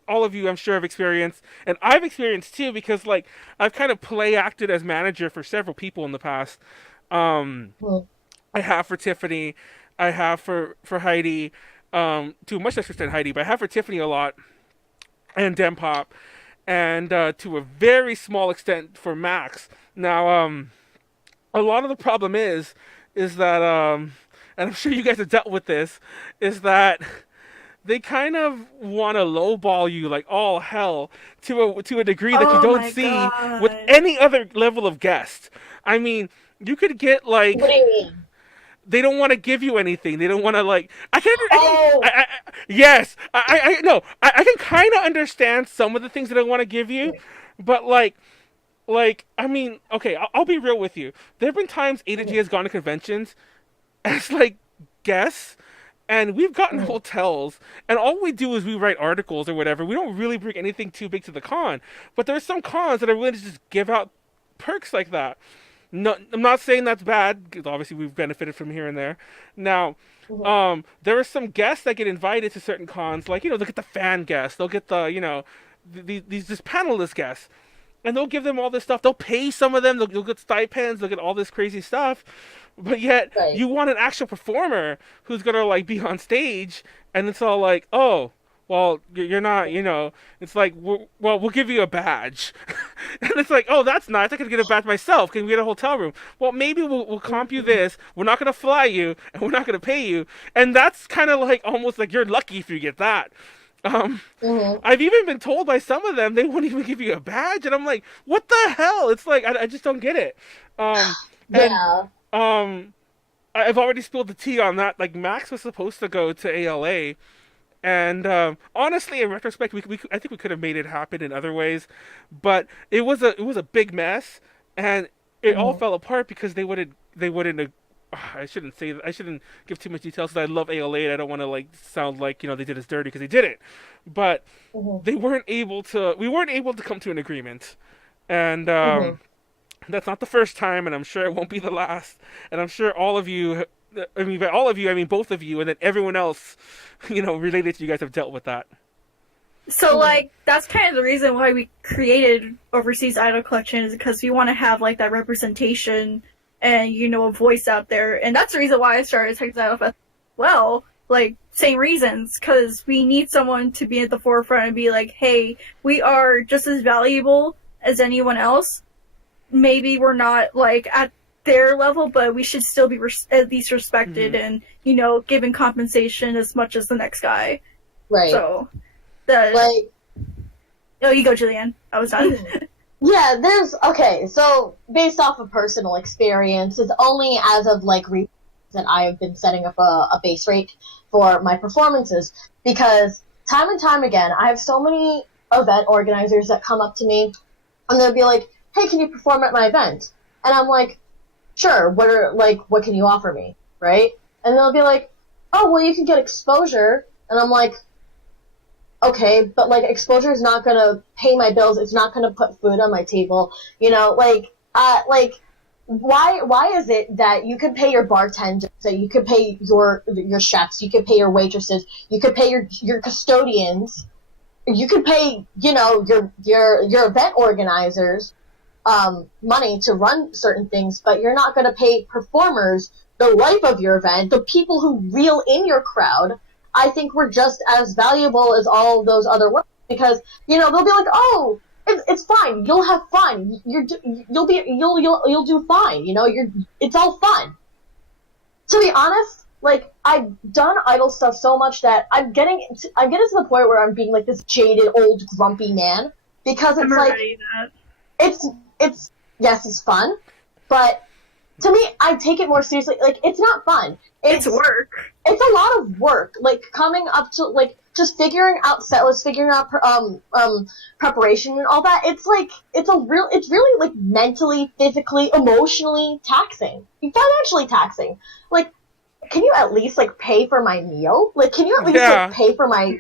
all of you, I'm sure, have experienced, and I've experienced too, because like I've kind of play acted as manager for several people in the past. Well, I have for Tiffany, I have for Heidi, to a much less extent Heidi, but I have for Tiffany a lot, and Dempop, and to a very small extent for Max. Now, a lot of the problem is that, and I'm sure you guys have dealt with this, is that they kind of want to lowball you like all hell to a degree that you Oh don't my see God. with any other level of guest. I mean, you could get like, what do you mean? they don't want to give you anything. They don't want to like. Oh, Yes, no. I can kind of understand some of the things that they want to give you, but like I mean, okay, I'll be real with you. There have been times A to G has gone to conventions as like guests, and we've gotten hotels, and all we do is we write articles or whatever. We don't really bring anything too big to the con. But there's some cons that are willing to just give out perks like that. No, I'm not saying that's bad, because obviously we've benefited from here and there. Now, there are some guests that get invited to certain cons, like, they'll get the fan guests, they'll get the, these just panelist guests, and they'll give them all this stuff. They'll pay some of them, they'll get stipends, they'll get all this crazy stuff, but yet Right. you want an actual performer who's gonna like be on stage, and it's all like, oh, well, you're not, it's like, we'll give you a badge. And it's like, oh, that's nice. I could get a badge myself. Can we get a hotel room? Well, maybe we'll comp you this. We're not going to fly you, and we're not going to pay you. And that's kind of like, almost like you're lucky if you get that. I've even been told by some of them they won't even give you a badge. And I'm like, what the hell? It's like, I just don't get it. yeah. I've already spilled the tea on that. Like, Max was supposed to go to ALA. And honestly, in retrospect, I think we could have made it happen in other ways, but it was a big mess, and it all fell apart because they wouldn't. I shouldn't say that. I shouldn't give too much details, because I love ALA and I don't want to like sound like they did us dirty, because they didn't. But they weren't able to. We weren't able to come to an agreement, and that's not the first time, and I'm sure it won't be the last. And I'm sure all of you. I mean, by all of you, I mean both of you, and then everyone else, related to you guys have dealt with that. So, like, that's kind of the reason why we created Overseas Idol Collection, is because we want to have, like, that representation and, a voice out there. And that's the reason why I started Texas Idol Fest. Well, like, same reasons, because we need someone to be at the forefront and be like, hey, we are just as valuable as anyone else. Maybe we're not, like, at their level, but we should still be at least respected and, given compensation as much as the next guy. Right. So, Like, oh, you go, Jillian. I was done. yeah, so based off of personal experience, it's only as of like that I have been setting up a base rate for my performances, because time and time again, I have so many event organizers that come up to me and they'll be like, hey, can you perform at my event? And I'm like, sure, what can you offer me, right? And they'll be like, oh, well, you can get exposure. And I'm like, okay, but, like, exposure is not gonna pay my bills, it's not gonna put food on my table, why is it that you could pay your bartenders, that you could pay your chefs, you could pay your waitresses, you could pay your custodians, you could pay, your event organizers, money to run certain things, but you're not going to pay performers, the life of your event, the people who reel in your crowd. I think we're just as valuable as all those other workers, because they'll be like, oh, it's fine, you'll have fun, you'll do fine, it's all fun. To be honest, like, I've done idol stuff so much that I'm getting to the point where I'm being like this jaded old grumpy man, because it's like, it's yes, it's fun, but to me, I take it more seriously. Like, it's not fun. It's work. It's a lot of work. Like, coming up to, like, just figuring out set lists, figuring out preparation and all that. It's like, it's really like mentally, physically, emotionally taxing, financially taxing. Like, can you at least like pay for my meal? Like, can you at least like pay for my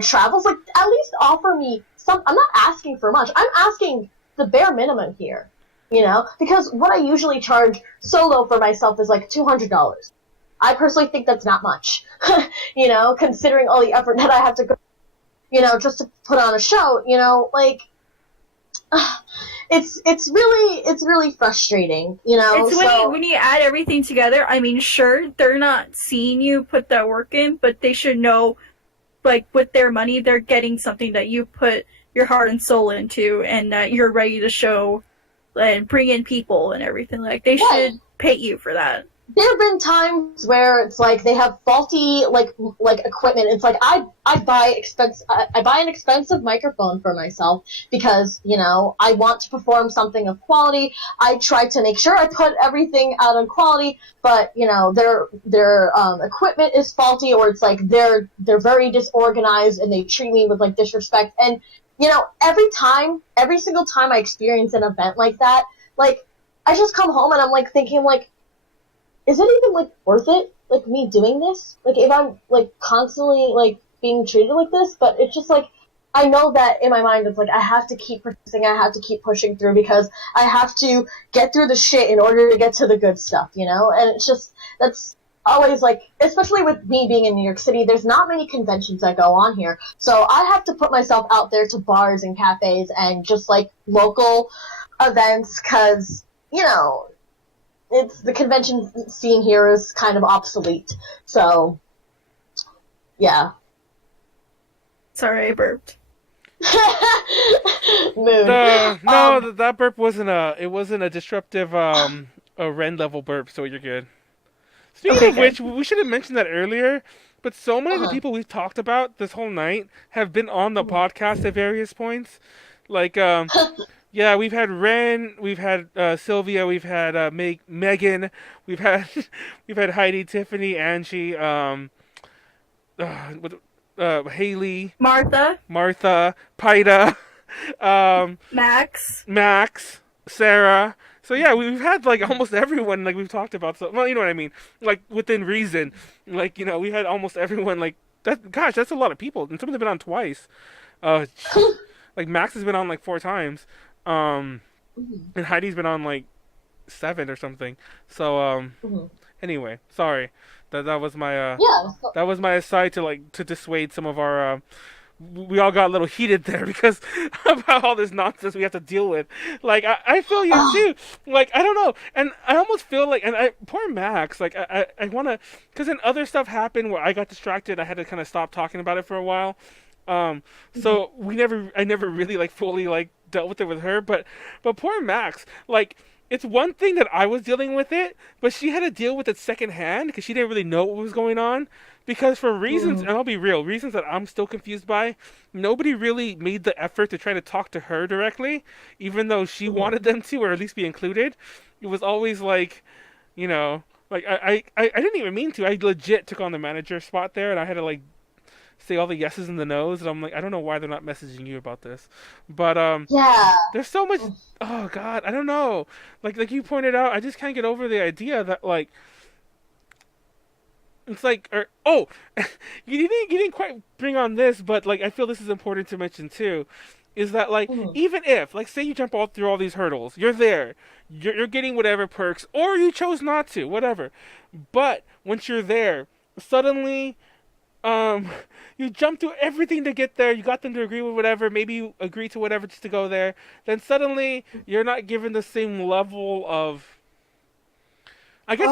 travels? Like, at least offer me some. I'm not asking for much. I'm asking the bare minimum here. You know, because what I usually charge solo for myself is like $200. I personally think that's not much, you know, considering all the effort that I have to go, you know, just to put on a show, you know, like, it's really frustrating, you know. It's when you add everything together, I mean, sure, they're not seeing you put that work in, but they should know, like, with their money, they're getting something that you put your heart and soul into, and that you're ready to show and bring in people and everything. Like, they should pay you for that. There have been times where it's like they have faulty like equipment. It's like I buy an expensive microphone for myself because, you know, I want to perform something of quality. I try to make sure I put everything out on quality, but, you know, their equipment is faulty, or it's like they're very disorganized and they treat me with like disrespect. And, you know, every single time I experience an event like that, like, I just come home and I'm like thinking like, is it even, like, worth it? Like, me doing this? Like, if I'm, like, constantly, like, being treated like this? But it's just, like, I know that in my mind it's, like, I have to keep persisting, I have to keep pushing through because I have to get through the shit in order to get to the good stuff, you know? And it's just, that's always, like, especially with me being in New York City, there's not many conventions that go on here. So I have to put myself out there to bars and cafes and just, like, local events because, you know, it's the convention scene here is kind of obsolete. So, yeah. Sorry, I burped. Moon. That burp wasn't a disruptive a Ren level burp, so you're good. Speaking of which, we should have mentioned that earlier, but so many of the people we've talked about this whole night have been on the podcast at various points. Like, yeah, we've had Ren, we've had Sylvia, we've had Megan, we've had Heidi, Tiffany, Angie, Haley, Martha, Paida, Max, Sarah. So yeah, we've had like almost everyone like we've talked about. So, well, you know what I mean, like within reason. Like, you know, we had almost everyone. Like that. Gosh, that's a lot of people, and some of them have been on twice. Like Max has been on like 4 times. And Heidi's been on like 7 or something. So anyway, sorry. That was my that was my aside to dissuade some of our we all got a little heated there because about all this nonsense we have to deal with. Like, I feel you too. Like, I don't know. And I almost feel like, poor Max, like, I want to, because then other stuff happened where I got distracted. I had to kind of stop talking about it for a while. So I never really, like, fully, like, dealt with it with her. But poor Max, like, it's one thing that I was dealing with it, but she had to deal with it secondhand because she didn't really know what was going on. Because for reasons, and I'll be real, reasons that I'm still confused by, nobody really made the effort to try to talk to her directly, even though she wanted them to, or at least be included. It was always like, you know, like I didn't even mean to. I legit took on the manager spot there, and I had to like say all the yeses and the nos, and I'm like, I don't know why they're not messaging you about this, but yeah, there's so much. Oh God, I don't know. Like you pointed out, I just can't get over the idea that like. It's like, you didn't quite bring on this, but like I feel this is important to mention too, is that like even if like say you jump all through all these hurdles, you're there, you're getting whatever perks, or you chose not to, whatever, but once you're there, suddenly, you jump through everything to get there. You got them to agree with whatever, maybe you agree to whatever just to go there. Then suddenly you're not given the same level of. I guess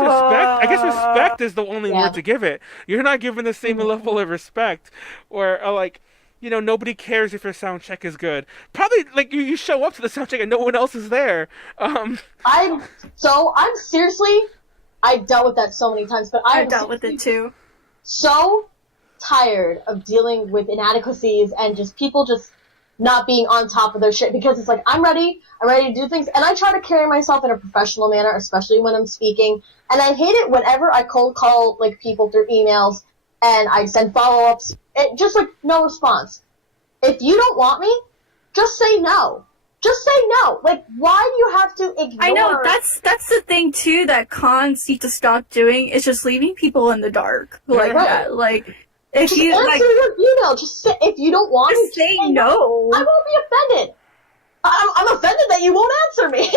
respect is the only word to give it. You're not given the same level of respect, or like, you know, nobody cares if your sound check is good. Probably like you show up to the sound check and no one else is there. I'm seriously, I've dealt with that so many times, but I've dealt with it too. So tired of dealing with inadequacies and just people just not being on top of their shit, because it's like, I'm ready to do things, and I try to carry myself in a professional manner, especially when I'm speaking, and I hate it whenever I cold call, like, people through emails, and I send follow-ups, just, like, no response. If you don't want me, just say no. Just say no. Like, why do you have to ignore... I know, that's the thing, too, that cons need to stop doing, is just leaving people in the dark. Like that. Like, if just you, answer like... your email. Just say, if you don't want Just me, say no. I won't be offended. I'm offended that you won't answer me.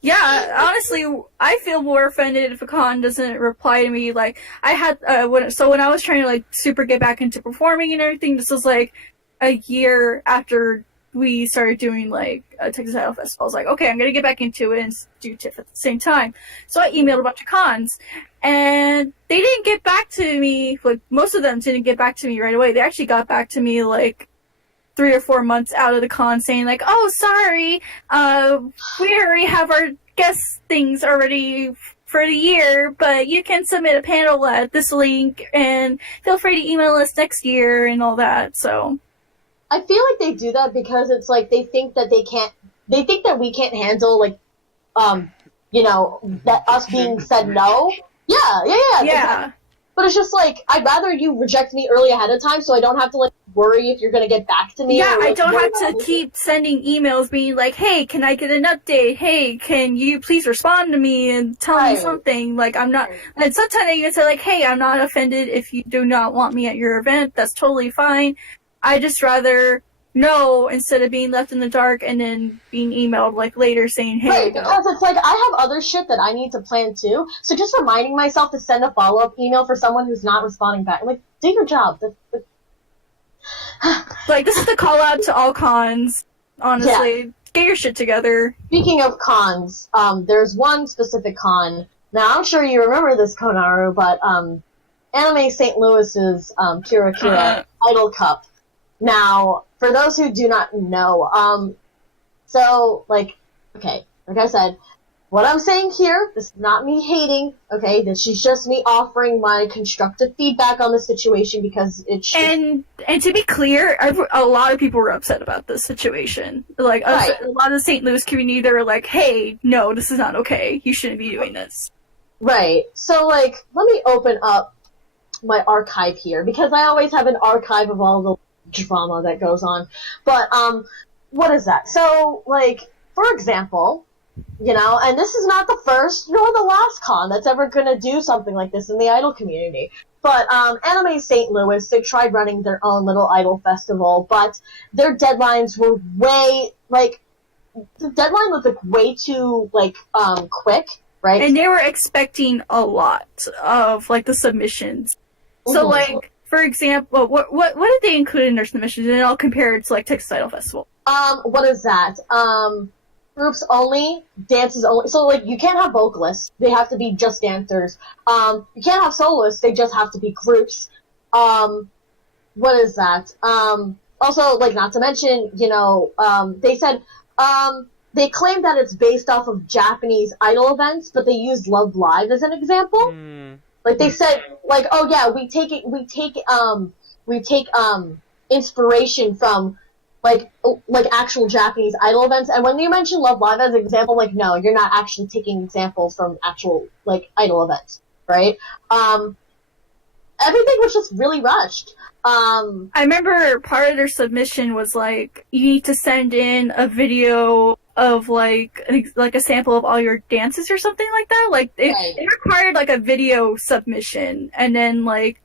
Yeah, honestly, I feel more offended if a con doesn't reply to me. Like, I had, when I was trying to, like, super get back into performing and everything, this was, like, a year after we started doing, like, a Texas Idol Festival. I was like, okay, I'm gonna get back into it and do TIFF at the same time. So I emailed a bunch of cons, and they didn't get back to me, like, most of them didn't get back to me right away. They actually got back to me, like, 3 or 4 months out of the con saying, like, oh, sorry, we already have our guest things already for the year, but you can submit a panel at this link, and feel free to email us next year, and all that, so... I feel like they do that because it's like they think that we can't handle, like, that us being said no. Yeah. Exactly. But it's just like, I'd rather you reject me early ahead of time so I don't have to, like, worry if you're gonna get back to me. Yeah, or, like, I don't have to keep sending emails being like, hey, can I get an update? Hey, can you please respond to me and tell me something? Like, I'm not... And sometimes I even say, like, hey, I'm not offended if you do not want me at your event. That's totally fine. I just rather know instead of being left in the dark and then being emailed, like, later saying, hey, right, because it's like, I have other shit that I need to plan too, so just reminding myself to send a follow-up email for someone who's not responding back. Like, do your job. Like, this is the call out to all cons, honestly. Yeah. Get your shit together. Speaking of cons, there's one specific con. Now, I'm sure you remember this, Konaru, but, Anime St. Louis's, Kira Idol Cup. Now, for those who do not know, so, like I said, what I'm saying here, this is not me hating, okay, this is just me offering my constructive feedback on the situation because it should... And to be clear, a lot of people were upset about this situation. Like, a lot of the St. Louis community, they were like, hey, no, this is not okay, you shouldn't be doing this. Right, so, like, let me open up my archive here, because I always have an archive of all the drama that goes on. But, what is that? So, like, for example, and this is not the first nor the last con that's ever gonna do something like this in the idol community. But, Anime St. Louis, they tried running their own little idol festival, but their deadlines were the deadline was, like, way too, like, quick, right? And they were expecting a lot of, like, the submissions. Mm-hmm. So, like, for example, what did they include in their submissions? And I'll compare it to, like, Texas Idol Festival. What is that? Groups only, dances only. So, like, you can't have vocalists. They have to be just dancers. You can't have soloists. They just have to be groups. What is that? Also, like, not to mention, they said, they claim that it's based off of Japanese idol events, but they used Love Live as an example. Like, they said, like, oh yeah, we take inspiration from, like actual Japanese idol events, and when you mention Love Live as an example, like, no, you're not actually taking examples from actual, like, idol events, right? Everything was just really rushed. I remember part of their submission was, like, you need to send in a video of, like a sample of all your dances or something like that. Like, it required, like, a video submission, and then, like,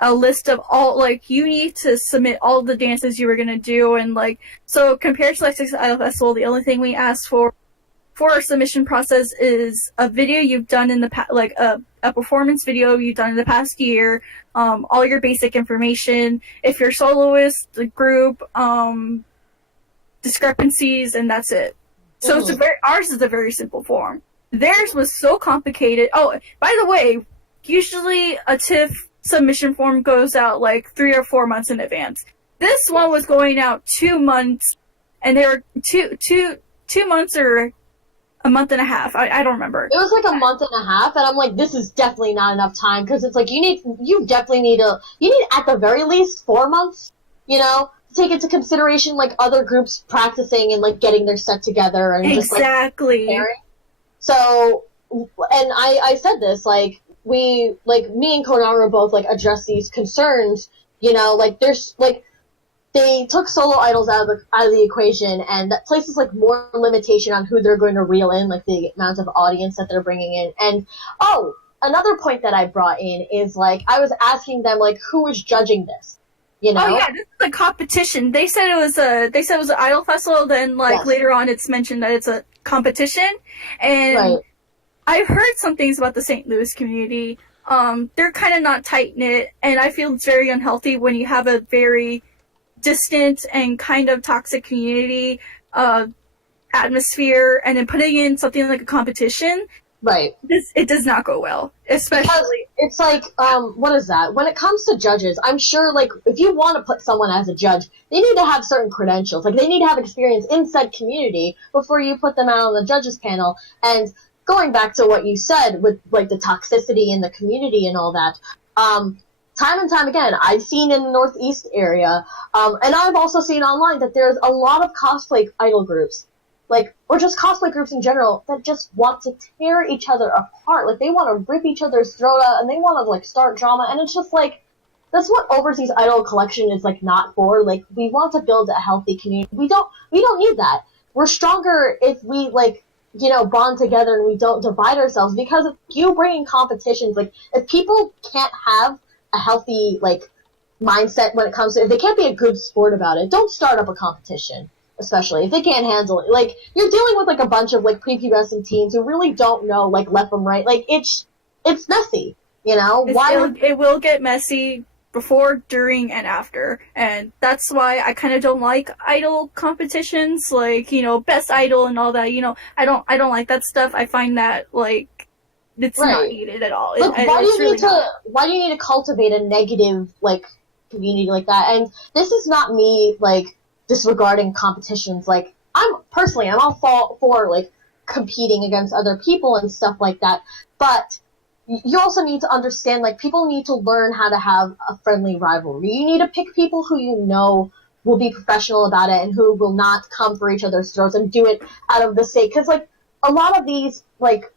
a list of all, like, you need to submit all the dances you were gonna do, and, like, so compared to, like, Texas Idol Festival, the only thing we asked for our submission process is a video you've done in the past, like, a performance video you've done in the past year, all your basic information, if you're soloist, the group, discrepancies, and that's it. So ours is a very simple form. Theirs was so complicated. Oh, by the way, usually a TIFF submission form goes out, like, 3 or 4 months in advance. This one was going out 2 months, and they were two months or a month and a half. I don't remember. It was like a month and a half, and I'm like, this is definitely not enough time, because it's like, you need at the very least 4 months, take into consideration like other groups practicing and like getting their set together and exactly. Just like preparing. So, and I said this, like, me and Konaru both like address these concerns, you know, like there's like they took solo idols out of the equation, and that places like more limitation on who they're going to reel in, like the amount of audience that they're bringing in. And another point that I brought in is like I was asking them like who is judging this, you know? Oh yeah, this is a competition. They said it was an idol festival. Then like later on, it's mentioned that it's a competition, and I've heard some things about the St. Louis community. They're kind of not tight knit, and I feel it's very unhealthy when you have a very distant and kind of toxic community atmosphere, and then putting in something like a competition. Right. It does not go well, especially. Because it's like, what is that? When it comes to judges, I'm sure, like, if you want to put someone as a judge, they need to have certain credentials. Like, they need to have experience in said community before you put them out on the judges panel. And going back to what you said with, like, the toxicity in the community and all that, time and time again, I've seen in the Northeast area, and I've also seen online that there's a lot of cosplay idol groups, like, or just cosplay groups in general, that just want to tear each other apart. Like, they want to rip each other's throat out, and they want to, like, start drama, and it's just, like, that's what Overseas Idol Collection is, like, not for. Like, we want to build a healthy community. We don't need that. We're stronger if we, like, you know, bond together and we don't divide ourselves, because if you bring in competitions, like, if people can't have a healthy, like, mindset when it comes to, if they can't be a good sport about it, don't start up a competition, especially if they can't handle it. Like, you're dealing with, like, a bunch of, like, prepubescent teens who really don't know, like, left from right. Like, it's messy, you know? It will get messy before, during, and after, and that's why I kind of don't like idol competitions, like, you know, best idol and all that, you know, I don't like that stuff. I find that, like, it's not needed at all. Look, why do you need to cultivate a negative, like, community like that? And this is not me, like, disregarding competitions. Like, I'm all for, like, competing against other people and stuff like that. But you also need to understand, like, people need to learn how to have a friendly rivalry. You need to pick people who you know will be professional about it and who will not come for each other's throats and do it out of the sake. Because, like, a lot of these, like,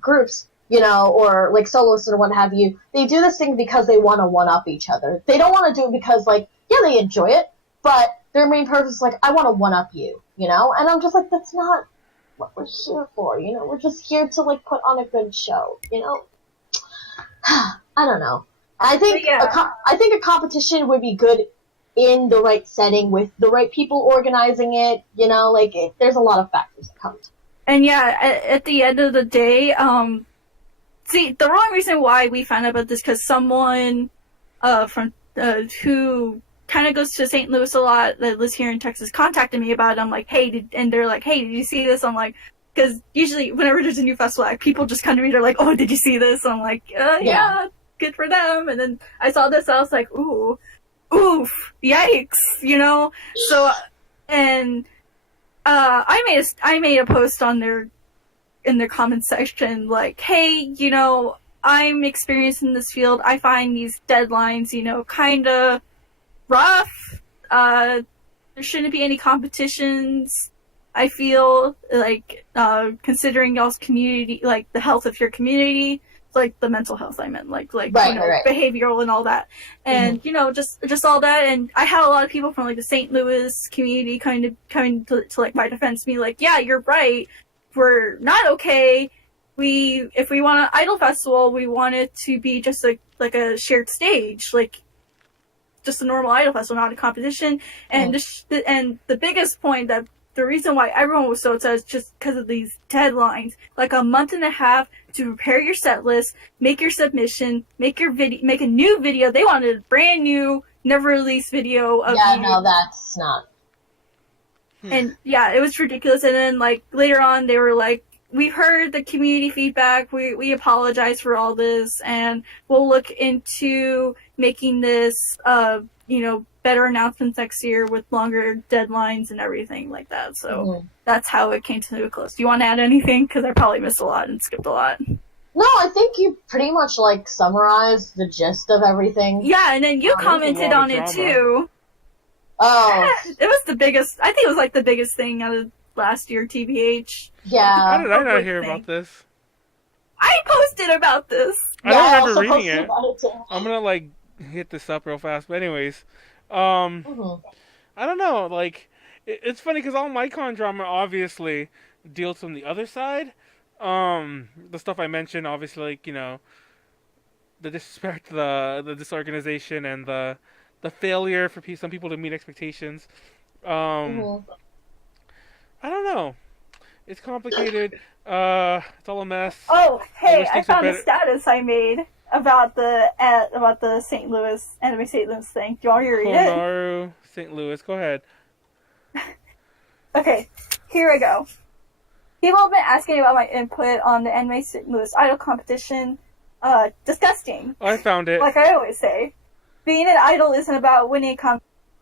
groups, you know, or, like, soloists or what have you, they do this thing because they want to one-up each other. They don't want to do it because, like, yeah, they enjoy it, but their main purpose is, like, I want to one-up you, you know? And I'm just like, that's not what we're here for, you know? We're just here to, like, put on a good show, you know? I don't know. I think a competition would be good in the right setting with the right people organizing it, you know? Like, there's a lot of factors that come to it. And yeah, at the end of the day, see, the wrong reason why we found out about this, because someone from who kind of goes to St. Louis a lot, that lives here in Texas, contacted me about it. I'm like, hey, and they're like, hey, did you see this? I'm like, because usually whenever there's a new festival, like, people just come to me, they're like, oh, did you see this? I'm like, yeah, good for them. And then I saw this, I was like, oof, yikes, you know? So, and I made a post on in their comment section, like, hey, you know, I'm experienced in this field. I find these deadlines, you know, kind of rough. There shouldn't be any competitions. I feel like, considering y'all's community, like, the health of your community, like, the mental health, I meant, like, behavioral and all that. And, you know, just all that. And I had a lot of people from, like, the St. Louis community coming to like, my defense, me, like, yeah, you're right. We're not okay. If we want an idol festival, we want it to be just like a shared stage, like, just a normal idol festival, not a competition. And and the biggest point, that the reason why everyone was so upset is just because of these deadlines. Like, a month and a half to prepare your set list, make your submission, make a new video. They wanted a brand new, never released video of you. No, that's not. And yeah, it was ridiculous. And then, like, later on, they were like, we heard the community feedback. We apologize for all this, and we'll look into making this, you know, better announcements next year with longer deadlines and everything like that. So that's how it came to a close. Do you want to add anything? Because I probably missed a lot and skipped a lot. No, I think you pretty much, like, summarized the gist of everything. Yeah, and then you commented on it too. Oh, It was the biggest. I think it was like the biggest thing out of last year. TBH. How yeah. did I not Public hear thing. about this? I posted about this. I don't remember also reading posted it. about it too. I'm gonna like hit this up real fast. But anyways, I don't know. Like, it's funny because all my con drama obviously deals from the other side. The stuff I mentioned, obviously, like, the disrespect, the disorganization, and the failure for some people to meet expectations. I don't know. It's complicated. It's all a mess. Oh, hey! I things are found a better- status I made about the St. Louis anime St. Louis thing. Do you want me to read it? Konaru, St. Louis. Go ahead. Okay, here I go. People have been asking about my input on the anime St. Louis idol competition. Disgusting. I found it. Like I always say, being an idol isn't about winning a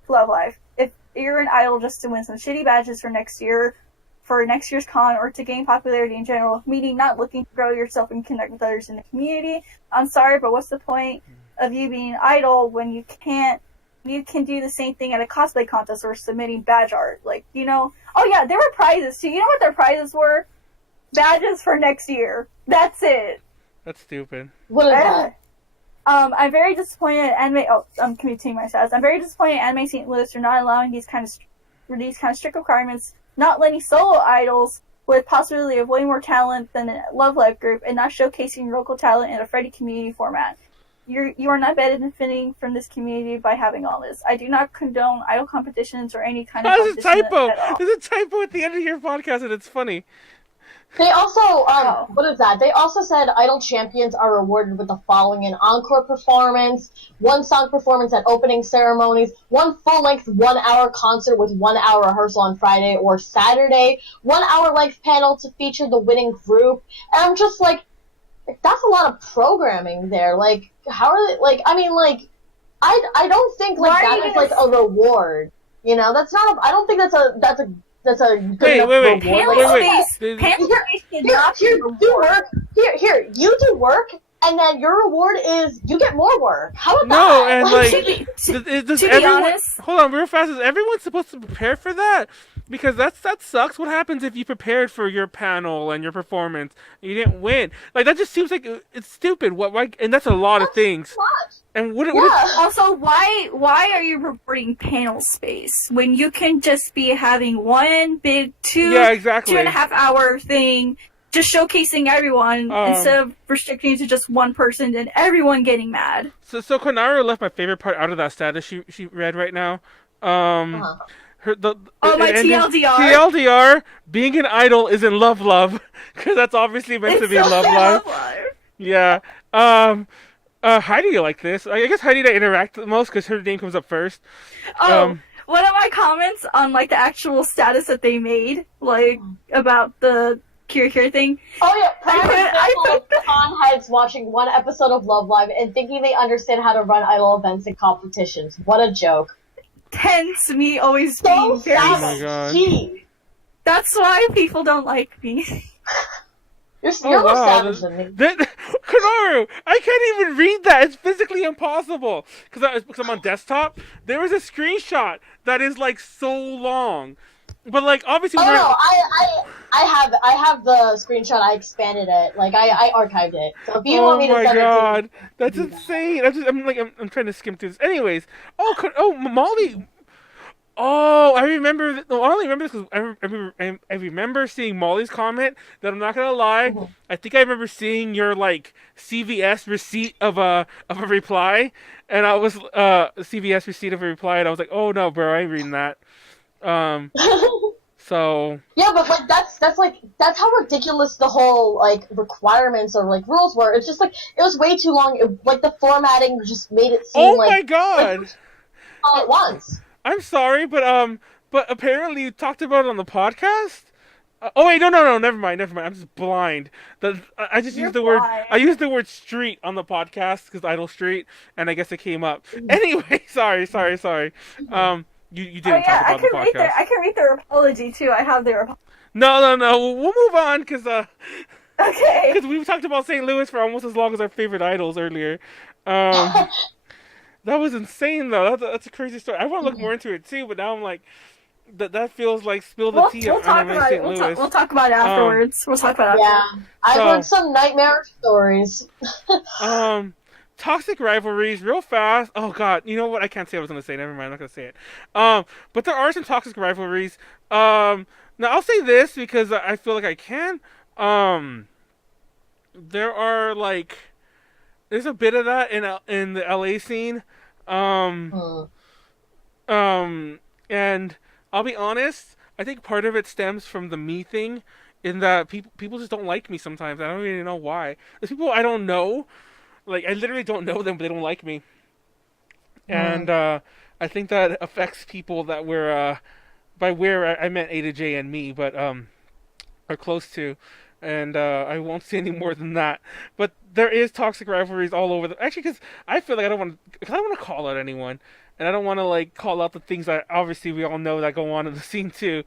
love life. If you're an idol just to win some shitty badges for next year's con, or to gain popularity in general, meaning not looking to grow yourself and connect with others in the community, I'm sorry, but what's the point of you being an idol when you can do the same thing at a cosplay contest or submitting badge art? Like, oh yeah, there were prizes too. You know what their prizes were? Badges for next year. That's it. That's stupid. What is that? I'm very disappointed at anime. Oh, I'm communicating my status. I'm very disappointed at Anime St. Louis for not allowing these kind of strict requirements, not letting solo idols with possibility of way more talent than a Love Live group, and not showcasing local talent in a Freddy community format. You are not benefiting from this community by having all this. I do not condone idol competitions or any kind of There's a competition typo. at all. There's a typo at the end of your podcast, and it's funny. They also, what is that? They also said idol champions are rewarded with the following: an encore performance, one song performance at opening ceremonies, one full-length 1-hour concert with 1-hour rehearsal on Friday or Saturday, 1-hour length panel to feature the winning group. And I'm just like, that's a lot of programming there. Like, how are they, like, I mean, like, I don't think, like, Why are that you is, like, a reward. That's not I don't think that's a good enough wait. reward. Panel wait. space. Panel space should not be Here, reward. do work. Here, you do work, and then your reward is you get more work. How about No, that? and like, does to be everyone? honest- Hold on, real fast. Is everyone supposed to prepare for that? Because that sucks. What happens if you prepared for your panel and your performance and you didn't win? Like, that just seems like it's stupid. What? Why? And that's a lot of things. What? And what? Yeah. Also, why are you reporting panel space when you can just be having one big Yeah, exactly. 2.5 hour thing, just showcasing everyone instead of restricting it to just one person and everyone getting mad? So Konaru left my favorite part out of that status she read right now. Uh-huh. My it ended- TLDR. TLDR, being an idol isn't love, because that's obviously meant to be It's love. so Live. Yeah. Heidi like this. I guess Heidi to interact the most because her name comes up first. Oh, one of my comments on like the actual status that they made, like about the Kira thing. Oh yeah, prime I example of con heads watching one episode of Love Live and thinking they understand how to run idol events and competitions. What a joke! Hence me always So being very. Oh my savage. God. Gee, That's why people don't like me. you're Oh, more wow. savage than me. Konaru, I can't even read that. It's physically impossible because I'm on desktop. There was a screenshot that is like so long, but like obviously. Oh we're- no, I have the screenshot. I expanded it. Like I archived it. So if you want me to my send God, it to you, that's insane. I'm trying to skim through this. Anyways, Molly. Oh, I remember. I only remember this because I remember seeing Molly's comment. That I'm not gonna lie. Mhm. I think I remember seeing your like CVS receipt of a reply, and I was CVS receipt of a reply, and I was like, oh no, bro, I ain't reading that. So Yeah, but like that's how ridiculous the whole like requirements or like rules were. It's just like it was way too long. Like the formatting just made it seem oh like my God. all at once. I'm sorry, but apparently you talked about it on the podcast. Oh wait, no, never mind. I'm just blind. I just You're used the word. blind. I used the word street on the podcast because Idol Street, and I guess it came up. Anyway, sorry. You didn't talk about the podcast. I can read their apology too. I have their apology. No. We'll move on because Okay. we've talked about St. Louis for almost as long as our favorite idols earlier. That That was insane, though. That's a crazy story. I want to look more into it too, but now I'm like, that feels like spill the tea We'll talk on about St. it. Louis. We'll talk about it afterwards. We'll talk about it Yeah, afterwards. I've heard some nightmare stories. Toxic rivalries, real fast. Oh God, you know what? I can't say what I was gonna say. Never mind, I'm not gonna say it. But there are some toxic rivalries. Now I'll say this because I feel like I can. There are like, there's a bit of that in the LA scene. Um, Hmm. and I'll be honest. I think part of it stems from the me thing, in that people just don't like me sometimes. I don't really know why. There's people I don't know. Like, I literally don't know them, but they don't like me. And I think that affects people that we're by where I meant A to J and me, but are close to. And I won't say any more than that. But there is toxic rivalries all over actually, because I feel like I don't want to call out anyone, and I don't want to like call out the things that obviously we all know that go on in the scene too.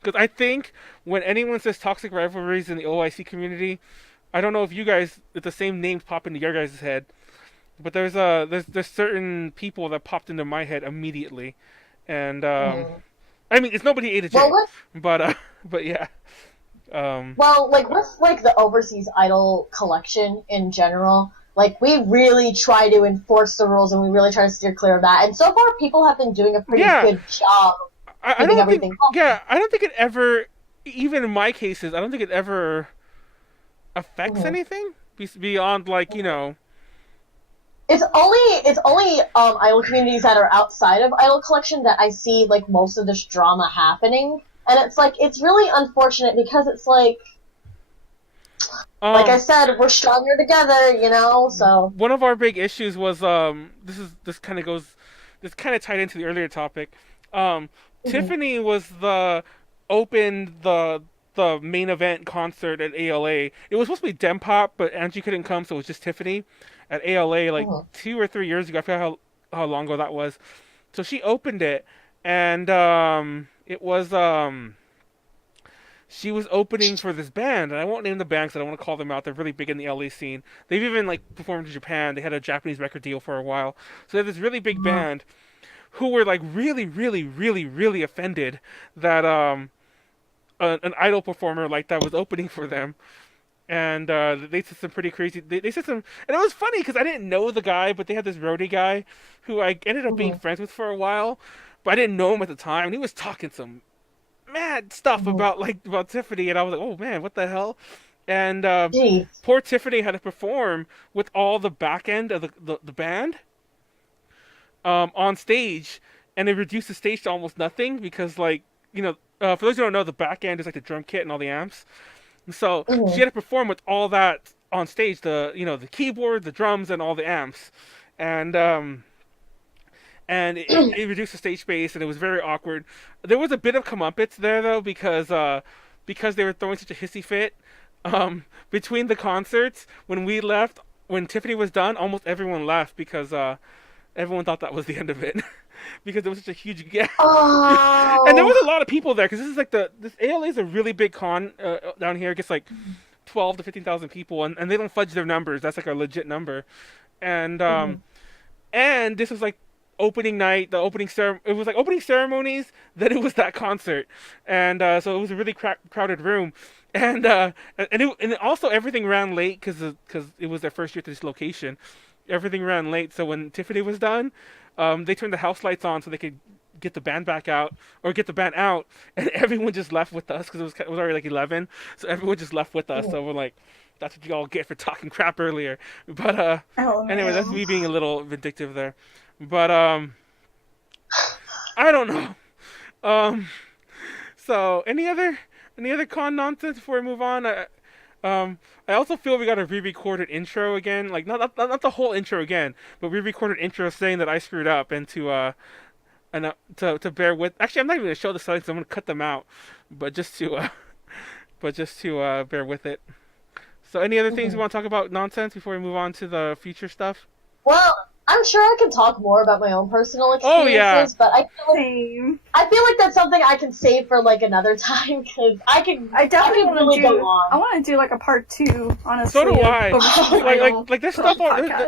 Because I think when anyone says toxic rivalries in the OIC community, I don't know if the same names pop into your guys' head, but there's certain people that popped into my head immediately, and I mean it's nobody A to J, Well, but yeah. Well, like with like the overseas idol collection in general, like we really try to enforce the rules and we really try to steer clear of that. And so far, people have been doing a pretty good job I keeping don't everything think, open. yeah, I don't think it ever, even in my cases, I don't think it ever affects anything beyond like, you know. It's only idol communities that are outside of idol collection that I see like most of this drama happening, and it's like it's really unfortunate because it's like I said, we're stronger together, you know. So one of our big issues was this kind of tied into the earlier topic. Tiffany was opened the main event concert at ALA. It was supposed to be Dem Pop, but Angie couldn't come, so it was just Tiffany at ALA like 2 or 3 years ago. I forgot how long ago that was. So she opened it, and it was she was opening for this band, and I won't name the band because I don't want to call them out. They're really big in the LA scene. They've even like performed in Japan. They had a Japanese record deal for a while. So they have this really big band who were like really, really, really, really offended that an idol performer like that was opening for them. And they said some pretty crazy. They said some, and it was funny because I didn't know the guy, but they had this roadie guy who I ended up being friends with for a while, but I didn't know him at the time. And he was talking some mad stuff about Tiffany, and I was like, oh man, what the hell? And poor Tiffany had to perform with all the back end of the band on stage, and they reduced the stage to almost nothing because, like, you know, for those who don't know, the back end is like the drum kit and all the amps. So she had to perform with all that on stage, the keyboard, the drums, and all the amps, and it reduced the stage space, and it was very awkward. There was a bit of comeuppance there though because they were throwing such a hissy fit between the concerts. When Tiffany was done, almost everyone left because everyone thought that was the end of it. Because there was such a huge gap. Oh. And there was a lot of people there because this is like this ALA is a really big con down here. It gets like 12 to 15,000 people, and they don't fudge their numbers. That's like a legit number. And and this was like opening night, the opening it was like opening ceremonies. Then it was that concert, and so it was a really crowded room. And also everything ran late because it was their first year to this location. Everything ran late, so when Tiffany was done, they turned the house lights on so they could get the band back out, or get the band out, and everyone just left with us because it was already like 11, so everyone just left with us. So we're like, that's what you all get for talking crap earlier. But anyway, that's me being a little vindictive there. But I don't know. So any other con nonsense before we move on? I also feel we got a re-recorded intro again, like not the whole intro again, but re-recorded intro saying that I screwed up, and to bear with. Actually, I'm not even gonna show the slides. I'm gonna cut them out, but just to bear with it. So, any other things you want to talk about nonsense before we move on to the future stuff? Well, I'm sure I can talk more about my own personal experiences, but Same. I feel like that's something I can save for like another time because I definitely could really go I on. want to do like a part 2, honestly. So do I. Like There's stuff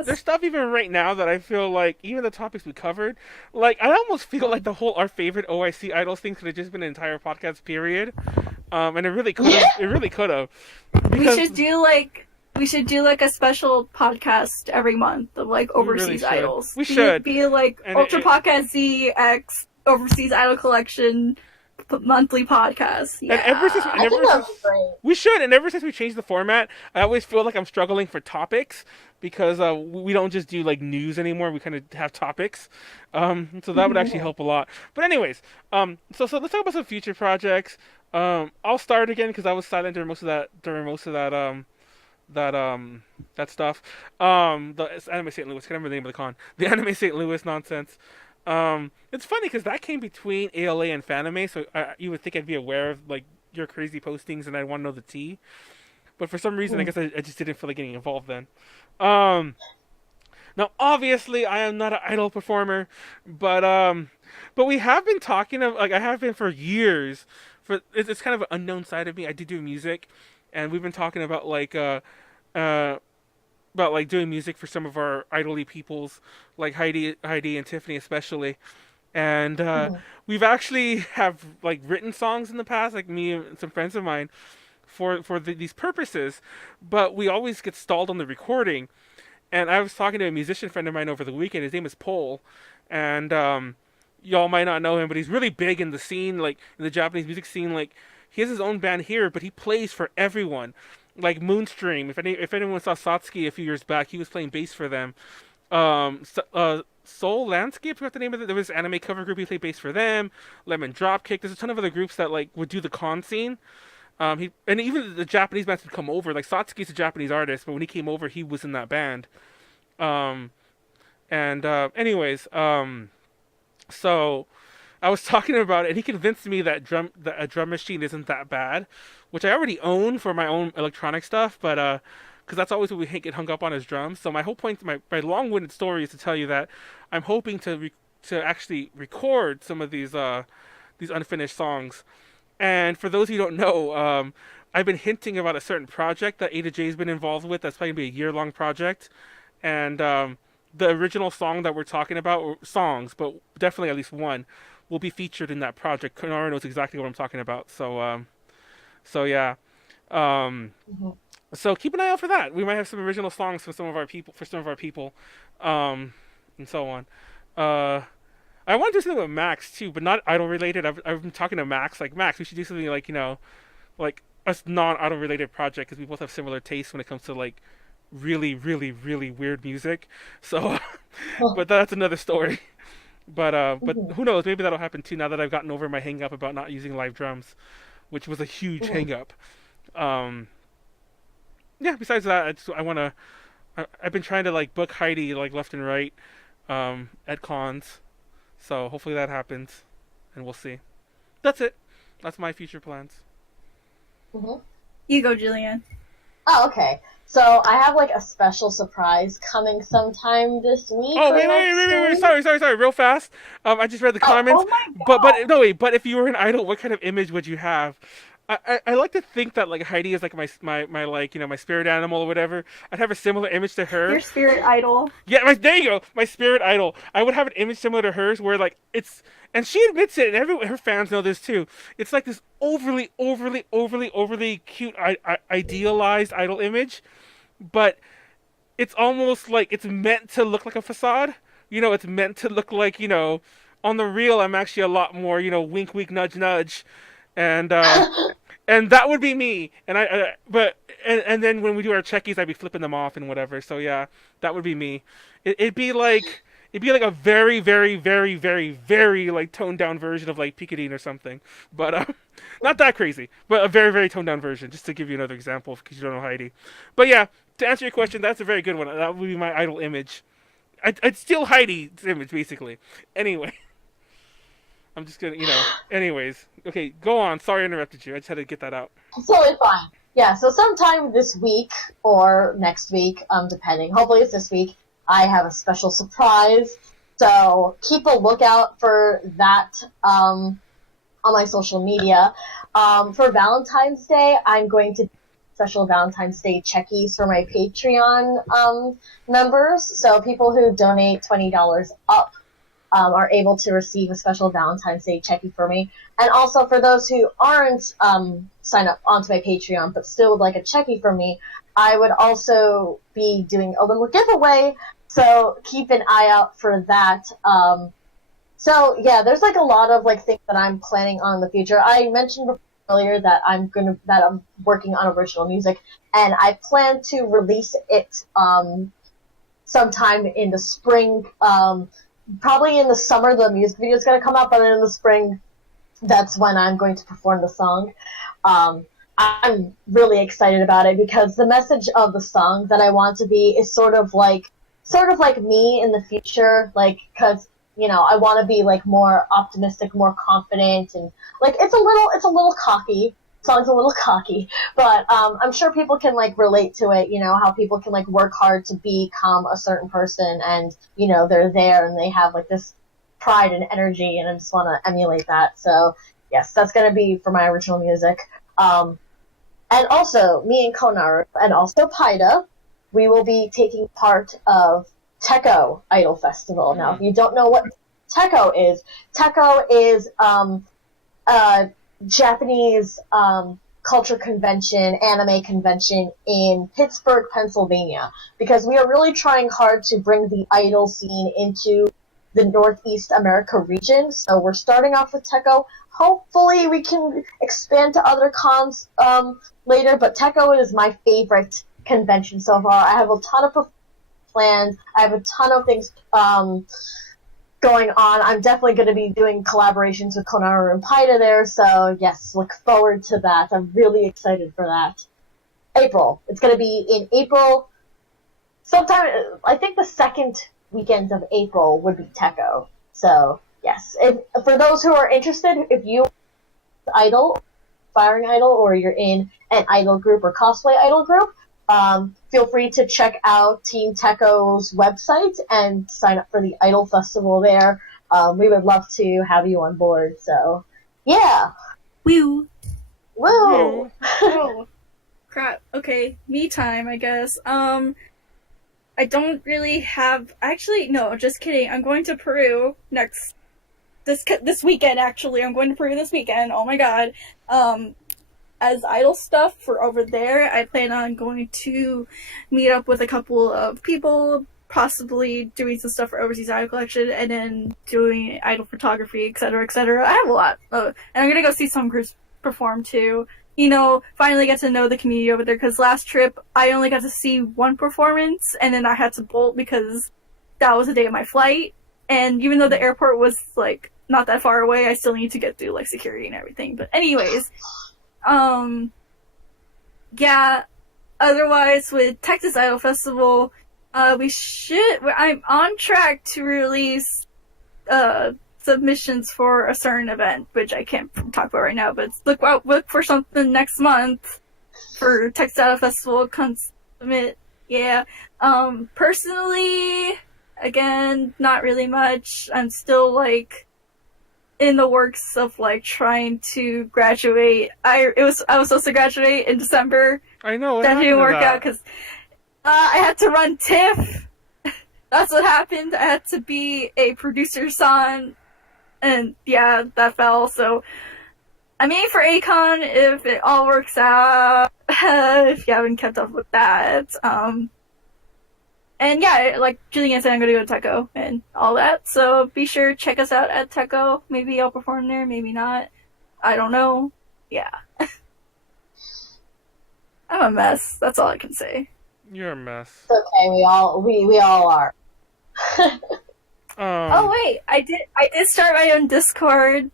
there's stuff even right now that I feel like even the topics we covered, like I almost feel like the whole our favorite OIC idols thing could have just been an entire podcast period. And it really could have. It really could have. We should do like a special podcast every month of like overseas idols. We should be like and Ultra Podcast ZX Overseas Idol Collection monthly podcast. Yeah. I think that would be great. We should, and ever since we changed the format, I always feel like I'm struggling for topics because we don't just do like news anymore. We kind of have topics, so that would actually help a lot. But anyways, so let's talk about some future projects. I'll start again because I was silent during most of that that stuff. The Anime St. Louis, can't remember the name of the con. The Anime St. Louis nonsense. It's funny because that came between ALA and Fanime, so you would think I'd be aware of like your crazy postings and I'd want to know the tea. But for some reason, I guess I just didn't feel like getting involved then. Now, obviously, I am not an idol performer, but we have been talking of like I have been for years. It's kind of an unknown side of me. I do music, and we've been talking about doing music for some of our idol-y peoples, like Heidi and Tiffany especially. And we've actually have like written songs in the past, like me and some friends of mine, for these purposes. But we always get stalled on the recording. And I was talking to a musician friend of mine over the weekend. His name is Paul, and y'all might not know him, but he's really big in the scene, like in the Japanese music scene. Like he has his own band here, but he plays for everyone. Like Moonstream, if anyone saw Satsuki a few years back, he was playing bass for them. Soul Landscape, I forgot the name of it. There was an anime cover group, he played bass for them. Lemon Dropkick. There's a ton of other groups that like would do the con scene. And even the Japanese bands would come over. Like Satsuki's a Japanese artist, but when he came over, he was in that band. Anyways, so I was talking about it, and he convinced me that a drum machine isn't that bad, which I already own for my own electronic stuff, but because that's always what we get hung up on is drums. So my whole point, my long-winded story is to tell you that I'm hoping to actually record some of these unfinished songs. And for those of you who don't know, I've been hinting about a certain project that A to J's been involved with. That's probably going to be a year-long project. And the original song that we're talking about, or songs, but definitely at least one, will be featured in that project. Konaru knows exactly what I'm talking about. So yeah. So keep an eye out for that. We might have some original songs for some of our people, and so on. I want to do something with Max too, but not idol related. I've been talking to Max, like Max, we should do something like like a non-idol related project because we both have similar tastes when it comes to like really, really, really weird music. So, but that's another story. But who knows? Maybe that'll happen too. Now that I've gotten over my hang up about not using live drums, which was a huge hang up. Yeah. Besides that, I've been trying to like book Heidi like left and right, at cons. So hopefully that happens, and we'll see. That's it. That's my future plans. You go, Jillian. Oh, okay. So I have like a special surprise coming sometime this week. Oh wait! Sorry, real fast. I just read the comments. Oh my God. But if you were an idol, what kind of image would you have? I like to think that like Heidi is like my like my spirit animal or whatever. I'd have a similar image to her. Your spirit idol. Yeah, there you go. My spirit idol. I would have an image similar to hers, where like and she admits it, and her fans know this too. It's like this overly cute, idealized idol image, but it's almost like it's meant to look like a facade. It's meant to look like on the real, I'm actually a lot more wink, wink, nudge, nudge. And and that would be me. And and then when we do our checkies, I'd be flipping them off and whatever. So yeah, that would be me. It'd be like a very, very, very, very, very like toned down version of like Picadine or something. But not that crazy, but a very, very toned down version. Just to give you another example, because you don't know Heidi. But yeah, to answer your question, that's a very good one. That would be my idol image. I'd steal Heidi's image basically. Anyway. I'm just gonna, anyways. Okay, go on. Sorry I interrupted you. I just had to get that out. Totally fine. Yeah, so sometime this week or next week, depending. Hopefully it's this week. I have a special surprise. So keep a lookout for that on my social media. For Valentine's Day, I'm going to do special Valentine's Day checkies for my Patreon members. So people who donate $20 up are able to receive a special Valentine's Day checkie for me. And also for those who aren't signed up onto my Patreon but still would like a checkie from me, I would also be doing a little giveaway. So keep an eye out for that. So yeah, there's like a lot of like things that I'm planning on in the future. I mentioned earlier that I'm working on original music, and I plan to release it sometime in the spring. Probably in the summer the music video is going to come out, but in the spring, that's when I'm going to perform the song. I'm really excited about it because the message of the song that I want to be is sort of like me in the future, like, cause, you know, I want to be like more optimistic, more confident, and like it's a little cocky. The song's a little cocky, but I'm sure people can like relate to it. You know, how people can like work hard to become a certain person, and you know they're there and they have like this pride and energy, and I just want to emulate that. So yes, that's gonna be for my original music. And also me and Konaru and also Paida, we will be taking part of Techo Idol Festival. Now, if you don't know what Techo is a Japanese culture convention, anime convention in Pittsburgh, Pennsylvania, because we are really trying hard to bring the idol scene into the Northeast America region. So we're starting off with Techo. Hopefully we can expand to other cons later, but Techo is my favorite convention so far. I have a ton of plans. I have a ton of things going on. I'm definitely going to be doing collaborations with Konaru and Paida there, so yes, look forward to that. I'm really excited for that. April. It's going to be in April. Sometime, I think the second weekend of April would be Techo. So, yes. For those who are interested, if you idol, aspiring idol, or you're in an idol group or cosplay idol group, feel free to check out Team Techo's website and sign up for the Idol Festival there. We would love to have you on board. So, yeah. Woo. Woo. Oh, crap. Okay, me time, I guess. I don't really have. Actually, no, just kidding. I'm going to Peru this weekend. Actually, I'm going to Peru this weekend. Oh my god. As idol stuff for over there, I plan on going to meet up with a couple of people, possibly doing some stuff for Overseas Idol Collection, and then doing idol photography, etc., etc. I have a lot. And I'm gonna go see some groups perform too. You know, finally get to know the community over there, because last trip I only got to see one performance, and then I had to bolt because that was the day of my flight, and even though the airport was, like, not that far away, I still need to get through, like, security and everything. But anyways, yeah, otherwise, with Texas Idol Festival, I'm on track to release, submissions for a certain event, which I can't talk about right now, but look for something next month for Texas Idol Festival. Submit, yeah. Personally, again, not really much. I'm still, like, in the works of, like, trying to graduate. I was supposed to graduate in December. I know. That didn't work out because I had to run TIFF. That's what happened. I had to be a producer's son, and yeah, that fell. So I'm aiming for ACON if it all works out. If you haven't kept up with that, and yeah, like Julian said, I'm gonna go to Techo and all that. So be sure to check us out at Techo. Maybe I'll perform there, maybe not. I don't know. Yeah. I'm a mess. That's all I can say. You're a mess. It's okay, we all are. Oh wait, I did start my own Discord.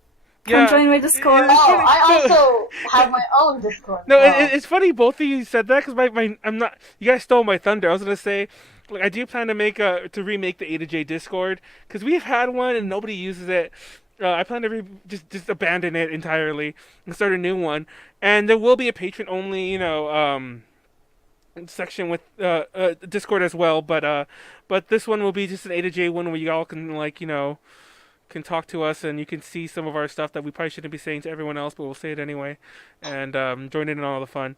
Come join my Discord. Oh, I also have my own Discord. No, it's funny both of you said that, because I'm not. You guys stole my thunder. I was gonna say, like, I do plan to remake the A to J Discord, because we've had one and nobody uses it. I plan to just abandon it entirely and start a new one, and there will be a patron only, section with Discord as well, but this one will be just an A to J one where y'all can can talk to us and you can see some of our stuff that we probably shouldn't be saying to everyone else, but we'll say it anyway and join in on all the fun.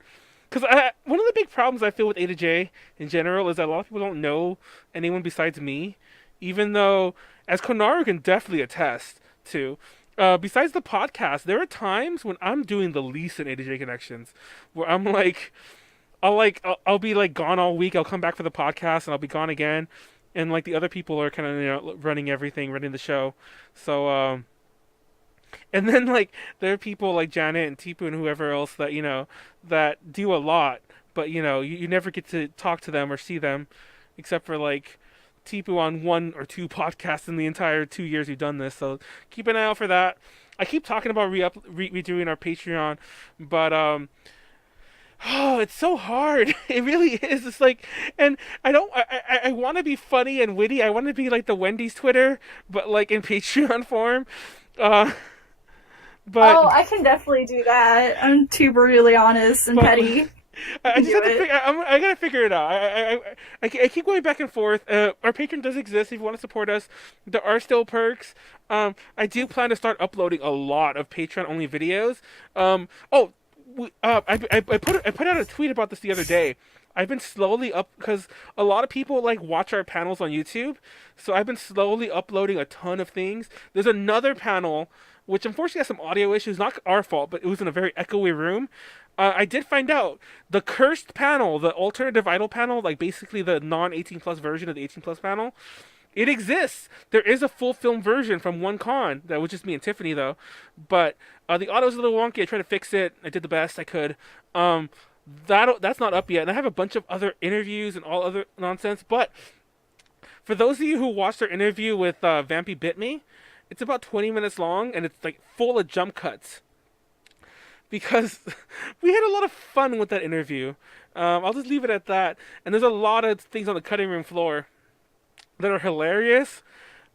Because one of the big problems I feel with A to J in general is that a lot of people don't know anyone besides me, even though, as Konaru can definitely attest to, besides the podcast, there are times when I'm doing the least in A to J connections, where I'm like, I'll be like gone all week. I'll come back for the podcast and I'll be gone again, and like the other people are kind of running everything, running the show. So and then like there are people like Janet and Tipu and whoever else that that do a lot, but you never get to talk to them or see them, except for like Tipu on 1 or 2 podcasts in the entire 2 years we've done this. So keep an eye out for that. I keep talking about redoing our Patreon, but oh, it's so hard. It really is. It's like, and I want to be funny and witty. I want to be like the Wendy's Twitter, but like in Patreon form. But oh, I can definitely do that. I'm too brutally honest and petty. I just have to I gotta figure it out. I keep going back and forth. Our Patreon does exist if you want to support us. There are still perks. I do plan to start uploading a lot of Patreon only videos. I put out a tweet about this the other day. I've been slowly because a lot of people like watch our panels on YouTube, so I've been slowly uploading a ton of things. There's another panel which unfortunately has some audio issues. Not our fault, but it was in a very echoey room. I did find out the cursed panel, the alternative idol panel, like basically the non-18 plus version of the 18 plus panel. It exists. There is a full film version from one con. That was just me and Tiffany though. But the audio's a little wonky. I tried to fix it. I did the best I could. That's not up yet. And I have a bunch of other interviews and all other nonsense. But for those of you who watched our interview with Vampy Bit Me, it's about 20 minutes long and it's like full of jump cuts. Because we had a lot of fun with that interview. I'll just leave it at that. And there's a lot of things on the cutting room floor that are hilarious,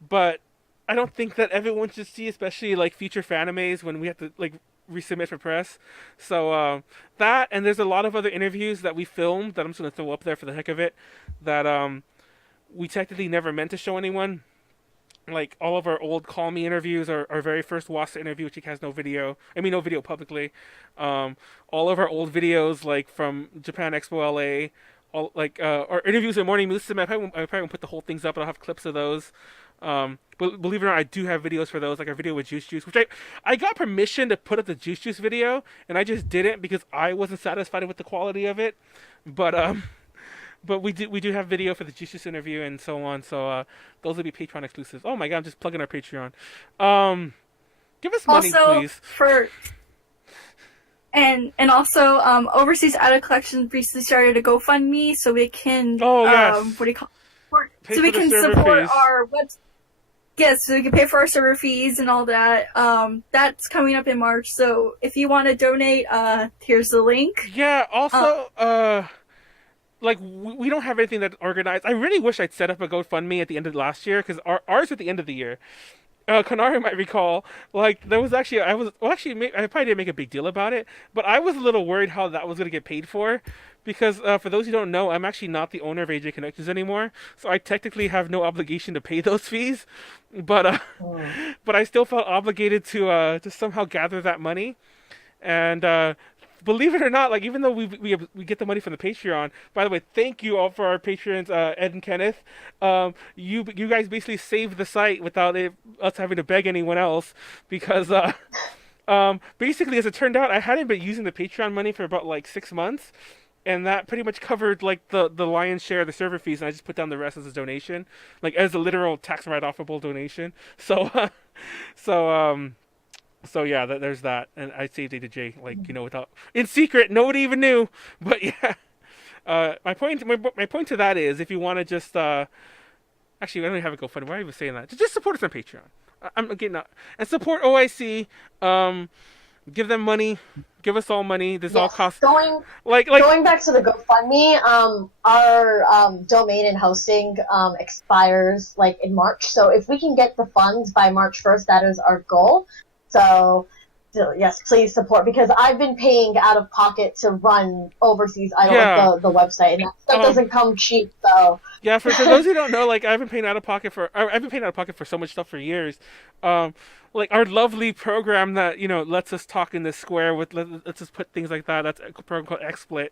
but I don't think that everyone should see, especially like future fanimes when we have to like resubmit for press. So that, and there's a lot of other interviews that we filmed that I'm just gonna throw up there for the heck of it that we technically never meant to show anyone. Like all of our old Call Me interviews, our very first Wasa interview, which has no video. I mean, no video publicly. All of our old videos, like from Japan Expo LA, all like our interviews with Morning Musume. I probably won't put the whole things up, but I'll have clips of those. But believe it or not, I do have videos for those, like our video with Juice Juice, which I got permission to put up the Juice Juice video, and I just didn't because I wasn't satisfied with the quality of it. But we do have video for the Juice Juice interview and so on. So those will be Patreon exclusives. Oh my god, I'm just plugging our Patreon. Give us money, also, please. And also, Overseas Idol Collection recently started a GoFundMe so we can yes. What do you call it? So we can support our web. Yes, so we can pay for our server fees and all that. That's coming up in March. So if you want to donate, here's the link. Yeah. Also, like we don't have anything that's organized. I really wish I'd set up a GoFundMe at the end of last year because ours at the end of the year. Konaru might recall, like there was actually I probably didn't make a big deal about it, but I was a little worried how that was gonna get paid for, because for those who don't know, I'm actually not the owner of AJ Connections anymore, so I technically have no obligation to pay those fees, but I still felt obligated to somehow gather that money, and believe it or not, like even though we get the money from the Patreon. By the way, thank you all for our patrons, Ed and Kenneth. You guys basically saved the site without us having to beg anyone else, because basically, as it turned out, I hadn't been using the Patreon money for about like 6 months, and that pretty much covered like the lion's share of the server fees, and I just put down the rest as a donation, like as a literal tax write-offable donation. So yeah, there's that, and I saved A to J, like without in secret, nobody even knew. But yeah, my point to that is, if you want to just actually, I don't even have a GoFundMe. Why are you even saying that? Just support us on Patreon. I'm getting out and support OIC. Give them money. Give us all money. This all costs. Going back to the GoFundMe, our domain and hosting expires like in March. So if we can get the funds by March 1st, that is our goal. So So yes, please support, because I've been paying out of pocket to run Overseas Idol, Yeah. the website, and that stuff doesn't come cheap. So Yeah, for those who don't know, like I've been paying out of pocket for so much stuff for years. Like our lovely program that lets us talk in this square lets us put things like that. That's a program called XSplit,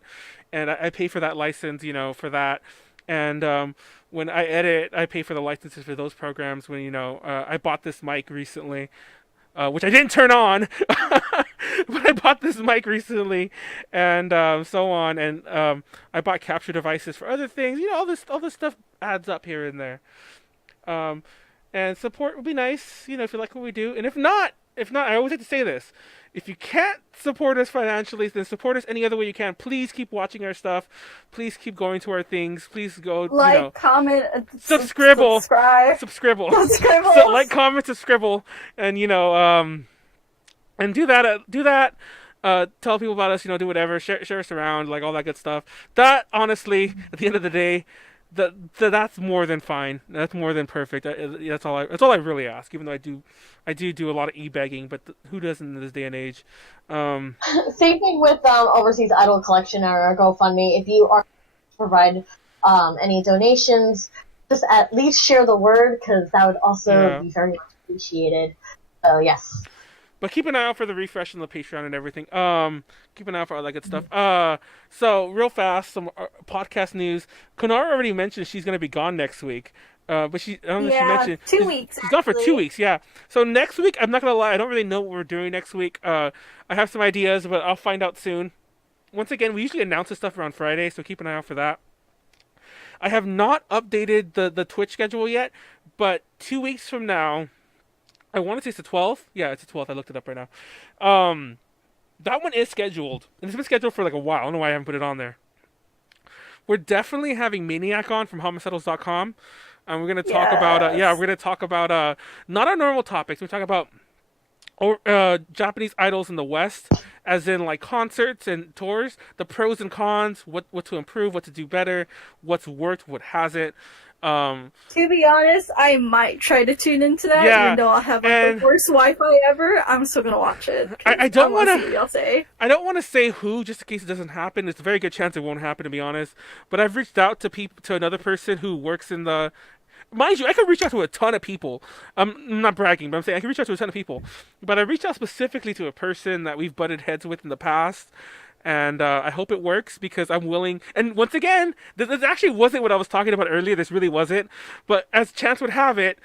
and I pay for that license, for that. And when I edit, I pay for the licenses for those programs. When I bought this mic recently, which I didn't turn on, but I bought this mic recently, and so on, and I bought capture devices for other things. All this stuff adds up here and there. And support would be nice, if you like what we do, and if not, I always like to say this: if you can't support us financially, then support us any other way you can. Please keep watching our stuff. Please keep going to our things. Please go, like, comment, subscribe. So, like, comment, subscribe, and and do that. Tell people about us. Do whatever. Share us around, like all that good stuff. That honestly, at the end of the day, that's more than fine. That's more than perfect. That's all I really ask. Even though I do a lot of e-begging, but who doesn't in this day and age? same thing with Overseas Idol Collection or GoFundMe. If you are to provide any donations, just at least share the word, because that would also be very much appreciated. So yes. But keep an eye out for the refresh on the Patreon and everything. Keep an eye out for all that good stuff. So real fast, some podcast news. Konaru already mentioned she's gonna be gone next week. But she mentioned 2 weeks. She's gone for 2 weeks. Yeah. So next week, I'm not gonna lie, I don't really know what we're doing next week. I have some ideas, but I'll find out soon. Once again, we usually announce this stuff around Friday, so keep an eye out for that. I have not updated the Twitch schedule yet, but 2 weeks from now. I want to say it's the 12th. Yeah, it's the 12th. I looked it up right now. That one is scheduled. And it's been scheduled for like a while. I don't know why I haven't put it on there. We're definitely having Maniac on from homicidals.com. And we're going to talk about, we're going to talk about, not our normal topics. We're talking about Japanese idols in the West, as in like concerts and tours, the pros and cons, what to improve, what to do better, what's worked, what hasn't. To be honest, I might try to tune into that, even though I'll have the worst Wi-Fi ever. I'm still gonna watch it. I don't want to. Y'all say. I don't want to say who, just in case it doesn't happen. It's a very good chance it won't happen, to be honest. But I've reached out to another person who works in the. Mind you, I could reach out to a ton of people. I'm not bragging, but I'm saying I could reach out to a ton of people. But I reached out specifically to a person that we've butted heads with in the past. And I hope it works, because I'm willing. And once again, this actually wasn't what I was talking about earlier. This really wasn't. But as chance would have it,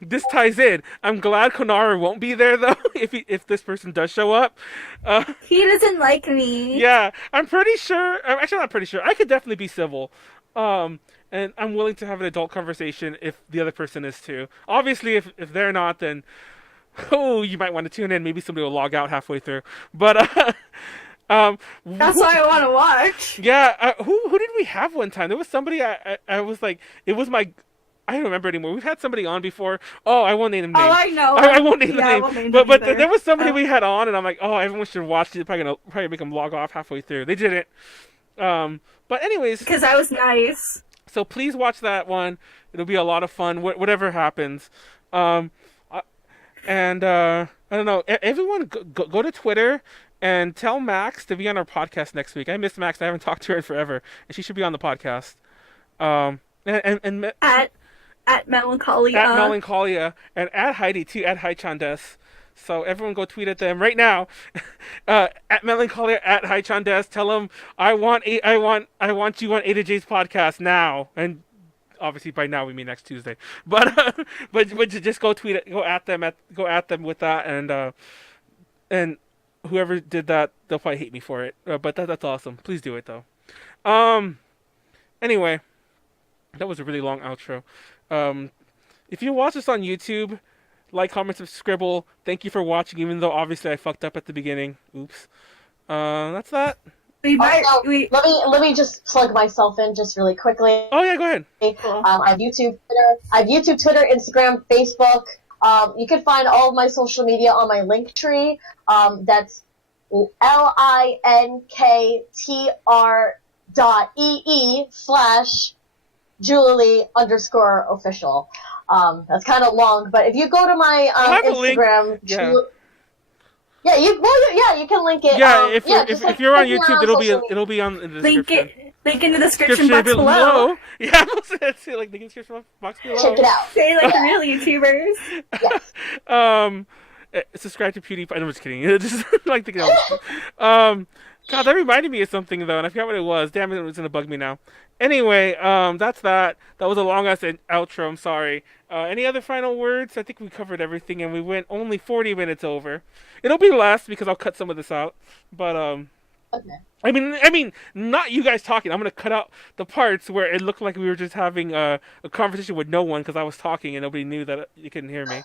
this ties in. I'm glad Konaru won't be there, though, if this person does show up. He doesn't like me. Yeah, I'm pretty sure. I'm actually not pretty sure. I could definitely be civil. And I'm willing to have an adult conversation if the other person is too. Obviously, if they're not, then you might want to tune in. Maybe somebody will log out halfway through. But that's why I want to watch. Yeah, who did we have one time? There was somebody I was like, it was my. I don't remember anymore. We've had somebody on before. Oh, I won't name them names. Oh, I know. I won't name I the name. But there was somebody we had on, and I'm like, oh, everyone should watch it. Probably make them log off halfway through. They didn't. But anyways, because I was nice. So please watch that one. It'll be a lot of fun. Whatever happens. I don't know. Everyone go to Twitter and tell Max to be on our podcast next week. I miss Max. I haven't talked to her in forever, and she should be on the podcast. At Melancholia. At Melancholia, and at Heidi too. At Haichandes. So everyone go tweet at them right now. At Melancholia, at Haichandes. Tell them I want you on A to J's podcast now. And obviously by now we mean next Tuesday. But just go tweet it. Go at them with that, and whoever did that, they'll probably hate me for it. But that's awesome. Please do it though. Anyway, that was a really long outro. If you watch this on YouTube, like, comment, subscribe. Thank you for watching, even though obviously I fucked up at the beginning. Oops. That's that. Let me just plug myself in just really quickly. Oh yeah, go ahead. I have YouTube, Twitter, Instagram, Facebook. You can find all of my social media on my Linktree. That's linktr.ee/Julie_official. That's kind of long, but if you go to my Instagram, Yeah, you can link it. Yeah, if you're on click me YouTube, it'll social media. be on in the description. Link in the description box below. Yeah, let's see, like the description box below. Check it out. Say like real YouTubers. Subscribe to PewDiePie. I'm just kidding. Just like thinking. God, that reminded me of something though, and I forgot what it was. Damn it, it's gonna bug me now. Anyway, that's that. That was a long ass outro. I'm sorry. Any other final words? I think we covered everything, and we went only 40 minutes over. It'll be less because I'll cut some of this out. But Okay. I mean, not you guys talking. I'm gonna cut out the parts where it looked like we were just having a conversation with no one because I was talking and nobody knew that you couldn't hear me.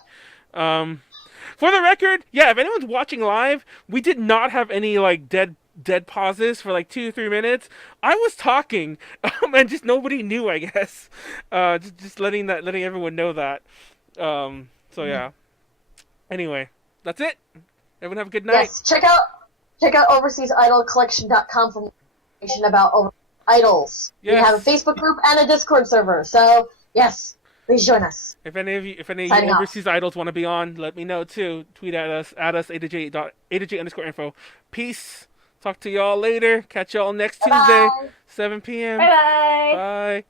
For the record, yeah, if anyone's watching live, we did not have any like dead pauses for like 2-3 minutes. I was talking, and just nobody knew. I guess, just letting everyone know that. So yeah. Anyway, that's it. Everyone have a good night. Yes, check out overseasidolcollection.com for more information about overseas idols. Yes. We have a Facebook group and a Discord server. So yes, please join us. If any of you Signing off. overseas idols want to be on, let me know too. Tweet at us @A_J__info. Peace. Talk to y'all later. Catch y'all next Tuesday, Bye-bye. 7 p.m. Bye bye. Bye.